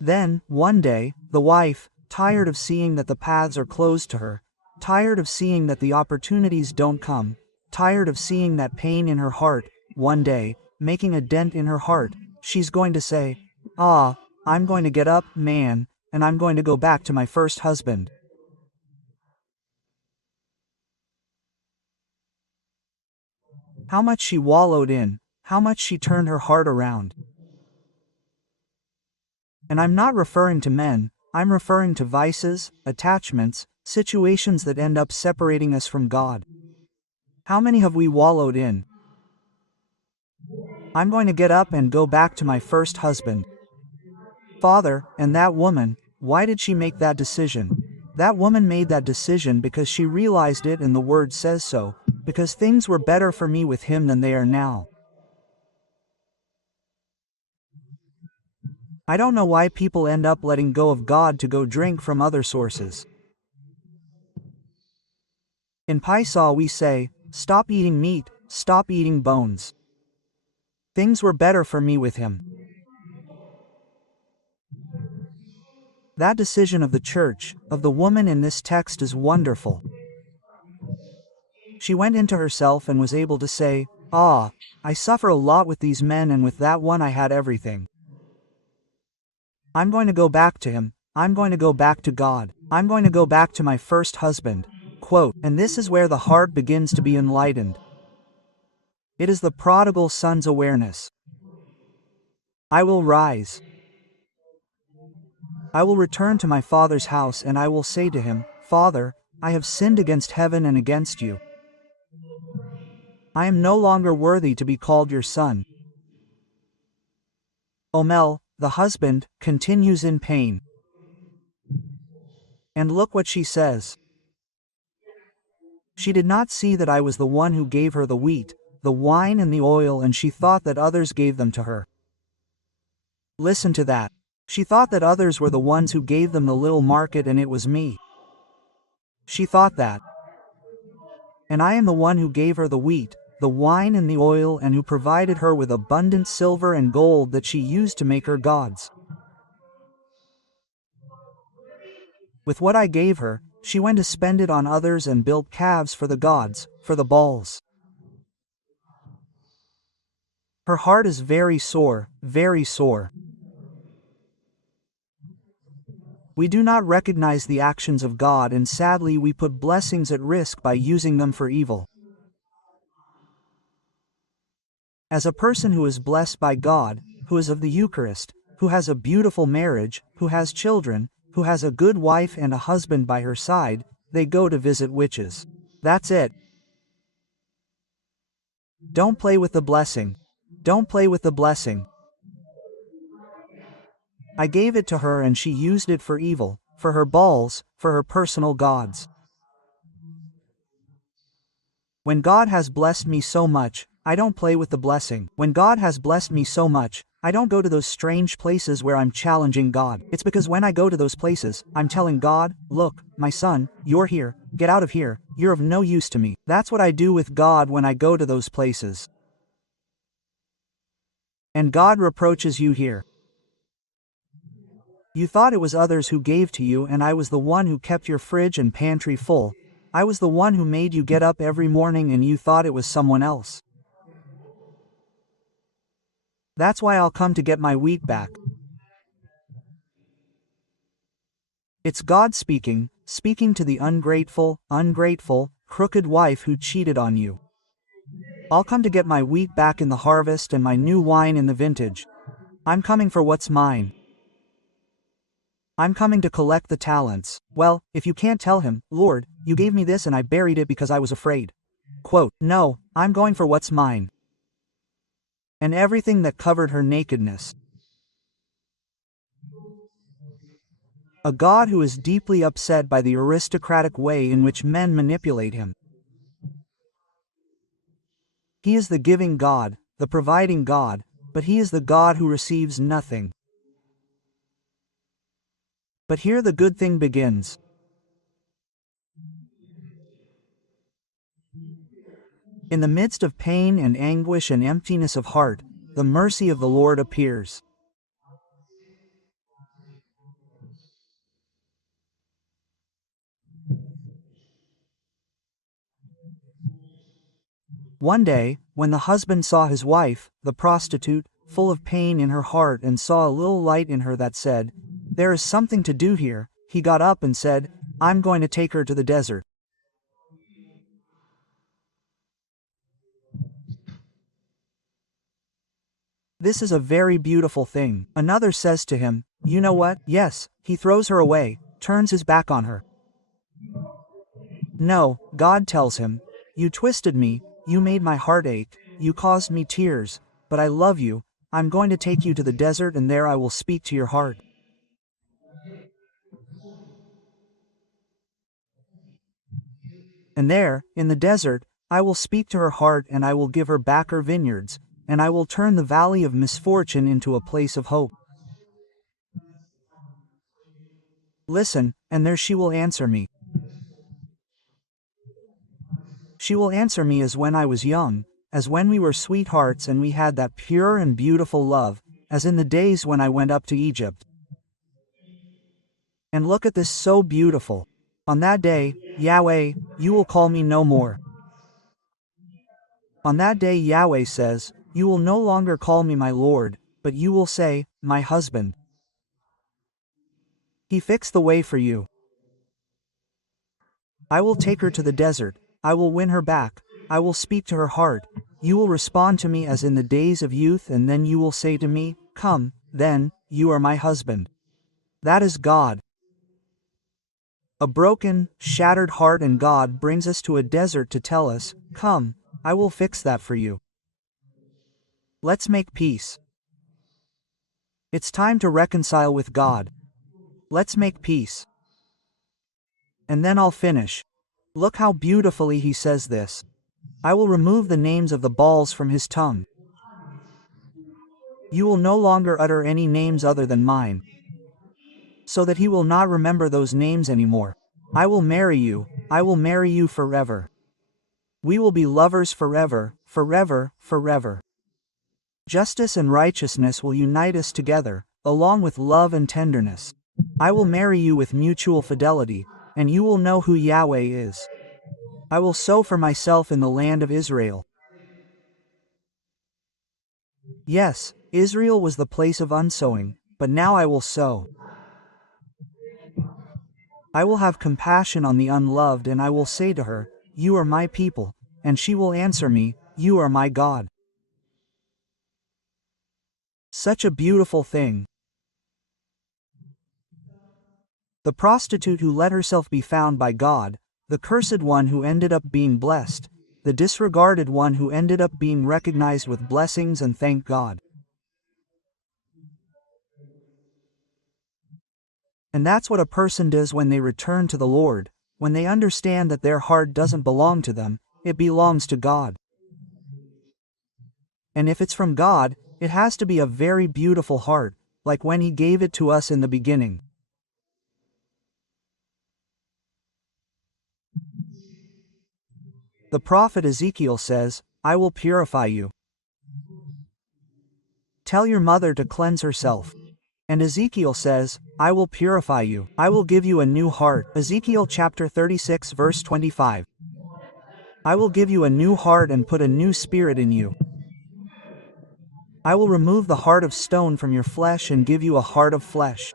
Then, one day, the wife, tired of seeing that the paths are closed to her, tired of seeing that the opportunities don't come, tired of seeing that pain in her heart, one day, making a dent in her heart, she's going to say, I'm going to get up, man, and I'm going to go back to my first husband. How much she wallowed in, how much she turned her heart around. And I'm not referring to men, I'm referring to vices, attachments, situations that end up separating us from God. How many have we wallowed in? I'm going to get up and go back to my first husband. Father, and that woman, why did she make that decision? That woman made that decision because she realized it, and the word says so, because things were better for me with him than they are now. I don't know why people end up letting go of God to go drink from other sources. In Paisa we say, stop eating meat, stop eating bones. Things were better for me with him. That decision of the church, of the woman in this text is wonderful. She went into herself and was able to say, ah, I suffer a lot with these men, and with that one I had everything. I'm going to go back to him, I'm going to go back to God, I'm going to go back to my first husband. Quote, and this is where the heart begins to be enlightened. It is the prodigal son's awareness. I will rise. I will return to my father's house, and I will say to him, Father, I have sinned against heaven and against you. I am no longer worthy to be called your son. Omel, the husband, continues in pain. And look what she says. She did not see that I was the one who gave her the wheat, the wine and the oil, and she thought that others gave them to her. Listen to that. She thought that others were the ones who gave them the little market, and it was me. She thought that. And I am the one who gave her the wheat, the wine and the oil, and who provided her with abundant silver and gold that she used to make her gods. With what I gave her, she went to spend it on others and built calves for the gods, for the Baals. Her heart is very sore, very sore. We do not recognize the actions of God, and sadly we put blessings at risk by using them for evil. As a person who is blessed by God, who is of the Eucharist, who has a beautiful marriage, who has children, who has a good wife and a husband by her side, they go to visit witches. That's it. Don't play with the blessing. Don't play with the blessing. I gave it to her and she used it for evil, for her Baals, for her personal gods. When God has blessed me so much, I don't play with the blessing. When God has blessed me so much, I don't go to those strange places where I'm challenging God. It's because when I go to those places, I'm telling God, look, my son, you're here, get out of here, you're of no use to me. That's what I do with God when I go to those places. And God reproaches you here. You thought it was others who gave to you, and I was the one who kept your fridge and pantry full. I was the one who made you get up every morning, and you thought it was someone else. That's why I'll come to get my wheat back. It's God speaking, speaking to the ungrateful, crooked wife who cheated on you. I'll come to get my wheat back in the harvest and my new wine in the vintage. I'm coming for what's mine. I'm coming to collect the talents. Well, if you can't tell him, Lord, you gave me this and I buried it because I was afraid. Quote, no, I'm going for what's mine. And everything that covered her nakedness. A God who is deeply upset by the aristocratic way in which men manipulate him. He is the giving God, the providing God, but he is the God who receives nothing. But here the good thing begins. In the midst of pain and anguish and emptiness of heart, the mercy of the Lord appears. One day, when the husband saw his wife, the prostitute, full of pain in her heart, and saw a little light in her that said, there is something to do here, he got up and said, I'm going to take her to the desert. This is a very beautiful thing. Another says to him, you know what? Yes, he throws her away, turns his back on her. No, God tells him, you twisted me, you made my heart ache, you caused me tears, but I love you, I'm going to take you to the desert and there I will speak to your heart. And there, in the desert, I will speak to her heart and I will give her back her vineyards, and I will turn the valley of misfortune into a place of hope. Listen, and there she will answer me. She will answer me as when I was young, as when we were sweethearts and we had that pure and beautiful love, as in the days when I went up to Egypt. And look at this, so beautiful. On that day, Yahweh, you will call me no more. On that day, Yahweh says, you will no longer call me my Lord, but you will say, my husband. He fixed the way for you. I will take her to the desert, I will win her back, I will speak to her heart, you will respond to me as in the days of youth, and then you will say to me, come, then, you are my husband. That is God. A broken, shattered heart, and God brings us to a desert to tell us, come, I will fix that for you. Let's make peace. It's time to reconcile with God. Let's make peace. And then I'll finish. Look how beautifully he says this. I will remove the names of the balls from his tongue. You will no longer utter any names other than mine, so that he will not remember those names anymore. I will marry you forever. We will be lovers forever, forever, forever. Justice and righteousness will unite us together, along with love and tenderness. I will marry you with mutual fidelity, and you will know who Yahweh is. I will sow for myself in the land of Israel. Yes, Israel was the place of unsowing, but now I will sow. I will have compassion on the unloved, and I will say to her, you are my people, and she will answer me, you are my God. Such a beautiful thing. The prostitute who let herself be found by God, the cursed one who ended up being blessed, the disregarded one who ended up being recognized with blessings, and thank God. And that's what a person does when they return to the Lord, when they understand that their heart doesn't belong to them, it belongs to God. And if it's from God, it has to be a very beautiful heart, like when He gave it to us in the beginning. The prophet Ezekiel says, I will purify you. Tell your mother to cleanse herself. And Ezekiel says, I will purify you. I will give you a new heart. Ezekiel chapter 36 verse 25. I will give you a new heart and put a new spirit in you. I will remove the heart of stone from your flesh and give you a heart of flesh.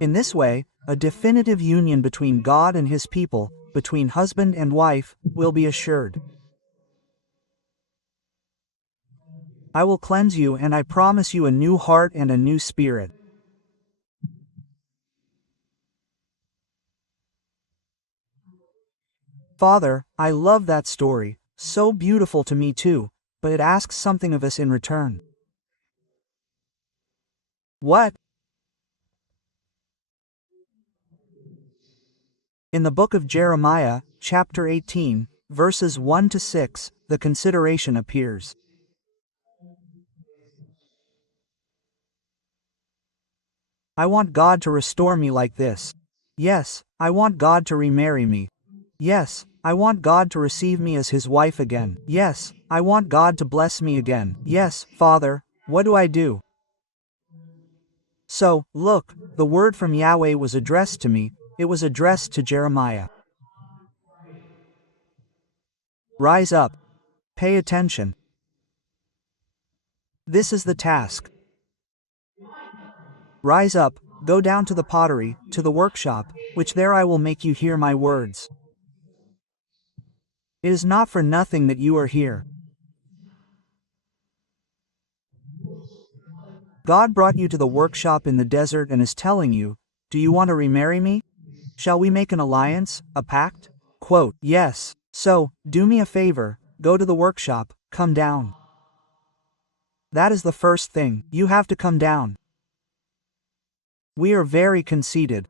In this way, a definitive union between God and His people, between husband and wife, will be assured. I will cleanse you, and I promise you a new heart and a new spirit. Father, I love that story, so beautiful to me too, but it asks something of us in return. What? In the book of Jeremiah, chapter 18, verses 1 to 6, the consideration appears. I want God to restore me like this. Yes, I want God to remarry me. Yes, I want God to receive me as His wife again. Yes, I want God to bless me again. Yes, Father, what do I do? So, look, the word from Yahweh was addressed to me, it was addressed to Jeremiah. Rise up. Pay attention. This is the task. Rise up, go down to the pottery, to the workshop, which there I will make you hear my words. It is not for nothing that you are here. God brought you to the workshop in the desert and is telling you, do you want to remarry me? Shall we make an alliance, a pact? Quote, yes. So, do me a favor, go to the workshop, come down. That is the first thing, you have to come down. We are very conceited.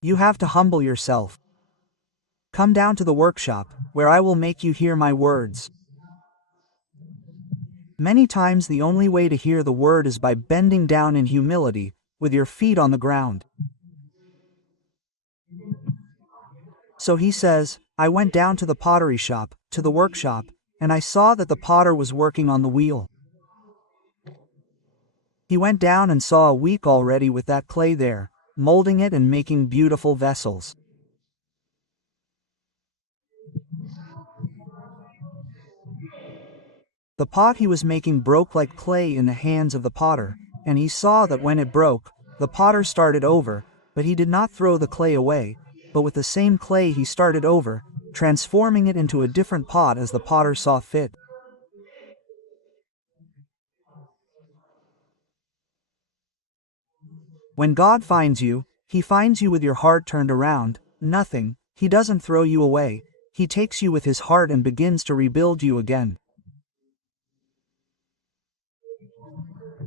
You have to humble yourself. Come down to the workshop, where I will make you hear my words. Many times the only way to hear the word is by bending down in humility, with your feet on the ground. So he says, I went down to the pottery shop, to the workshop, and I saw that the potter was working on the wheel. He went down and saw a week already with that clay there, molding it and making beautiful vessels. The pot he was making broke like clay in the hands of the potter, and he saw that when it broke, the potter started over, but he did not throw the clay away, but with the same clay he started over, transforming it into a different pot as the potter saw fit. When God finds you, He finds you with your heart turned around, nothing, He doesn't throw you away, He takes you with His heart and begins to rebuild you again.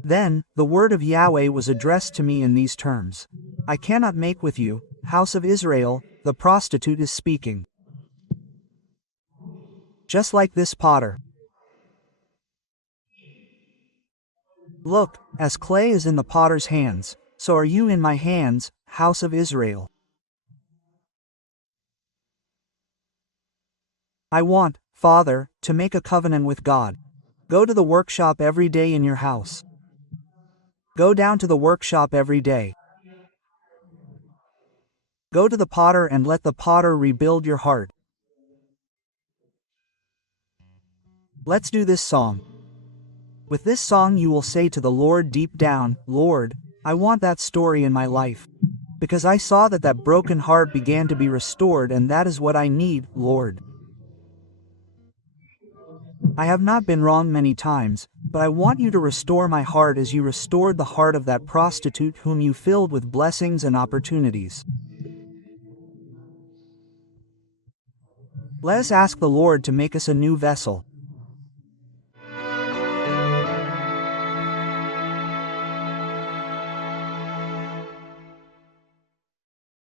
Then, the word of Yahweh was addressed to me in these terms. I cannot make with you, house of Israel, the prostitute is speaking. Just like this potter. Look, as clay is in the potter's hands, so are you in my hands, house of Israel. I want, Father, to make a covenant with God. Go to the workshop every day in your house. Go down to the workshop every day. Go to the potter and let the potter rebuild your heart. Let's do this song. With this song you will say to the Lord deep down, Lord, I want that story in my life. Because I saw that that broken heart began to be restored, and that is what I need, Lord. I have not been wrong many times, but I want you to restore my heart as you restored the heart of that prostitute whom you filled with blessings and opportunities. Let us ask the Lord to make us a new vessel.